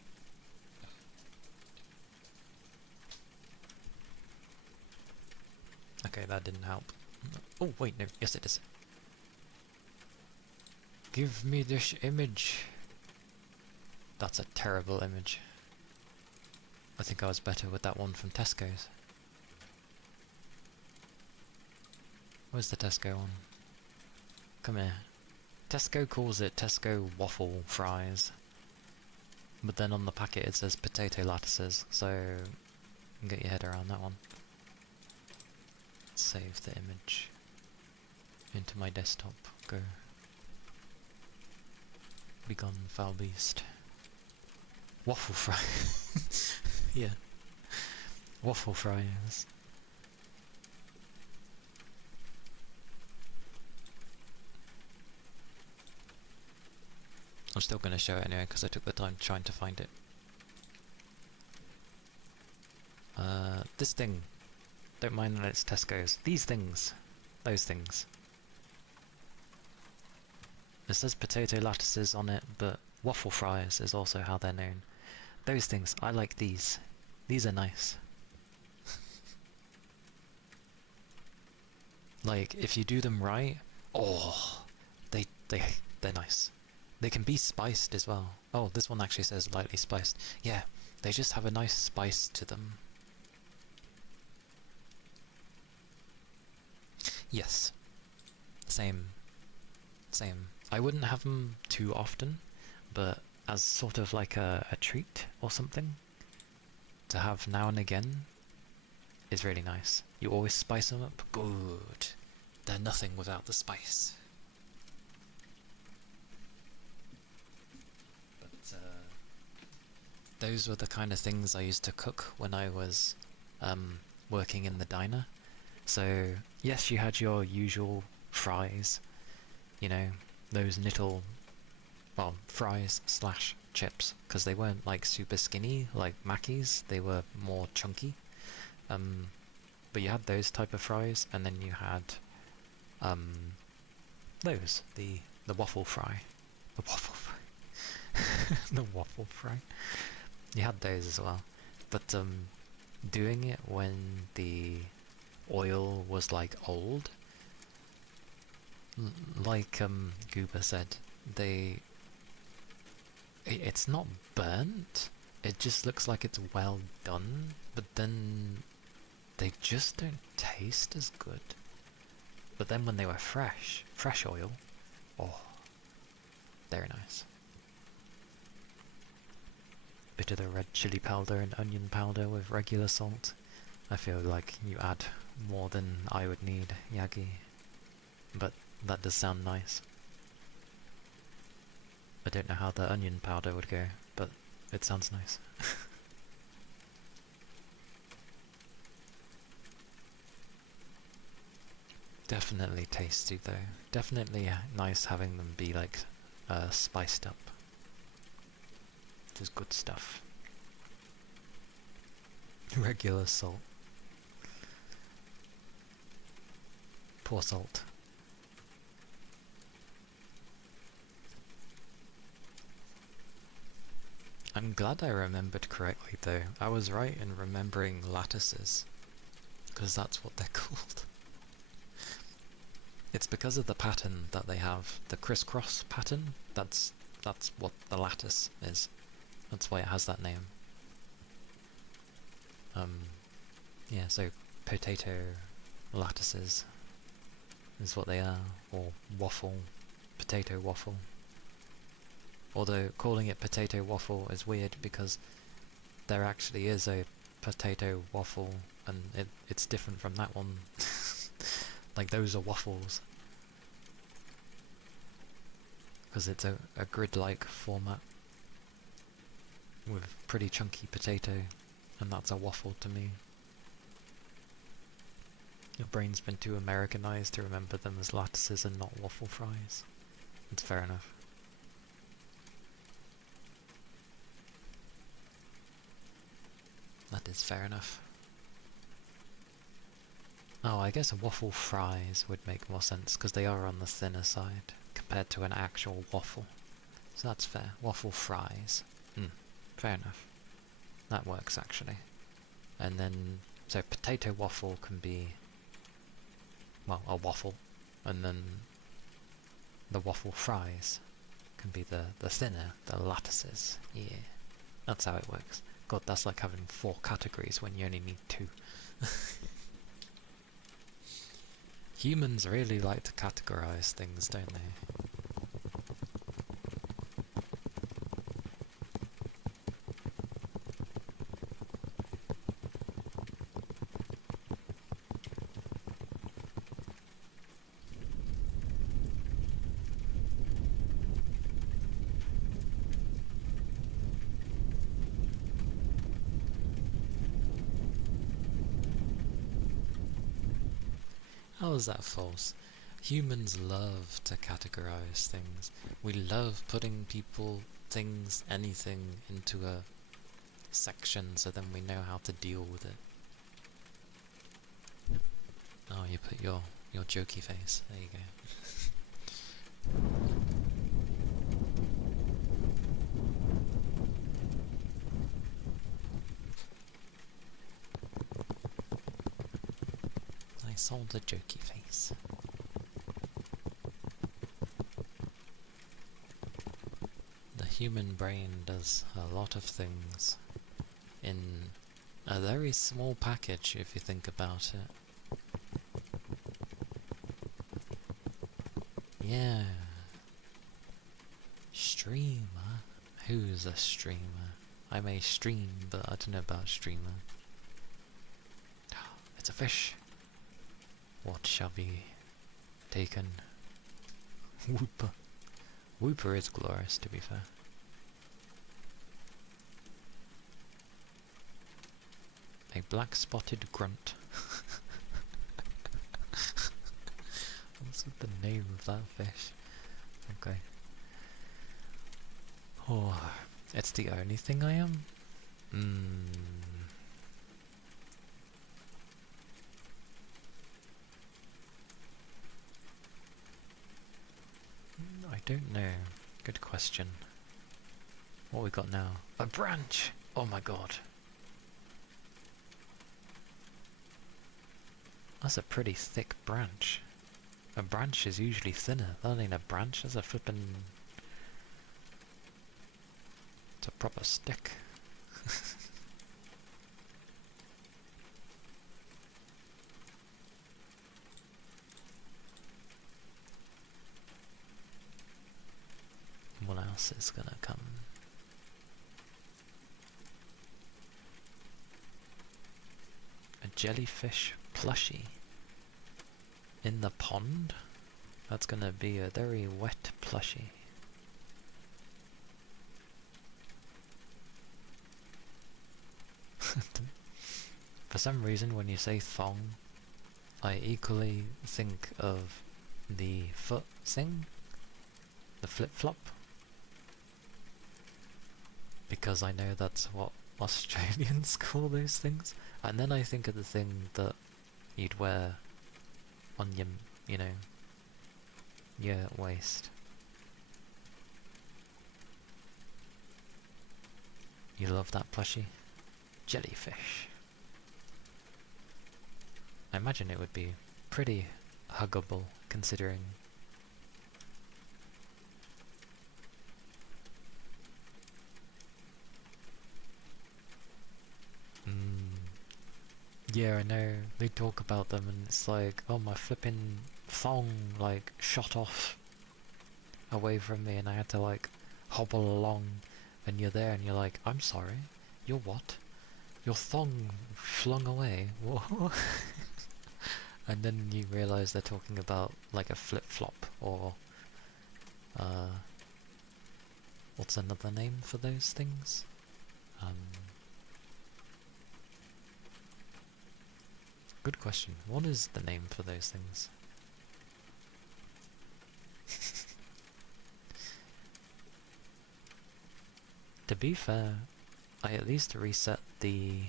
Okay, that didn't help. Oh, wait, no. Yes, it is. Give me this image. That's a terrible image. I think I was better with that one from Tesco's. Where's the Tesco one? Come here. Tesco calls it Tesco waffle fries. But then on the packet it says potato lattices, so you can get your head around that one. Save the image into my desktop. Go. Begone, foul beast. Waffle fries. Yeah. Waffle fries. I'm still going to show it anyway because I took the time trying to find it. This thing. Don't mind that it's Tesco's. These things. Those things. It says potato lattices on it, but waffle fries is also how they're known. Those things. I like these. These are nice. Like, if you do them right, oh, they're nice. They can be spiced as well. Oh, this one actually says lightly spiced. Yeah, they just have a nice spice to them. Yes. Same. Same. I wouldn't have them too often, but as sort of like a treat or something, to have now and again is really nice. You always spice them up. Good. They're nothing without the spice. But those were the kind of things I used to cook when I was working in the diner. So yes, you had your usual fries, you know, those little, well, fries slash chips, because they weren't like super skinny like Mackey's, they were more chunky. But you had those type of fries, and then you had those, the waffle fry. The waffle fry. The waffle fry. You had those as well. But doing it when the oil was like old, like Goober said, they It's not burnt. It just looks like it's well done, but then they just don't taste as good. But then when they were fresh oil, oh, very nice. Bit of the red chili powder and onion powder with regular salt. I feel like you add more than I would need, Yagi. But that does sound nice. I don't know how the onion powder would go, but it sounds nice. Definitely tasty though. Definitely nice having them be like spiced up. It is good stuff. Regular salt. Poor salt. I'm glad I remembered correctly though. I was right in remembering lattices, because that's what they're called. It's because of the pattern that they have, the crisscross pattern. That's what the lattice is. That's why it has that name. Yeah, so potato lattices is what they are, or waffle, potato waffle. Although calling it potato waffle is weird because there actually is a potato waffle and it's different from that one. Like those are waffles. Because it's a grid-like format with pretty chunky potato, and that's a waffle to me. Your brain's been too Americanized to remember them as lattices and not waffle fries. It's fair enough. That is fair enough. Oh, I guess waffle fries would make more sense, because they are on the thinner side, compared to an actual waffle. So that's fair. Waffle fries. Fair enough. That works, actually. And then, so potato waffle can be, well, a waffle, and then the waffle fries can be the thinner, the lattices. Yeah, that's how it works. God, that's like having 4 categories when you only need 2. Humans really like to categorize things, don't they? How is that false? Humans love to categorize things. We love putting people, things, anything into a section so then we know how to deal with it. Oh, you put your jokey face. There you go. I saw the jokey face. The human brain does a lot of things in a very small package if you think about it. Yeah. Streamer? Who's a streamer? I may stream, but I don't know about streamer. It's a fish. What shall be taken? Whooper. Whooper is glorious, to be fair. A black-spotted grunt. What's the name of that fish? Okay. Oh, it's the only thing I am? I don't know. Good question. What we got now? A branch! Oh my god. That's a pretty thick branch. A branch is usually thinner. That ain't a branch, that's a flippin'... It's a proper stick. What else is gonna come? A jellyfish plushie. In the pond? That's gonna be a very wet plushie. For some reason when you say thong, I equally think of the foot thing, the flip-flop, because I know that's what Australians call those things, and then I think of the thing that you'd wear on your, you know, your waist. You love that plushie? Jellyfish. I imagine it would be pretty huggable, considering. Yeah, I know, they talk about them and it's like, oh, my flipping thong, like, shot off away from me and I had to, like, hobble along, and you're there and you're like, I'm sorry, your what? Your thong flung away? What? And then you realise they're talking about, like, a flip-flop, or, what's another name for those things? Good question. What is the name for those things? To be fair, I at least reset the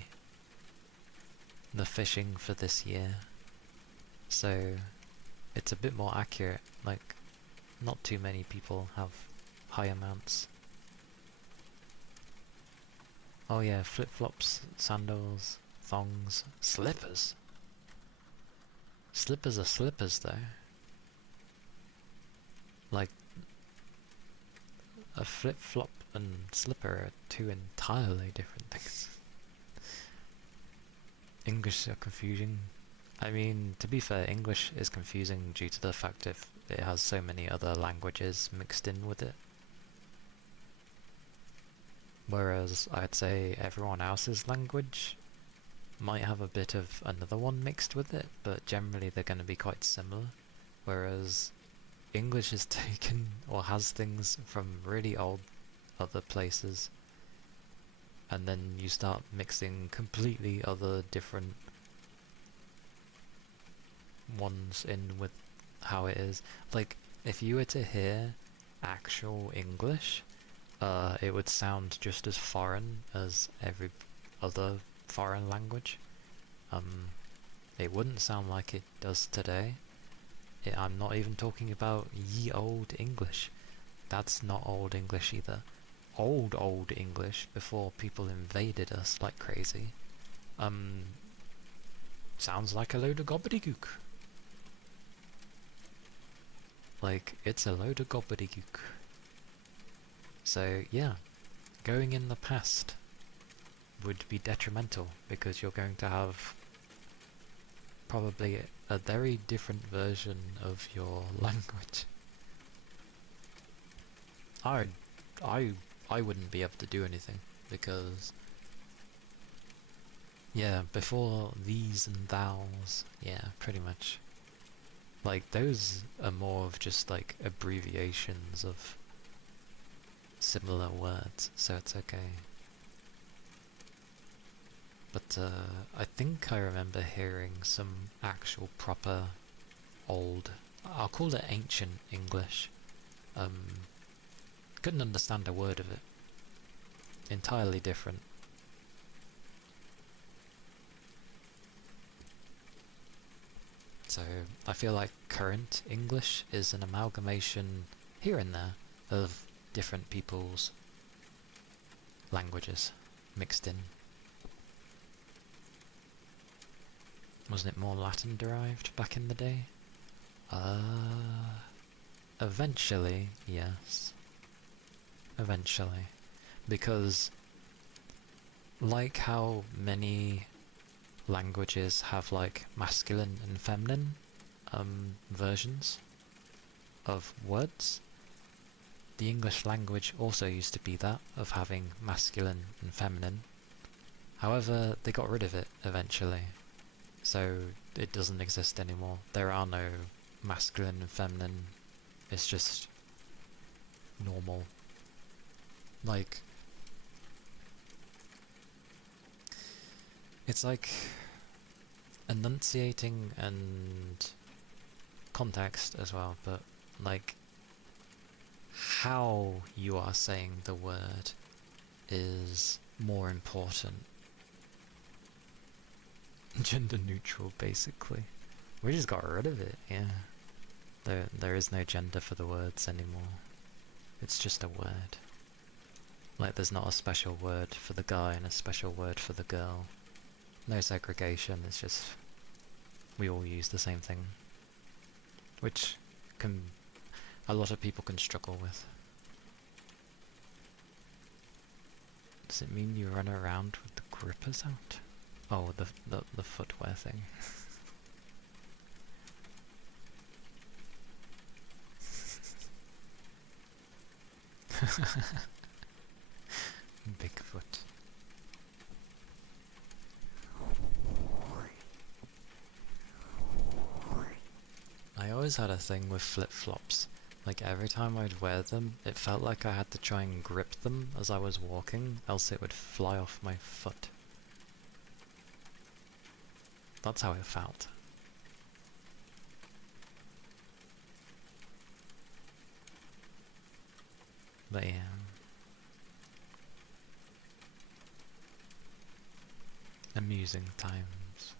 fishing for this year, so it's a bit more accurate. Like, not too many people have high amounts. Oh yeah, flip-flops, sandals, thongs, slippers. Slippers are slippers though. Like, a flip-flop and slipper are two entirely different things. English are confusing. I mean, to be fair, English is confusing due to the fact that it has so many other languages mixed in with it. Whereas I'd say everyone else's language might have a bit of another one mixed with it, but generally they're going to be quite similar. Whereas English is taken or has things from really old other places, and then you start mixing completely other different ones in with how it is. Like, if you were to hear actual English, it would sound just as foreign as every other foreign language. It wouldn't sound like it does today. I'm not even talking about ye old English. That's not old English either. Old English, before people invaded us like crazy, sounds like a load of gobbledygook. Like, it's a load of gobbledygook. So yeah, going in the past would be detrimental, because you're going to have probably a very different version of your language. I wouldn't be able to do anything, because yeah, before these and thous, yeah, pretty much. Like, those are more of just like abbreviations of similar words, so it's okay. But I think I remember hearing some actual proper old, I'll call it ancient English. Couldn't understand a word of it. Entirely different. So I feel like current English is an amalgamation here and there of different people's languages mixed in. Wasn't it more Latin derived back in the day? Eventually, yes. Eventually. because like how many languages have like masculine and feminine versions of words, the English language also used to be that, of having masculine and feminine. However, they got rid of it eventually, so it doesn't exist anymore. There are no masculine and feminine, it's just normal. Like, it's like enunciating and context as well, but like how you are saying the word is more important. Gender neutral, basically. We just got rid of it, yeah. There is no gender for the words anymore. It's just a word. Like there's not a special word for the guy and a special word for the girl. No segregation, it's just we all use the same thing. Which a lot of people can struggle with. Does it mean you run around with the grippers out? Oh, the footwear thing. Bigfoot. I always had a thing with flip-flops. Like every time I'd wear them, it felt like I had to try and grip them as I was walking, else it would fly off my foot. That's how it felt. But yeah. Amusing times.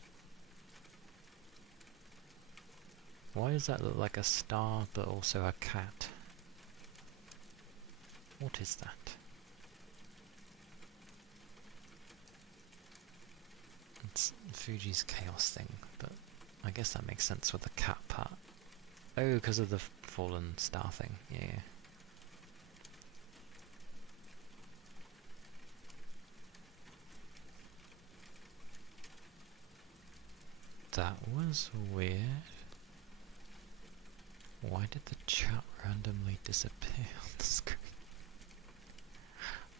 Why does that look like a star but also a cat? What is that? It's Fuji's chaos thing, but I guess that makes sense with the cat part. Oh, because of the fallen star thing, yeah. That was weird. Why did the chat randomly disappear on the screen?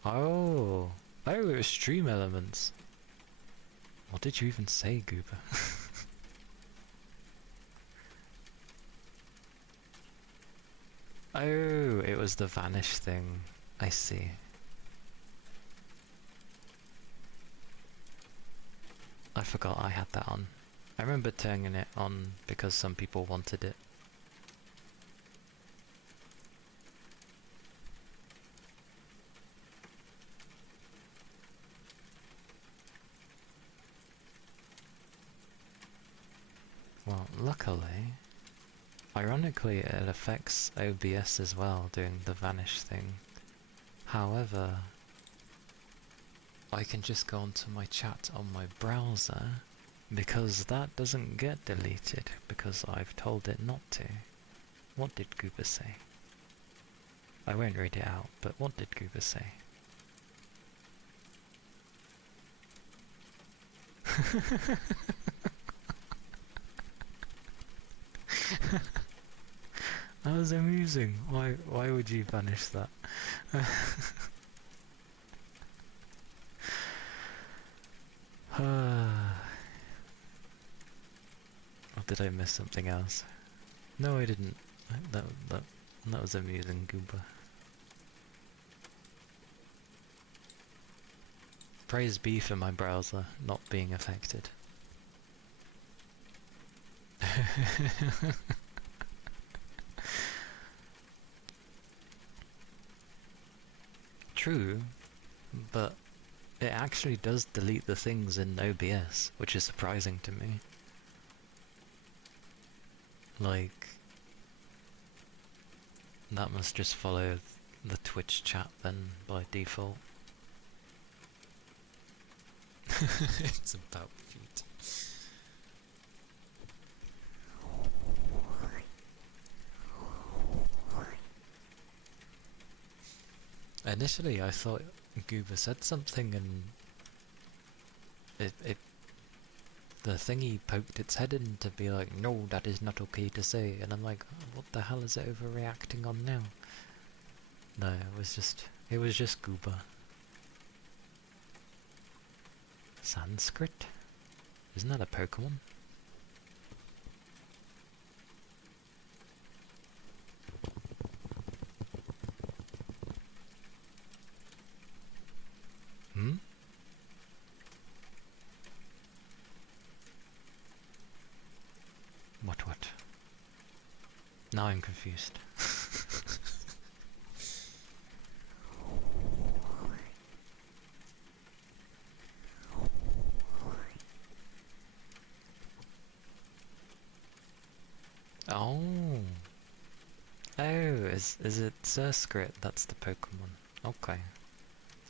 Oh! Oh, it was Stream Elements. What did you even say, Goober? Oh, it was the vanish thing. I see. I forgot I had that on. I remember turning it on because some people wanted it. Well, luckily, ironically it affects OBS as well, doing the vanish thing. However, I can just go onto my chat on my browser, because that doesn't get deleted, because I've told it not to. What did Goober say? I won't read it out, but what did Goober say? That was amusing. Why would you banish that? Or did I miss something else? No, I didn't. That was amusing, Goober. Praise be for my browser not being affected. True, but it actually does delete the things in OBS, which is surprising to me. Like, that must just follow the Twitch chat then by default. It's about feet. Initially I thought Goober said something and it the thingy poked its head in to be like, no, that is not okay to say, and I'm like, what the hell is it overreacting on now? No, it was just Goober. Sanskrit? Isn't that a Pokemon? Hmm? What? Now I'm confused. Oh. Oh, is it Surskrit? That's the Pokemon. Okay.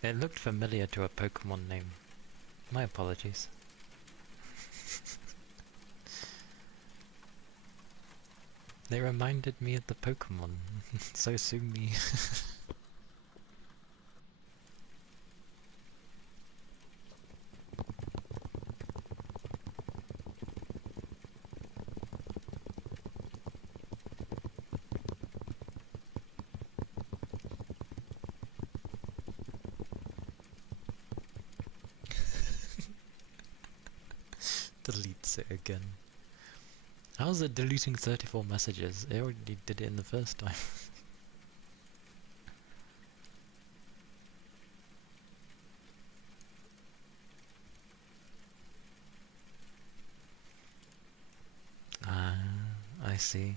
It looked familiar to a Pokemon name. My apologies. They reminded me of the Pokemon. So sue me. Deletes it again. How's it deleting 34 messages? It already did it in the first time. Ah, I see.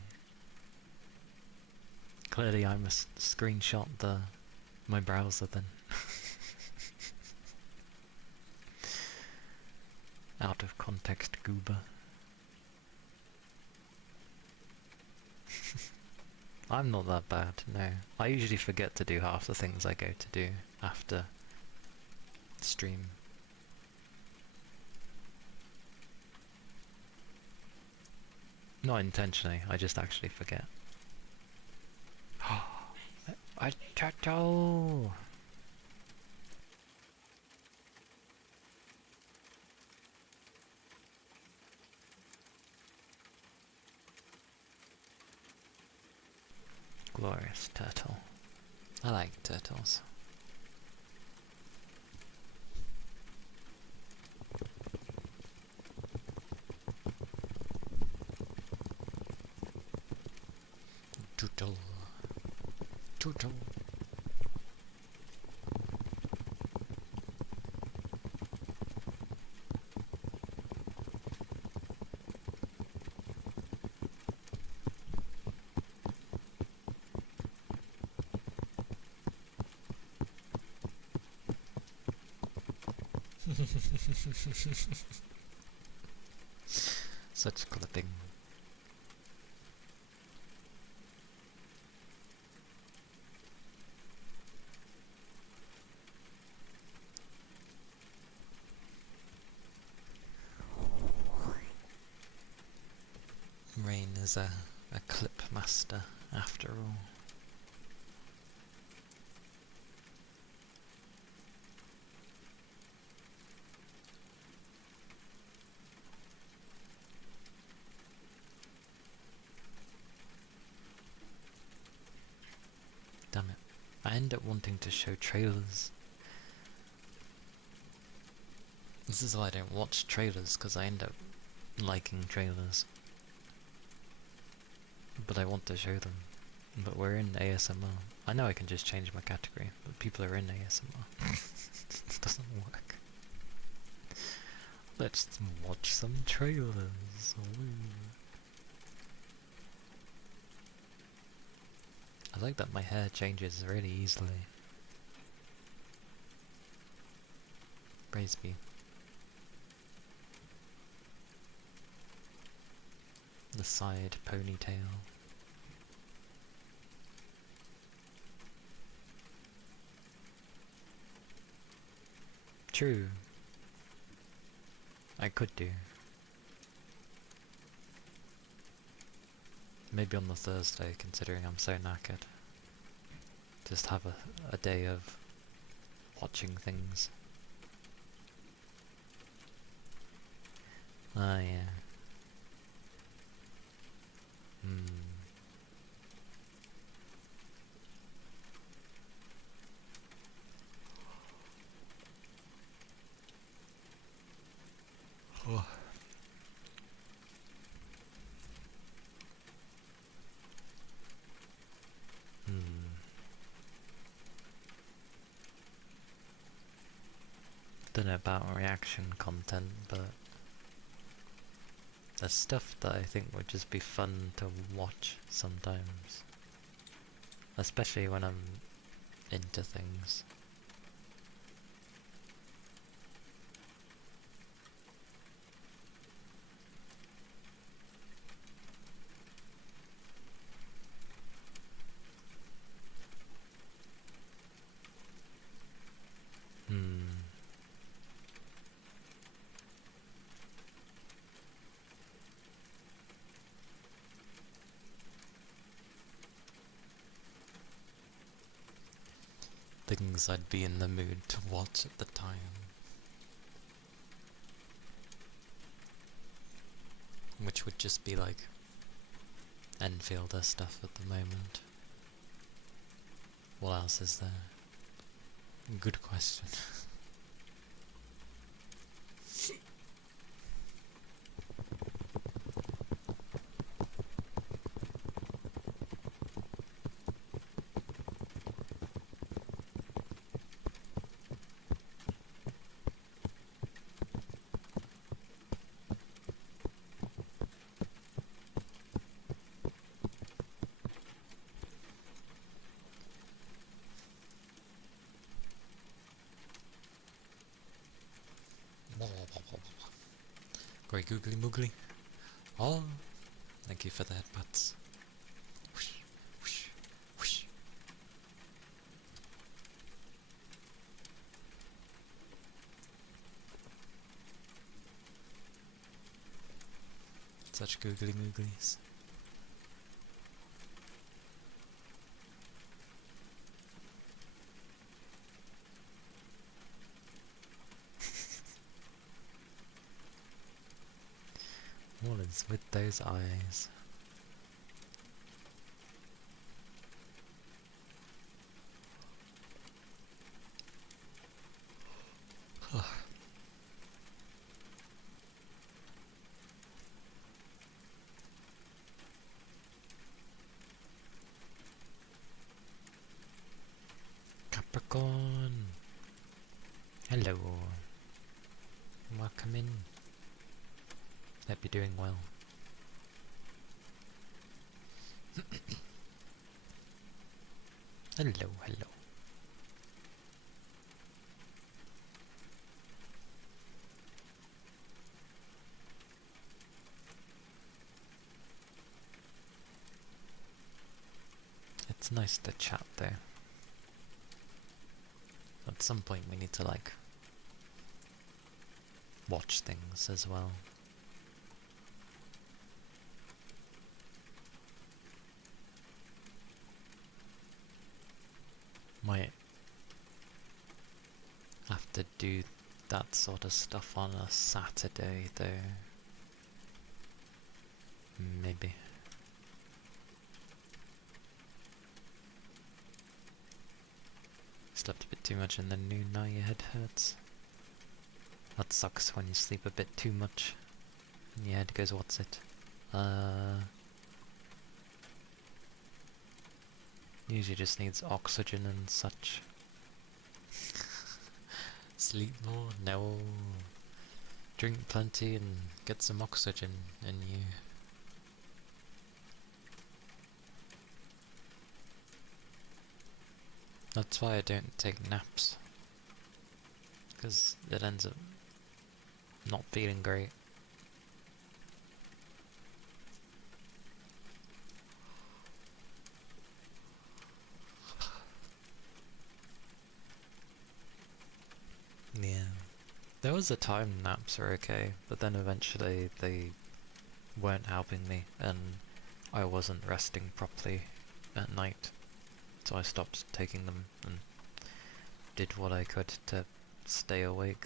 Clearly I must screenshot my browser then. Out of context goober. I'm not that bad, no. I usually forget to do half the things I go to do after stream. Not intentionally, I just actually forget. A turtle! Glorious turtle. I like turtles. Turtle. Turtle. Such clipping. Rain is a clip master after all. Damn it. I end up wanting to show trailers. This is why I don't watch trailers, because I end up liking trailers. But I want to show them. But we're in ASMR. I know I can just change my category, but people are in ASMR. It doesn't work. Let's watch some trailers. Woo. I like that my hair changes really easily. Praise be. The side ponytail. True. I could do. Maybe on the Thursday, considering I'm so knackered. Just have a day of watching things. Ah, yeah. Oh. Don't know about reaction content, but there's stuff that I think would just be fun to watch sometimes. Especially when I'm into things. Things I'd be in the mood to watch at the time. Which would just be like Enfielder stuff at the moment. What else is there? Good question. Great googly moogly. Oh, thank you for the headbutts. Whoosh, whoosh, whoosh. Such googly mooglies. What is with those eyes? Capricorn! Hello. Welcome in. Hope you're doing well. Hello, hello. It's nice to chat there. At some point we need to like watch things as well. Might have to do that sort of stuff on a Saturday though. Maybe. Slept a bit too much in the noon, now your head hurts. That sucks when you sleep a bit too much and your head goes, what's it? Usually just needs oxygen and such. Sleep more? No. Drink plenty and get some oxygen in you. That's why I don't take naps. Because it ends up not feeling great. Yeah. There was a time naps were okay, but then eventually they weren't helping me and I wasn't resting properly at night. So I stopped taking them and did what I could to stay awake.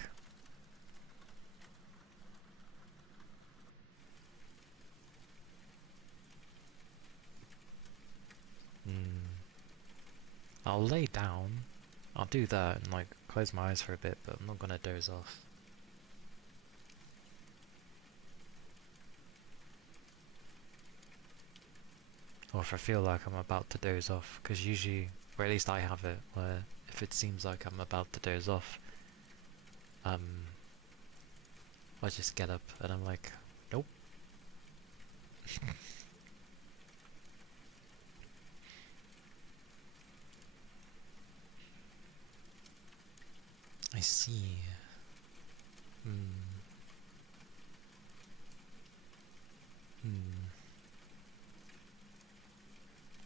I'll lay down. I'll do that and like close my eyes for a bit, but I'm not gonna doze off. Or if I feel like I'm about to doze off, because usually, or at least I have it, where if it seems like I'm about to doze off, I just get up and I'm like, nope. I see.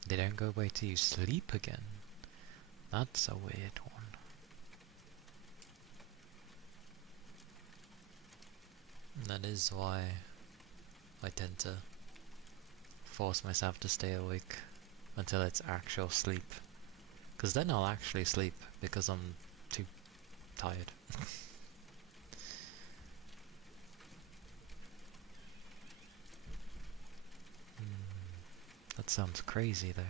They don't go away till you sleep again. That's a weird one. That is why I tend to force myself to stay awake until it's actual sleep. Because then I'll actually sleep because I'm too tired. That sounds crazy though.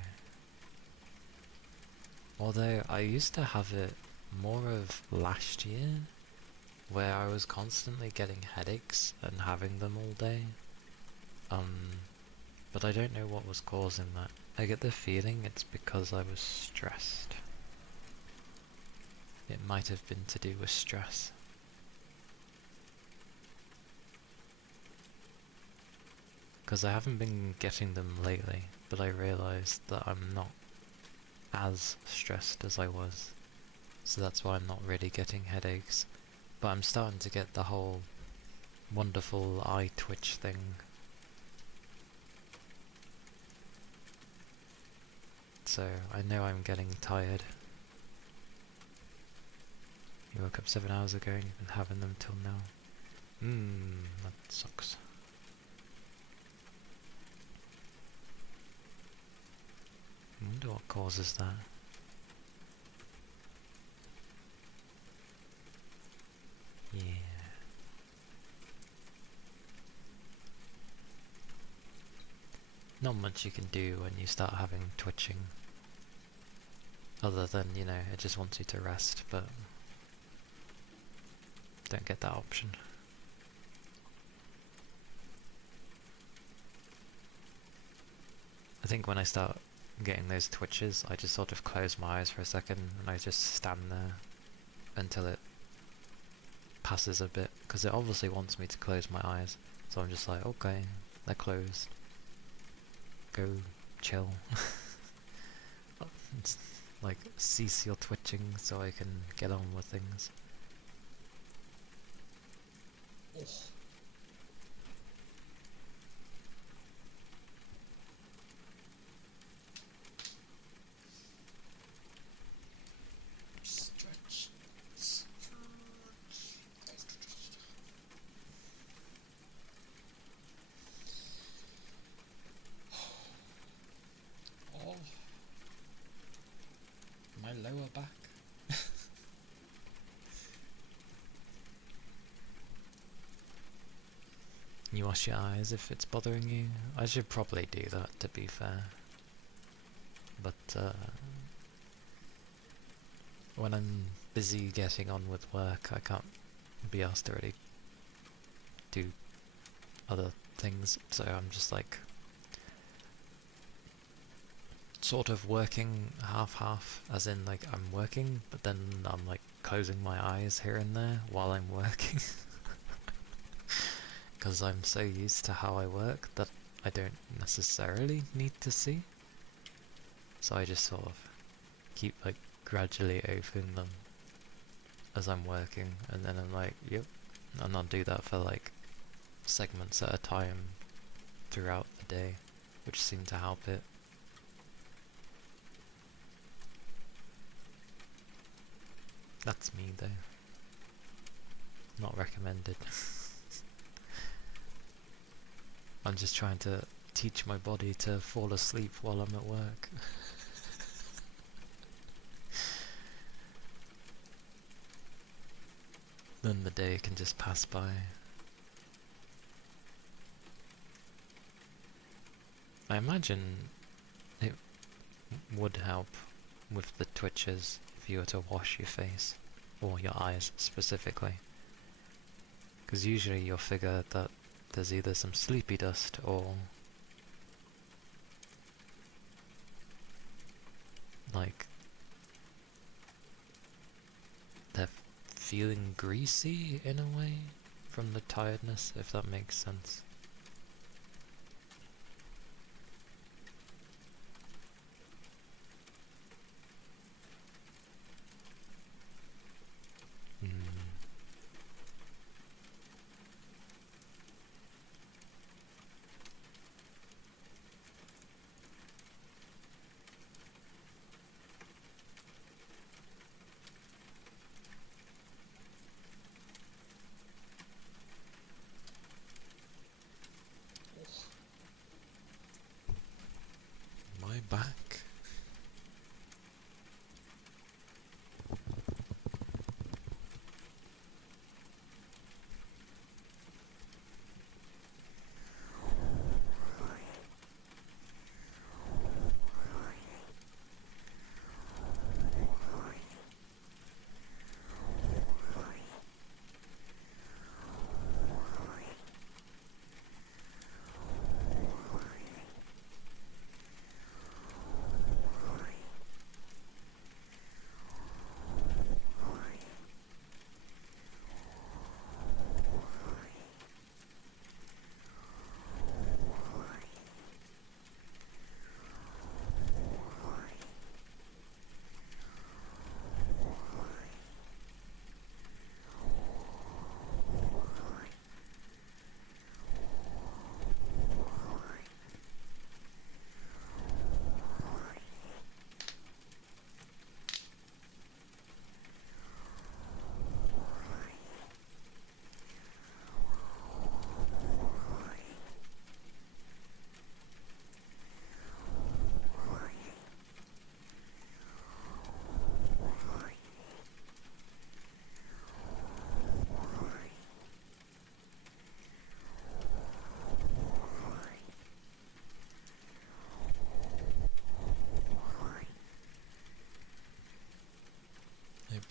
Although I used to have it more of last year, where I was constantly getting headaches and having them all day. But I don't know what was causing that. I get the feeling it's because I was stressed. It might have been to do with stress. Because I haven't been getting them lately, but I realised that I'm not as stressed as I was. So that's why I'm not really getting headaches. But I'm starting to get the whole wonderful eye twitch thing. So I know I'm getting tired. You woke up 7 hours ago and you've been having them till now. That sucks. I wonder what causes that. Yeah. Not much you can do when you start having twitching. Other than, you know, it just wants you to rest, but don't get that option. I think when I start getting those twitches, I just sort of close my eyes for a second and I just stand there until it passes a bit, because it obviously wants me to close my eyes, so I'm just like, okay, they're closed. Go chill. It's like, cease your twitching so I can get on with things. Oh. Stretch. Oh. My lower back. You wash your eyes if it's bothering you. I should probably do that, to be fair. But when I'm busy getting on with work, I can't be asked to really do other things, so I'm just like sort of working half-half, as in like I'm working, but then I'm like closing my eyes here and there while I'm working. Because I'm so used to how I work that I don't necessarily need to see. So I just sort of keep like gradually opening them as I'm working, and then I'm like, yep, and I'll do that for like segments at a time throughout the day, which seem to help it. That's me though. Not recommended. I'm just trying to teach my body to fall asleep while I'm at work. then the day can just pass by. I imagine it would help with the twitches if you were to wash your face, or your eyes specifically. Because usually you'll figure that there's either some sleepy dust or like they're feeling greasy in a way from the tiredness, if that makes sense. My back.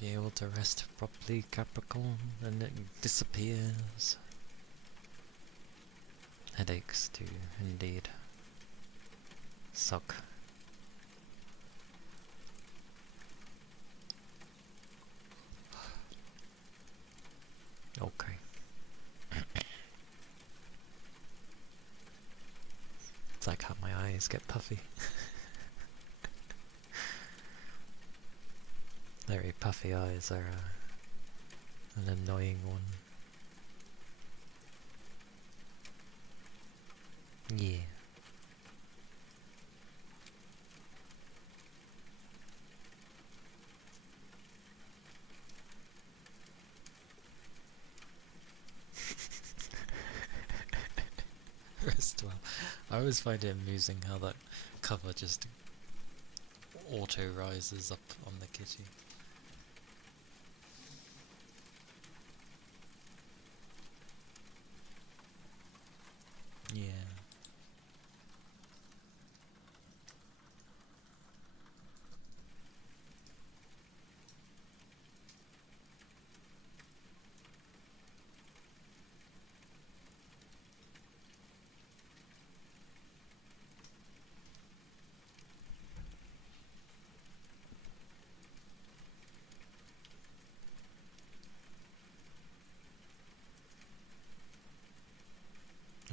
Be able to rest properly, Capricorn, and it disappears. Headaches do indeed suck. Okay. It's like how my eyes get puffy. Very puffy eyes are an annoying one. Yeah. Rest well. I always find it amusing how that cover just auto rises up on the kitty. Yeah.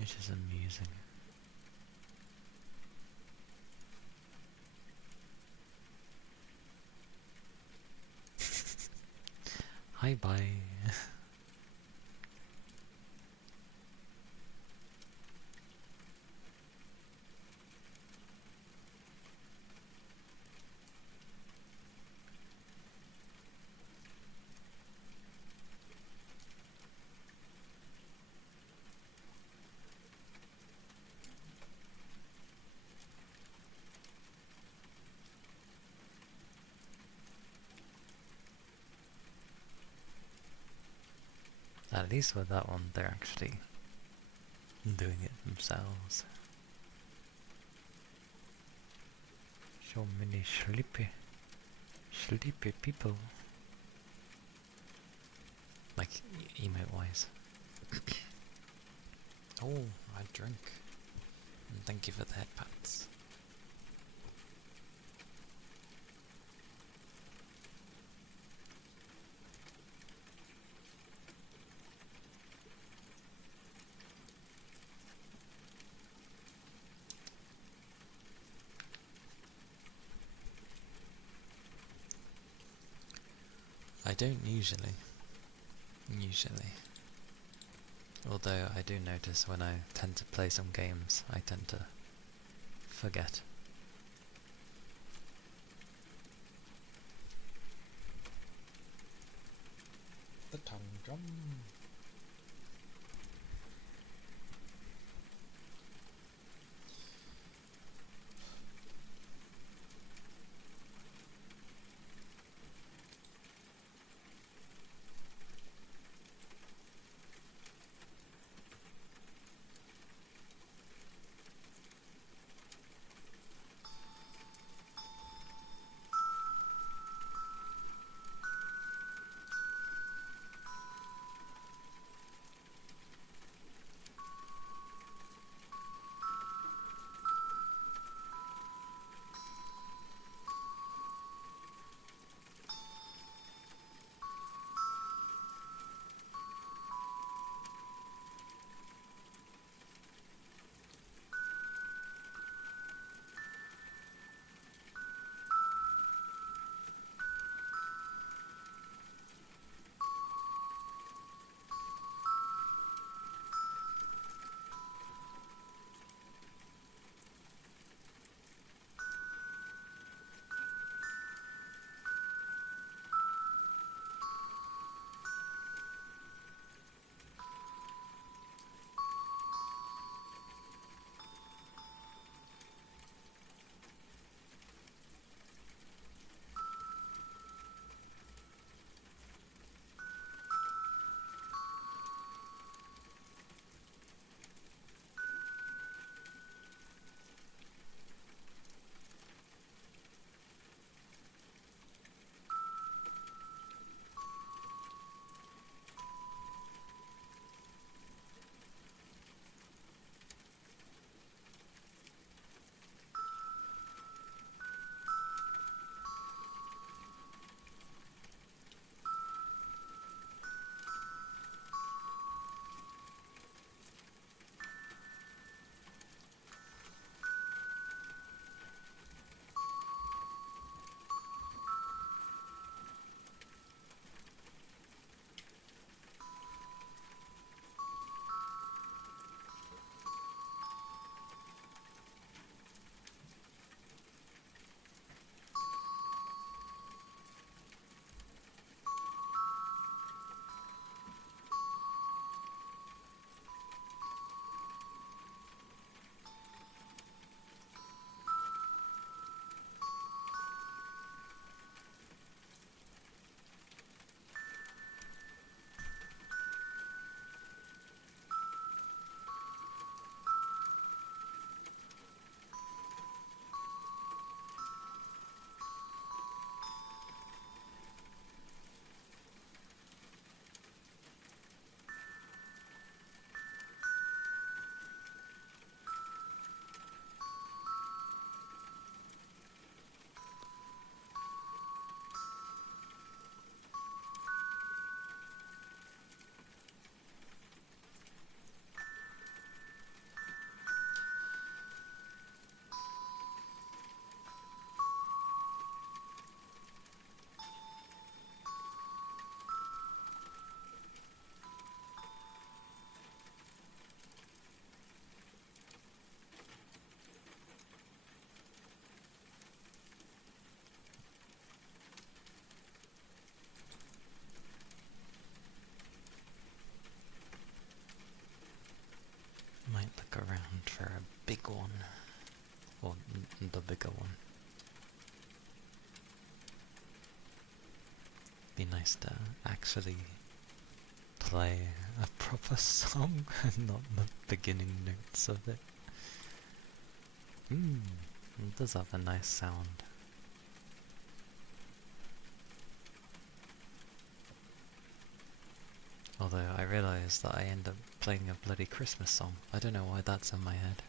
It is amusing. Hi, bye. At least with that one, they're actually doing it themselves. So many sleepy people. Like, emote-wise. Oh, I drink. And thank you for the headpats. I don't usually. Although I do notice when I tend to play some games, I tend to forget. The tongue drum. Might look around for a big one. Or the bigger one. Be nice to actually play a proper song and not the beginning notes of it. It does have a nice sound. Although I realise that I end up playing a bloody Christmas song. I don't know why that's in my head.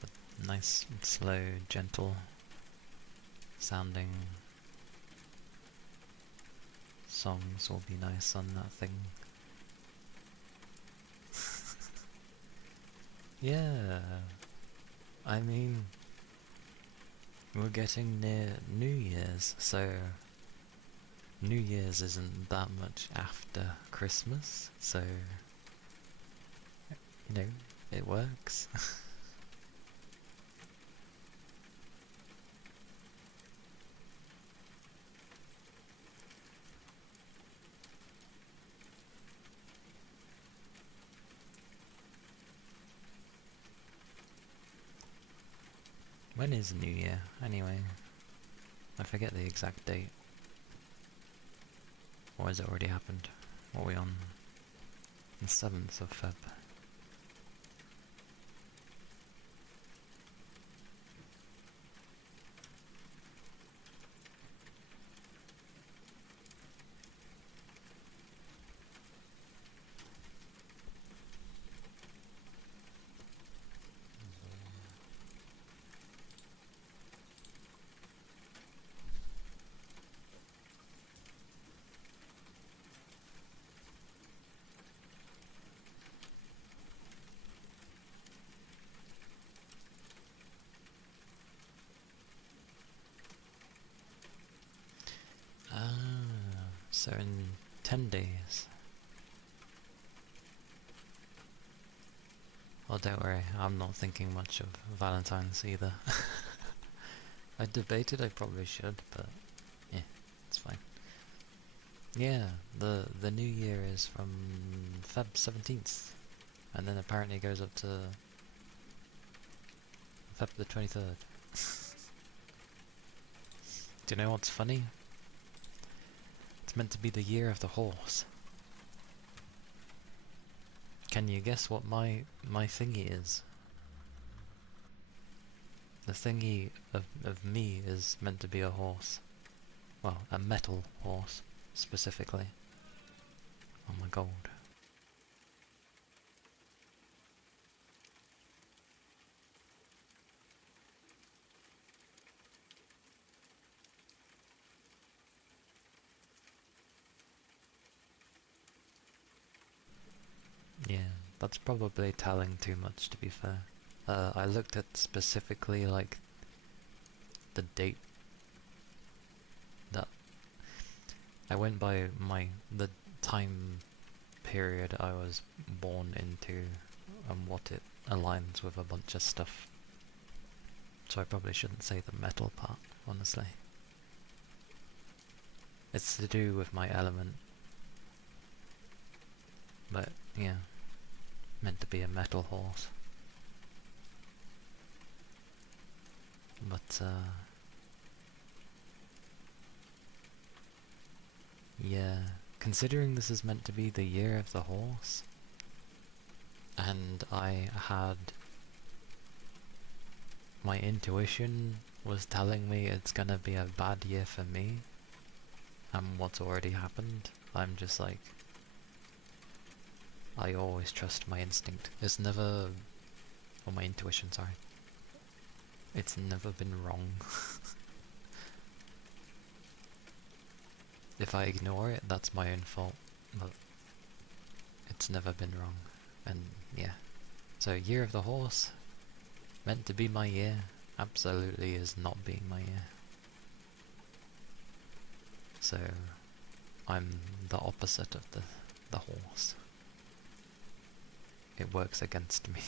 But nice, slow, gentle sounding songs will be nice on that thing. Yeah, I mean, we're getting near New Year's, so New Year's isn't that much after Christmas, so, you know, it works. When is New Year, anyway? I forget the exact date. Or has it already happened? What are we on? The 7th of Feb. So in 10 days. Well, don't worry, I'm not thinking much of Valentine's either. I debated I probably should, but yeah, it's fine. Yeah, the new year is from Feb 17th, and then apparently goes up to Feb the 23rd. Do you know what's funny? It's meant to be the year of the horse. Can you guess what my thingy is? The thingy of me is meant to be a horse. Well, a metal horse, specifically. Oh my god. Yeah, that's probably telling too much, to be fair. I looked at specifically, like, the date that I went by the time period I was born into and what it aligns with a bunch of stuff. So I probably shouldn't say the metal part, honestly. It's to do with my element. But, yeah. Meant to be a metal horse. But, yeah. Considering this is meant to be the year of the horse, and I had... my intuition was telling me it's gonna be a bad year for me, and what's already happened, I'm just like... I always trust my instinct. It's never... or my intuition, sorry. It's never been wrong. If I ignore it, that's my own fault, but it's never been wrong. And yeah. So, Year of the Horse, meant to be my year, absolutely is not being my year. So, I'm the opposite of the horse. It works against me.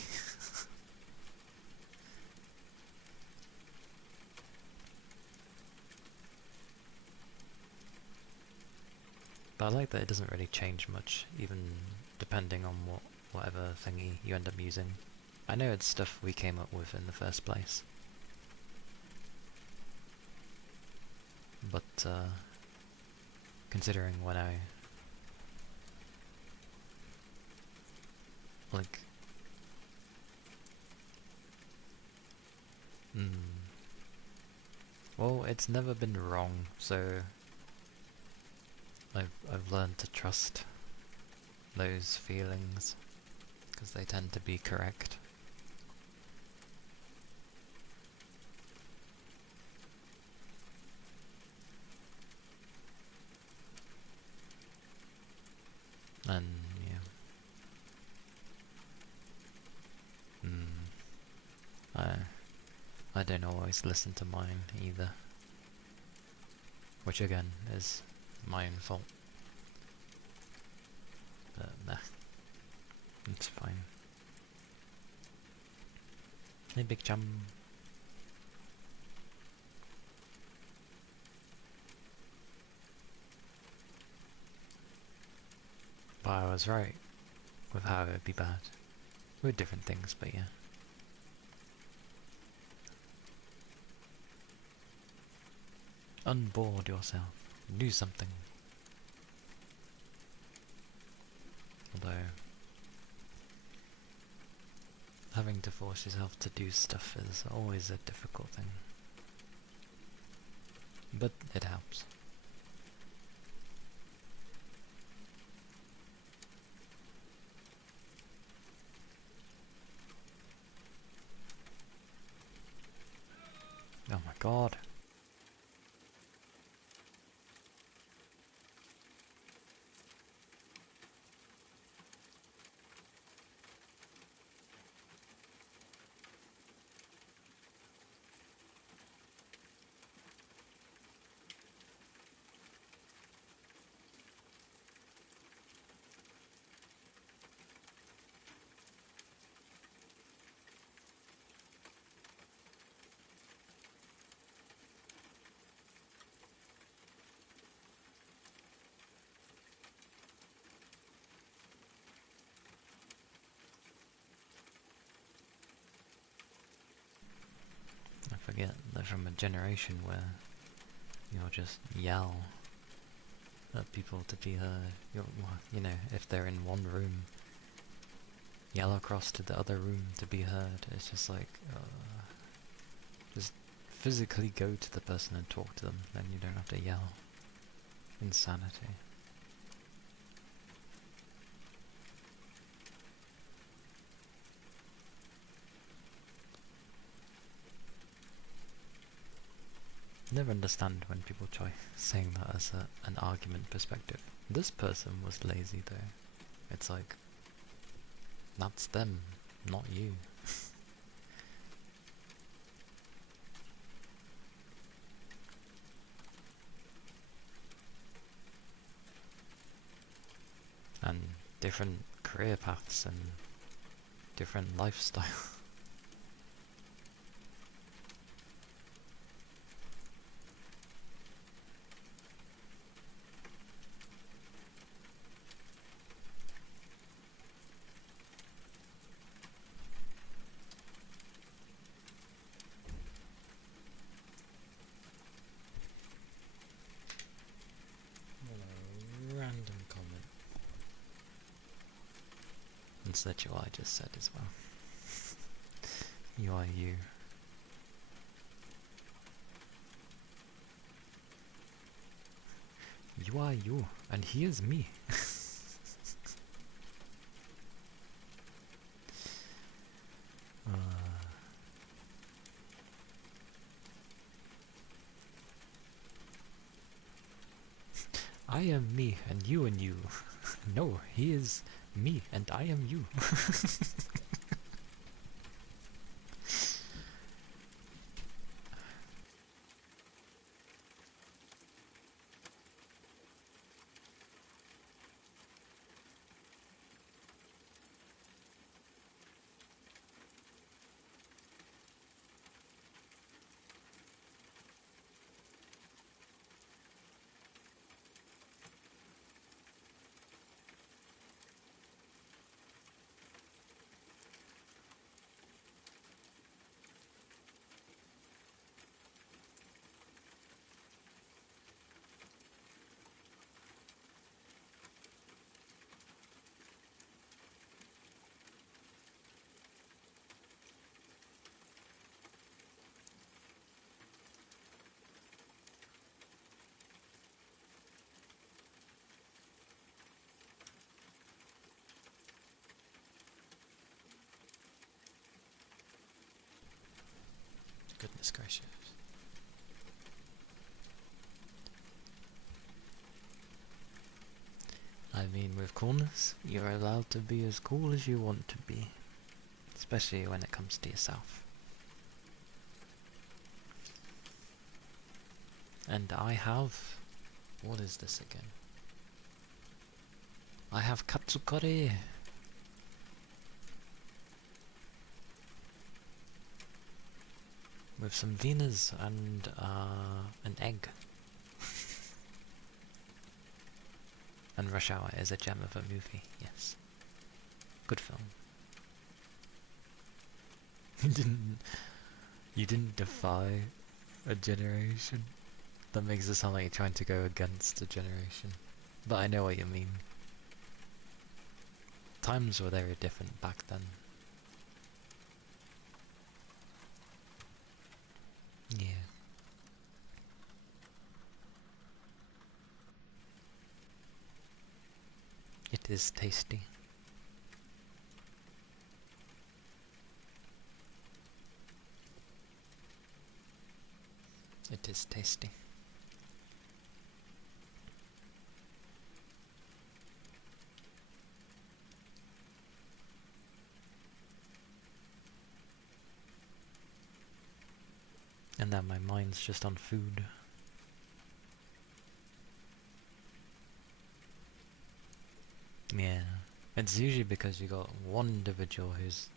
But I like that it doesn't really change much, even depending on whatever thingy you end up using. I know it's stuff we came up with in the first place. But, considering when I... like... Well, it's never been wrong, so... I've learned to trust those feelings, because they tend to be correct. And, yeah. I don't always listen to mine either. Which again is my own fault. But nah, it's fine. Hey Big Chum. But I was right with how it would be bad. With different things, but yeah. Unboard yourself. Do something. Although, having to force yourself to do stuff is always a difficult thing. But it helps. Oh my god. I forget they're from a generation where you'll just yell at people to be heard. You know, if they're in one room, yell across to the other room to be heard. It's just like, just physically go to the person and talk to them, then you don't have to yell. Insanity. Never understand when people try saying that as an argument perspective. This person was lazy though. It's like, that's them, not you. And different career paths and different lifestyle. Random comment. It's that what I just said as well. You are you. You are you, and he is me. I am me, and you. No, he is me, and I am you. Goodness gracious. I mean, with coolness, you're allowed to be as cool as you want to be. Especially when it comes to yourself. And I have... What is this again? I have katsukori! With some wieners and an egg. And Rush Hour is a gem of a movie, yes. Good film. You didn't defy a generation? That makes it sound like you're trying to go against a generation. But I know what you mean. Times were very different back then. Yeah. It is tasty. It is tasty. And then my mind's just on food. Yeah. It's usually because you got one individual who's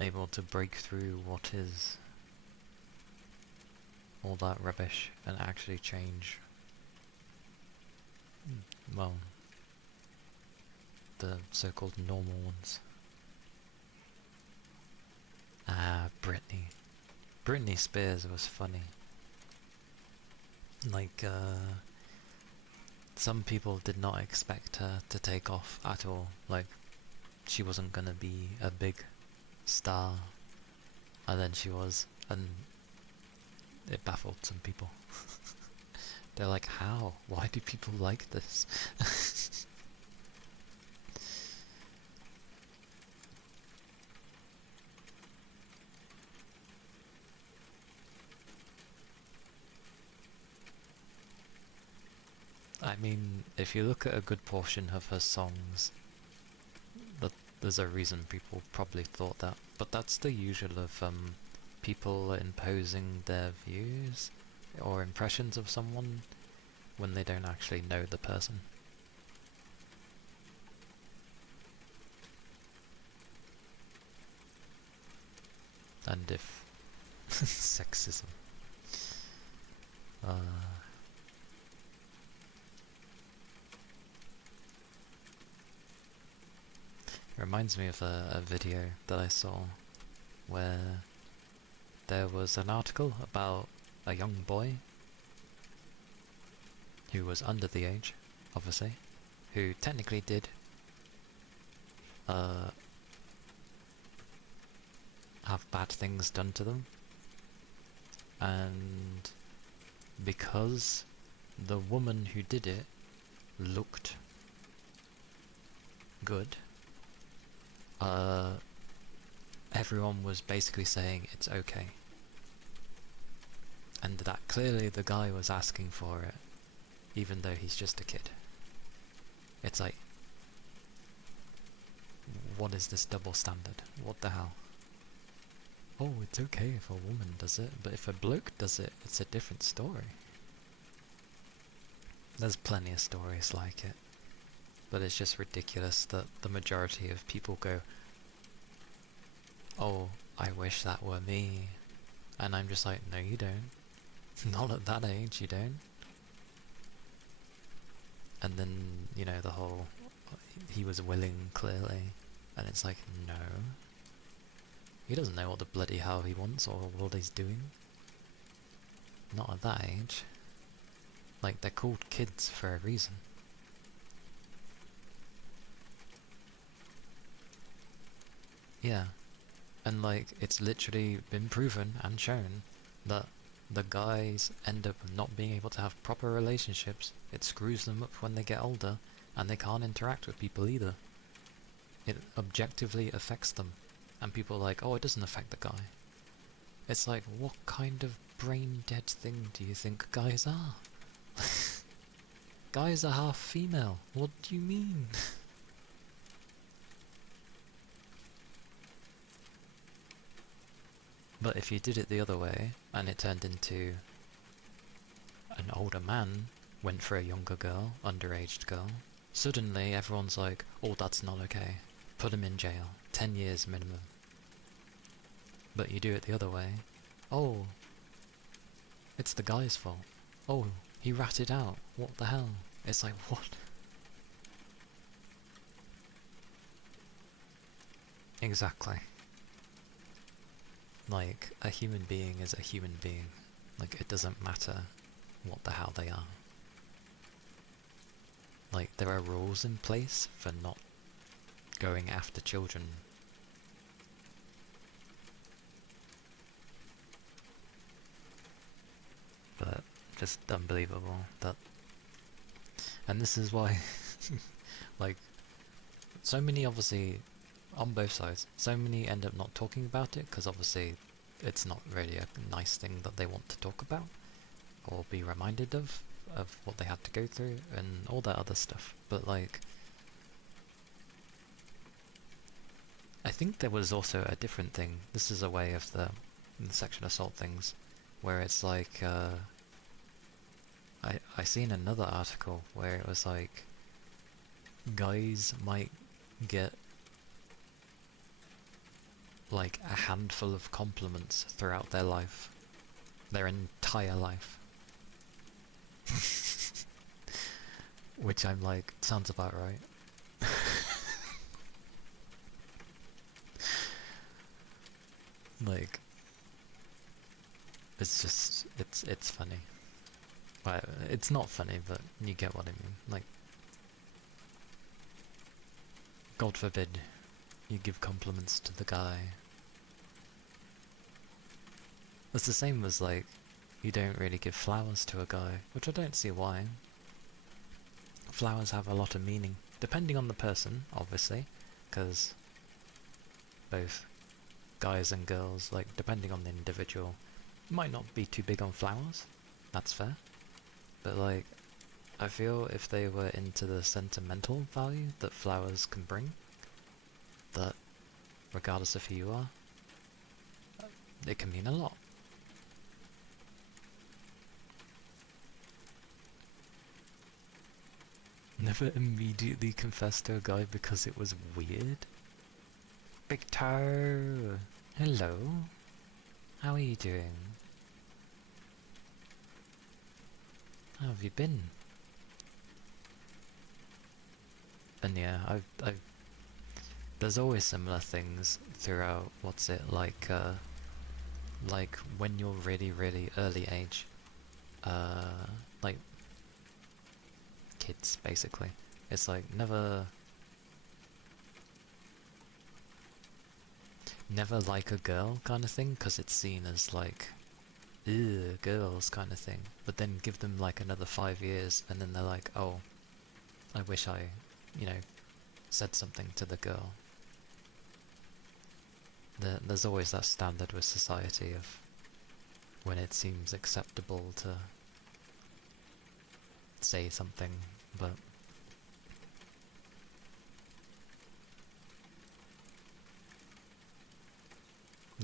able to break through what is all that rubbish and actually change, well, the so-called normal ones. Ah, Britney. Britney Spears was funny. Like, some people did not expect her to take off at all. Like, she wasn't gonna be a big star. And then she was, and it baffled some people. They're like, how? Why do people like this? I mean, if you look at a good portion of her songs, there's a reason people probably thought that. But that's the usual of people imposing their views or impressions of someone when they don't actually know the person. And if... sexism. Reminds me of a video that I saw where there was an article about a young boy who was under the age, obviously, who technically did have bad things done to them, and because the woman who did it looked good, everyone was basically saying it's okay. And that clearly the guy was asking for it, even though he's just a kid. It's like, what is this double standard? What the hell? Oh, it's okay if a woman does it, but if a bloke does it, it's a different story. There's plenty of stories like it. But it's just ridiculous that the majority of people go, oh, I wish that were me. And I'm just like, no you don't. Not at that age, you don't. And then, you know, the whole, he was willing, clearly. And it's like, no. He doesn't know what the bloody hell he wants or what he's doing. Not at that age. Like, they're called kids for a reason. Yeah, and like, it's literally been proven and shown that the guys end up not being able to have proper relationships. It screws them up when they get older, and they can't interact with people either. It objectively affects them, and people are like, oh, it doesn't affect the guy. It's like, what kind of brain dead thing do you think guys are? Guys are half female. What do you mean? But if you did it the other way, and it turned into an older man went for a younger girl, underaged girl, suddenly everyone's like, oh, that's not okay. Put him in jail. 10 years minimum. But you do it the other way. Oh, it's the guy's fault. Oh, he ratted out. What the hell? It's like, what? Exactly. Like, a human being is a human being. Like, it doesn't matter what the hell they are. Like, there are rules in place for not going after children. But just unbelievable that, and this is why like, so many, obviously on both sides, so many end up not talking about it because obviously it's not really a nice thing that they want to talk about or be reminded of what they had to go through and all that other stuff. But like, I think there was also a different thing. This is a way of the sexual assault things where it's like, I seen another article where it was like, guys might get like a handful of compliments throughout their life. Their entire life. Which I'm like, sounds about right. Like, it's just, it's funny. Well, it's not funny, but you get what I mean. Like, God forbid you give compliments to the guy. It's the same as like, you don't really give flowers to a guy, which I don't see why. Flowers have a lot of meaning, depending on the person, obviously, because both guys and girls, like, depending on the individual, might not be too big on flowers. That's fair. But like, I feel if they were into the sentimental value that flowers can bring, that regardless of who you are, it can mean a lot. Never immediately confessed to a guy because it was weird. Big Toe! Hello. How are you doing? How have you been? And yeah, I've there's always similar things throughout, what's it, like when you're really, really early age, like kids, basically. It's like, never like a girl kind of thing, because it's seen as like, ew, girls kind of thing. But then give them like another 5 years, and then they're like, oh, I wish I, said something to the girl. There's always that standard with society of when it seems acceptable to say something, but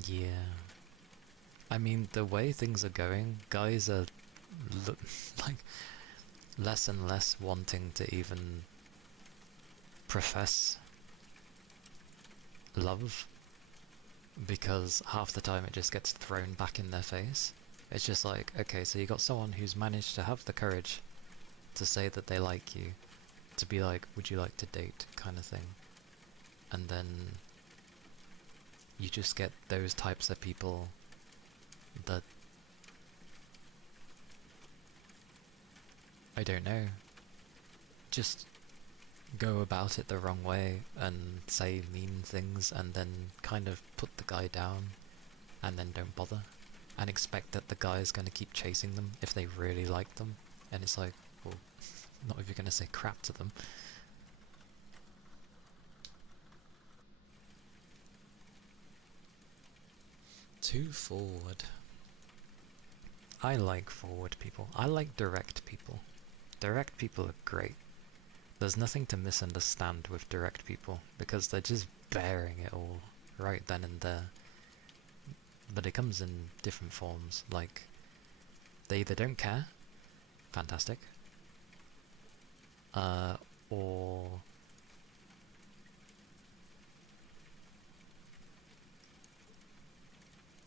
yeah. I mean, the way things are going, guys are like less and less wanting to even profess love, because half the time it just gets thrown back in their face. It's just like, okay, so you got someone who's managed to have the courage to say that they like you, to be like, would you like to date, kind of thing. And then you just get those types of people that, I don't know, just go about it the wrong way and say mean things and then kind of put the guy down and then don't bother and expect that the guy is going to keep chasing them if they really like them. And it's like, well, not if you're going to say crap to them. Too forward. I like forward people. I like direct people. Direct people are great. There's nothing to misunderstand with direct people because they're just bearing it all right then and there. But it comes in different forms, like they either don't care, fantastic, or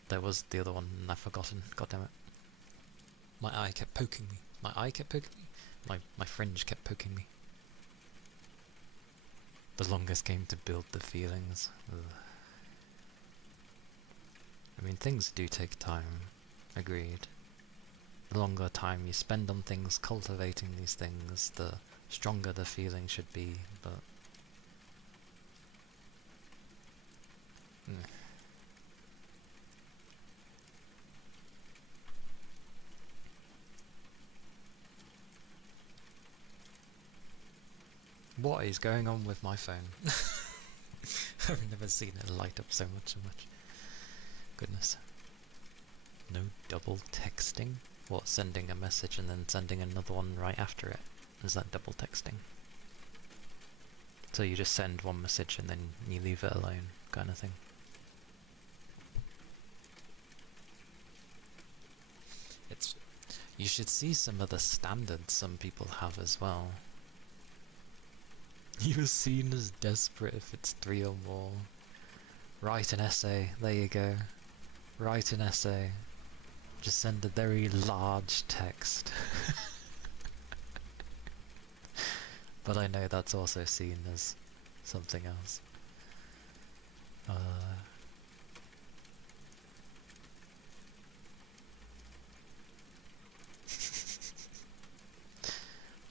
there was the other one and I've forgotten, god damn it. My eye kept poking me. My eye kept poking me? My fringe kept poking me. The longest game to build the feelings. Ugh. I mean, things do take time, agreed. The longer time you spend on things, cultivating these things, the stronger the feeling should be, but... What is going on with my phone? I've never seen it light up so much. Goodness. No double texting? What, sending a message and then sending another one right after it? Is that double texting? So you just send one message and then you leave it alone, kind of thing? You should see some of the standards some people have as well. You're seen as desperate if it's 3 or more. Write an essay, there you go. Write an essay. Just send a very large text. But I know that's also seen as something else.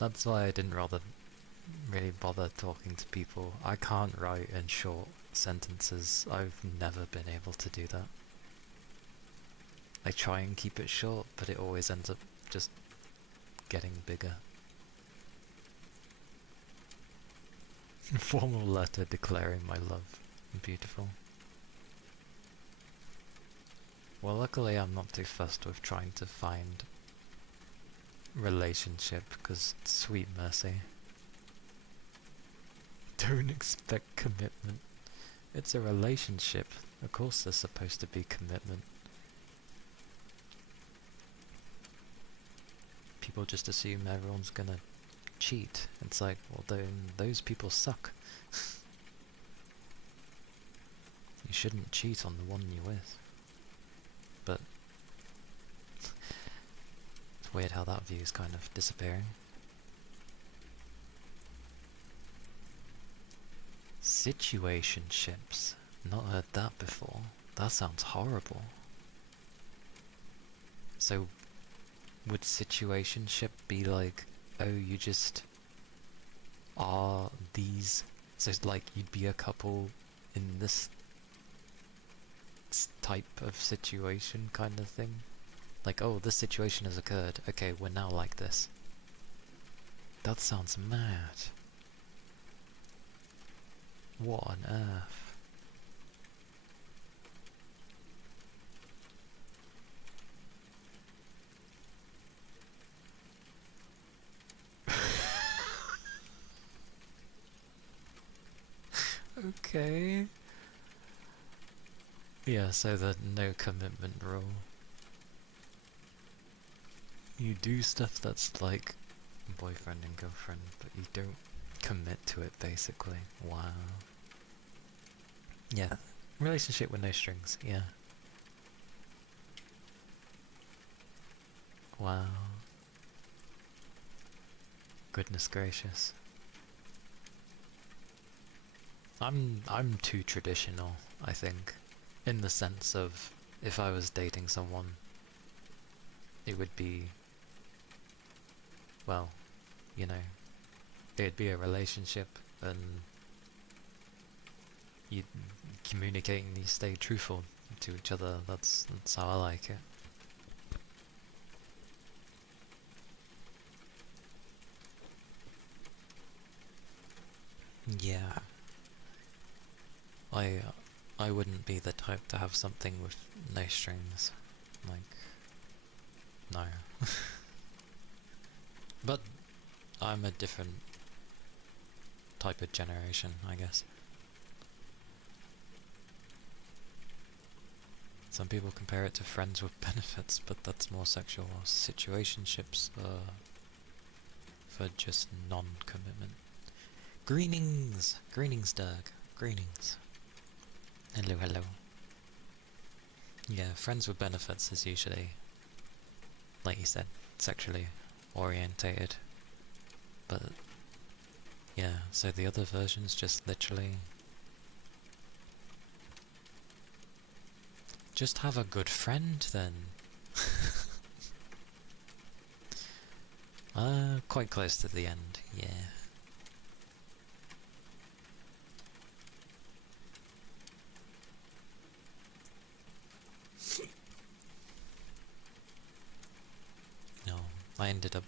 That's why I didn't really bother talking to people. I can't write in short sentences. I've never been able to do that. I try and keep it short, but it always ends up just getting bigger. Formal letter declaring my love. Beautiful. Well, luckily I'm not too fussed with trying to find relationship, because sweet mercy. Don't expect commitment. It's a relationship. Of course there's supposed to be commitment. People just assume everyone's gonna cheat. It's like, well, then those people suck. You shouldn't cheat on the one you're with. But it's weird how that view is kind of disappearing. Situationships. Not heard that before. That sounds horrible. So, would situationship be like, oh, you just are these... So it's like you'd be a couple in this type of situation kind of thing? Like, oh, this situation has occurred. Okay, we're now like this. That sounds mad. What on earth? Okay. Yeah, so the no commitment rule. You do stuff that's like boyfriend and girlfriend, but you don't commit to it, basically. Wow. Yeah. Relationship with no strings, yeah. Wow. Goodness gracious. I'm too traditional, I think. In the sense of, if I was dating someone, it would be, well, you know, it'd be a relationship, and you communicate and you stay truthful to each other. That's how I like it. Yeah. I wouldn't be the type to have something with no strings. Like, no. But I'm a different type of generation, I guess. Some people compare it to friends with benefits, but that's more sexual. Situationships are for just non-commitment. Greenings! Greenings, Dirk. Greenings. Hello, hello. Yeah, friends with benefits is usually, like you said, sexually orientated. But, yeah, so the other version's just literally... just have a good friend, then. Quite close to the end, yeah. No, I ended up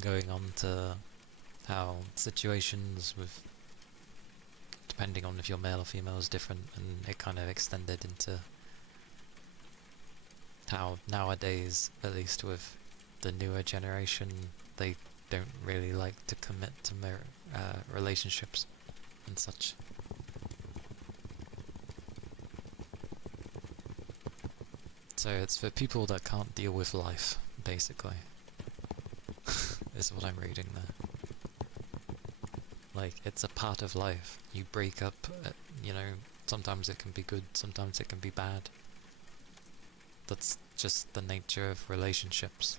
going on to how situations with, depending on if you're male or female, is different, and it kind of extended into how nowadays, at least with the newer generation, they don't really like to commit to relationships and such. So it's for people that can't deal with life, basically. Is what I'm reading there. Like, it's a part of life. You break up, you know, sometimes it can be good, sometimes it can be bad. That's just the nature of relationships.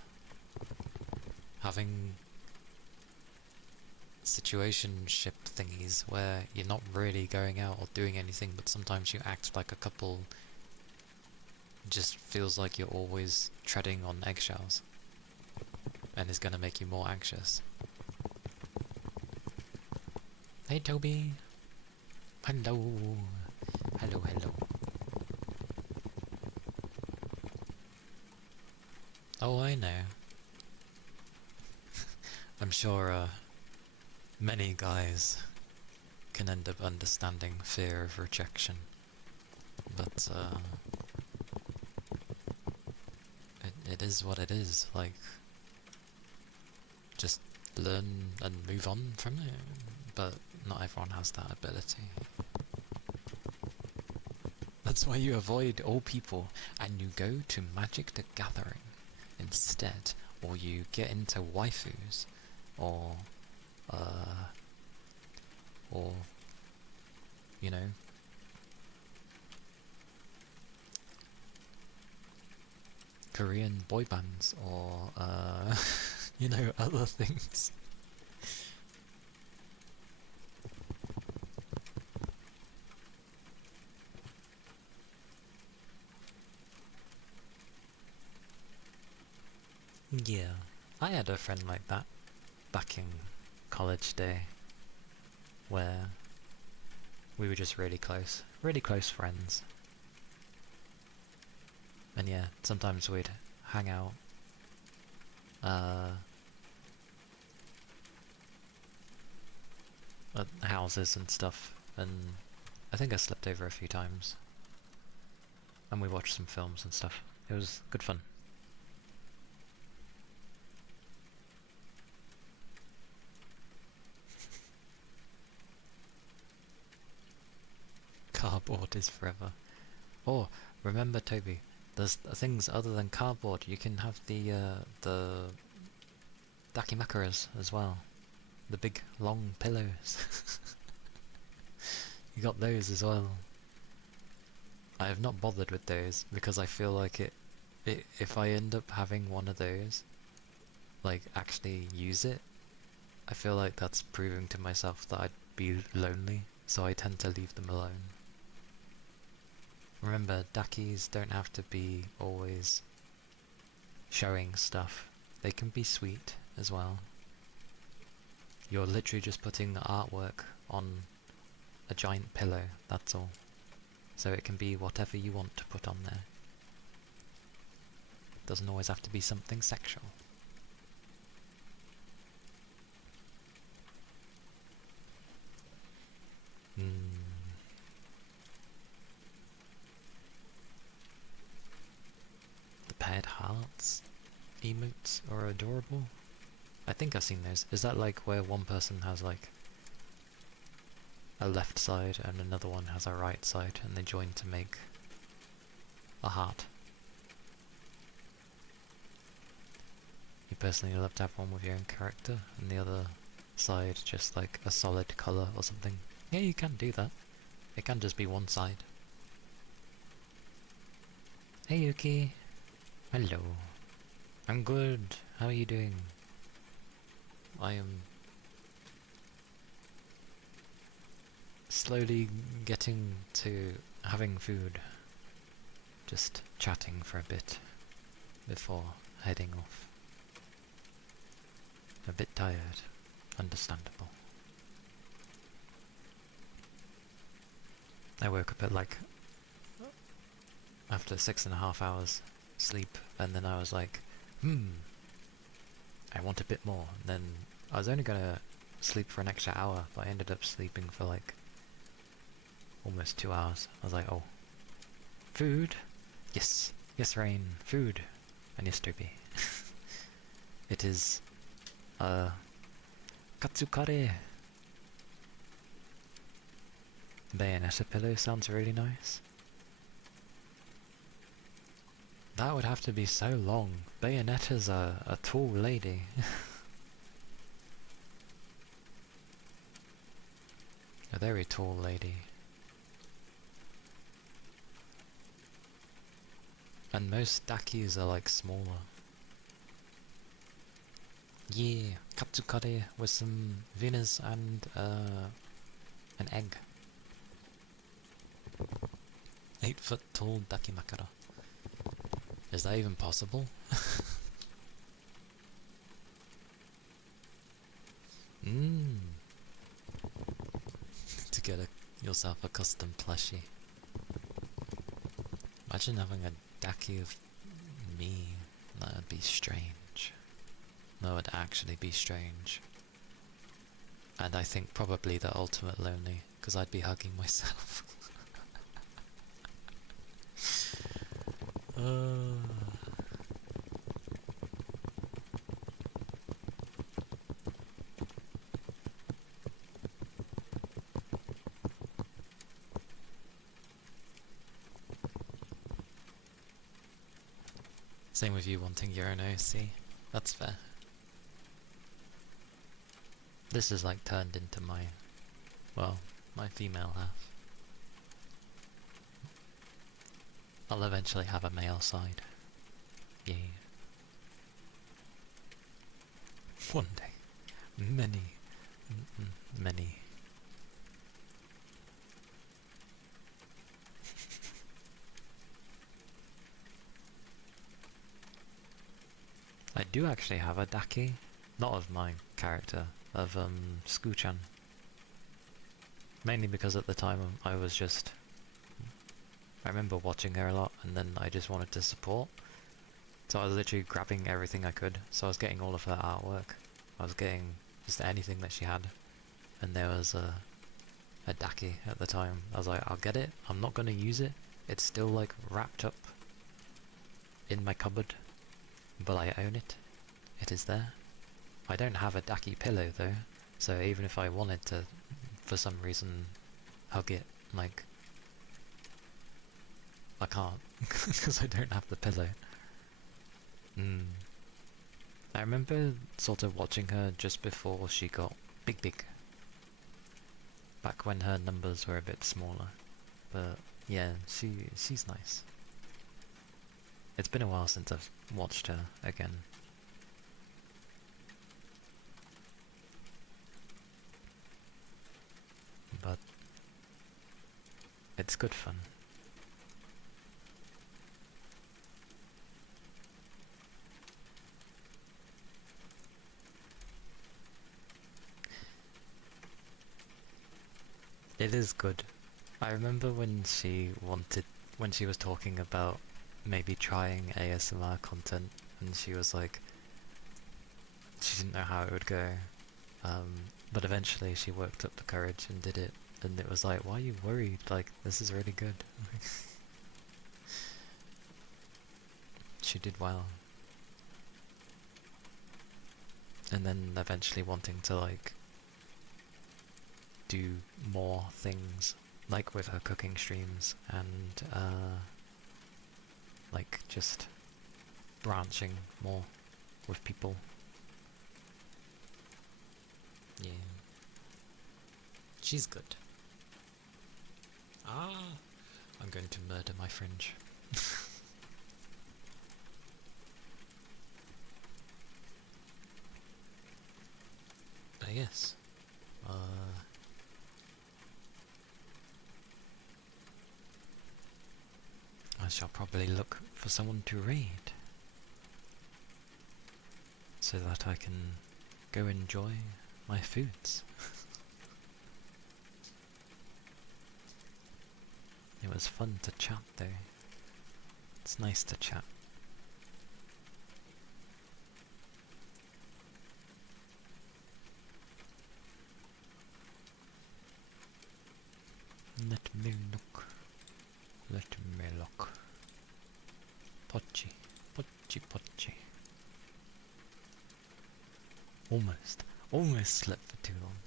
Having situationship thingies where you're not really going out or doing anything, but sometimes you act like a couple, just feels like you're always treading on eggshells, and is gonna make you more anxious. Hey Toby! Hello! Hello, hello. Oh, I know. I'm sure many guys can end up understanding fear of rejection, but it is what it is. Like, just learn and move on from it, but not everyone has that ability. That's why you avoid all people and you go to Magic the Gathering instead, or you get into waifus, or you know, Korean boy bands, or you know, other things. Yeah, I had a friend like that back in college day, where we were just really close friends. And yeah, sometimes we'd hang out at houses and stuff, and I think I slept over a few times. And we watched some films and stuff. It was good fun. Cardboard is forever. Oh, remember Toby, there's things other than cardboard. You can have the dakimakuras as well. The big long pillows. You got those as well. I have not bothered with those because I feel like if I end up having one of those, like actually use it, I feel like that's proving to myself that I'd be lonely, so I tend to leave them alone. Remember, dakis don't have to be always showing stuff. They can be sweet as well. You're literally just putting the artwork on a giant pillow, that's all. So it can be whatever you want to put on there. Doesn't always have to be something sexual. paired hearts emotes are adorable. I think I've seen those. Is that like where one person has like a left side and another one has a right side and they join to make a heart? You personally love to have one with your own character and the other side just like a solid colour or something. Yeah, you can do that. It can just be one side. Hey Yuki! Hello. I'm good. How are you doing? I am slowly getting to having food. Just chatting for a bit before heading off. A bit tired. Understandable. I woke up at like after 6.5 hours sleep, and then I was like, I want a bit more. And then I was only gonna sleep for an extra hour, but I ended up sleeping for like almost 2 hours. I was like, oh, food? Yes, yes, Rain, food. And yes, Toby. It is katsukare. Bayonetta pillow sounds really nice. That would have to be so long. Bayonetta's a tall lady. A very tall lady. And most dakis are like smaller. Yeah, katsukare with some Venus and an egg. 8-foot tall dakimakara. Is that even possible? To get yourself a custom plushie. Imagine having a daki of me. That would be strange. That would actually be strange. And I think probably the ultimate lonely, because I'd be hugging myself. Same with you wanting your own OC. That's fair. This is like turned into my, well, my female half. I'll eventually have a male side. Yeah. One day. Many. Many. I do actually have a daki. Not of my character, of Scooch-chan. Mainly because at the time I was just... I remember watching her a lot and then I just wanted to support. So I was literally grabbing everything I could. So I was getting all of her artwork. I was getting just anything that she had. And there was a daki at the time. I was like, I'll get it. I'm not going to use it. It's still like wrapped up in my cupboard. But I own it. It is there. I don't have a daki pillow though. So even if I wanted to, for some reason, hug it, like... I can't. Because I don't have the pillow. I remember sort of watching her just before she got big. Back when her numbers were a bit smaller. But yeah, she's nice. It's been a while since I've watched her again. But it's good fun. It is good. I remember when she was talking about maybe trying ASMR content, and she was like, she didn't know how it would go, but eventually she worked up the courage and did it, and it was like, why are you worried? Like, this is really good. she did well. And then eventually wanting to like do more things, like with her cooking streams and like just branching more with people. Yeah. She's good. Ah! I'm going to murder my fringe. Yes. I shall probably look for someone to raid, so that I can go enjoy my foods. It was fun to chat though. It's nice to chat. Let me look. Let me look. Pochi. Pochi pochi. Almost slept for too long.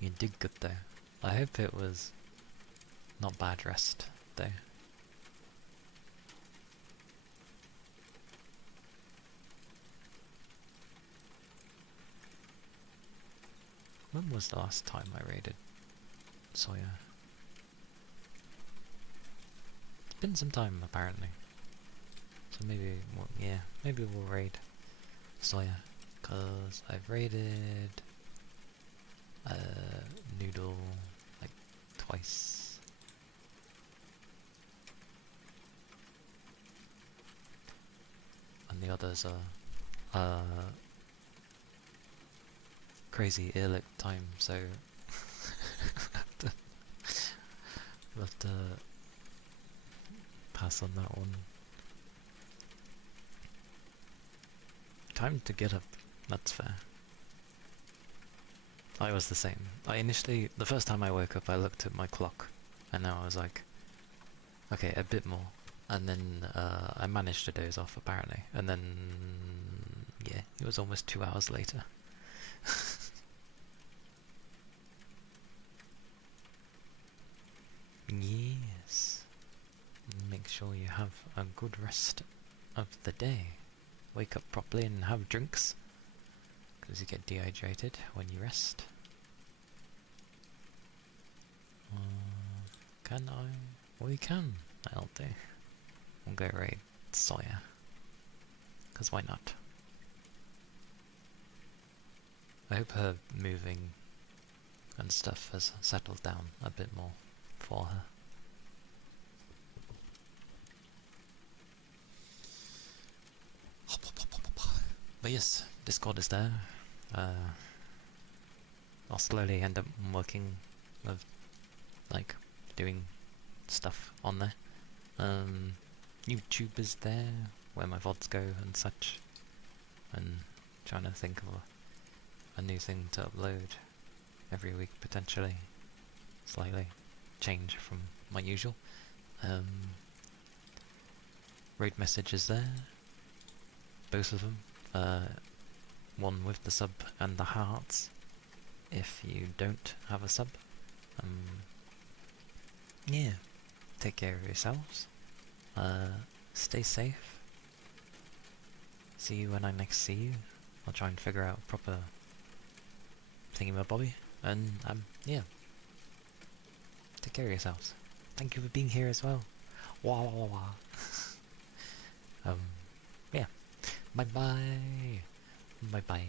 You did good though. I hope it was not bad rest though. When was the last time I raided Sawyer? It's been some time apparently. So maybe, well, yeah, maybe we'll raid Sawyer. Cause I've raided Noodle like twice. And the others are crazy earlic time, so we'll have to pass on that one. Time to get up, that's fair. I was the same. I initially, the first time I woke up I looked at my clock and now I was like, okay, a bit more. And then I managed to doze off apparently, and then yeah, it was almost 2 hours later. Yes. Make sure you have a good rest of the day. Wake up properly and have drinks, because you get dehydrated when you rest. Can I? We can, I'll do. We'll go raid Sawyer, because why not? I hope her moving and stuff has settled down a bit more for her. But yes, Discord is there. I'll slowly end up working with, like, doing stuff on there. YouTube is there, where my VODs go and such. And trying to think of a new thing to upload every week, potentially. Slightly change from my usual. Raid message is there. Both of them. One with the sub and the hearts, if you don't have a sub. Yeah, take care of yourselves, stay safe, see you when I next see you. I'll try and figure out proper thingy-mabobby, and yeah, take care of yourselves. Thank you for being here as well. Wah wah wah. Yeah. Bye bye. Bye bye.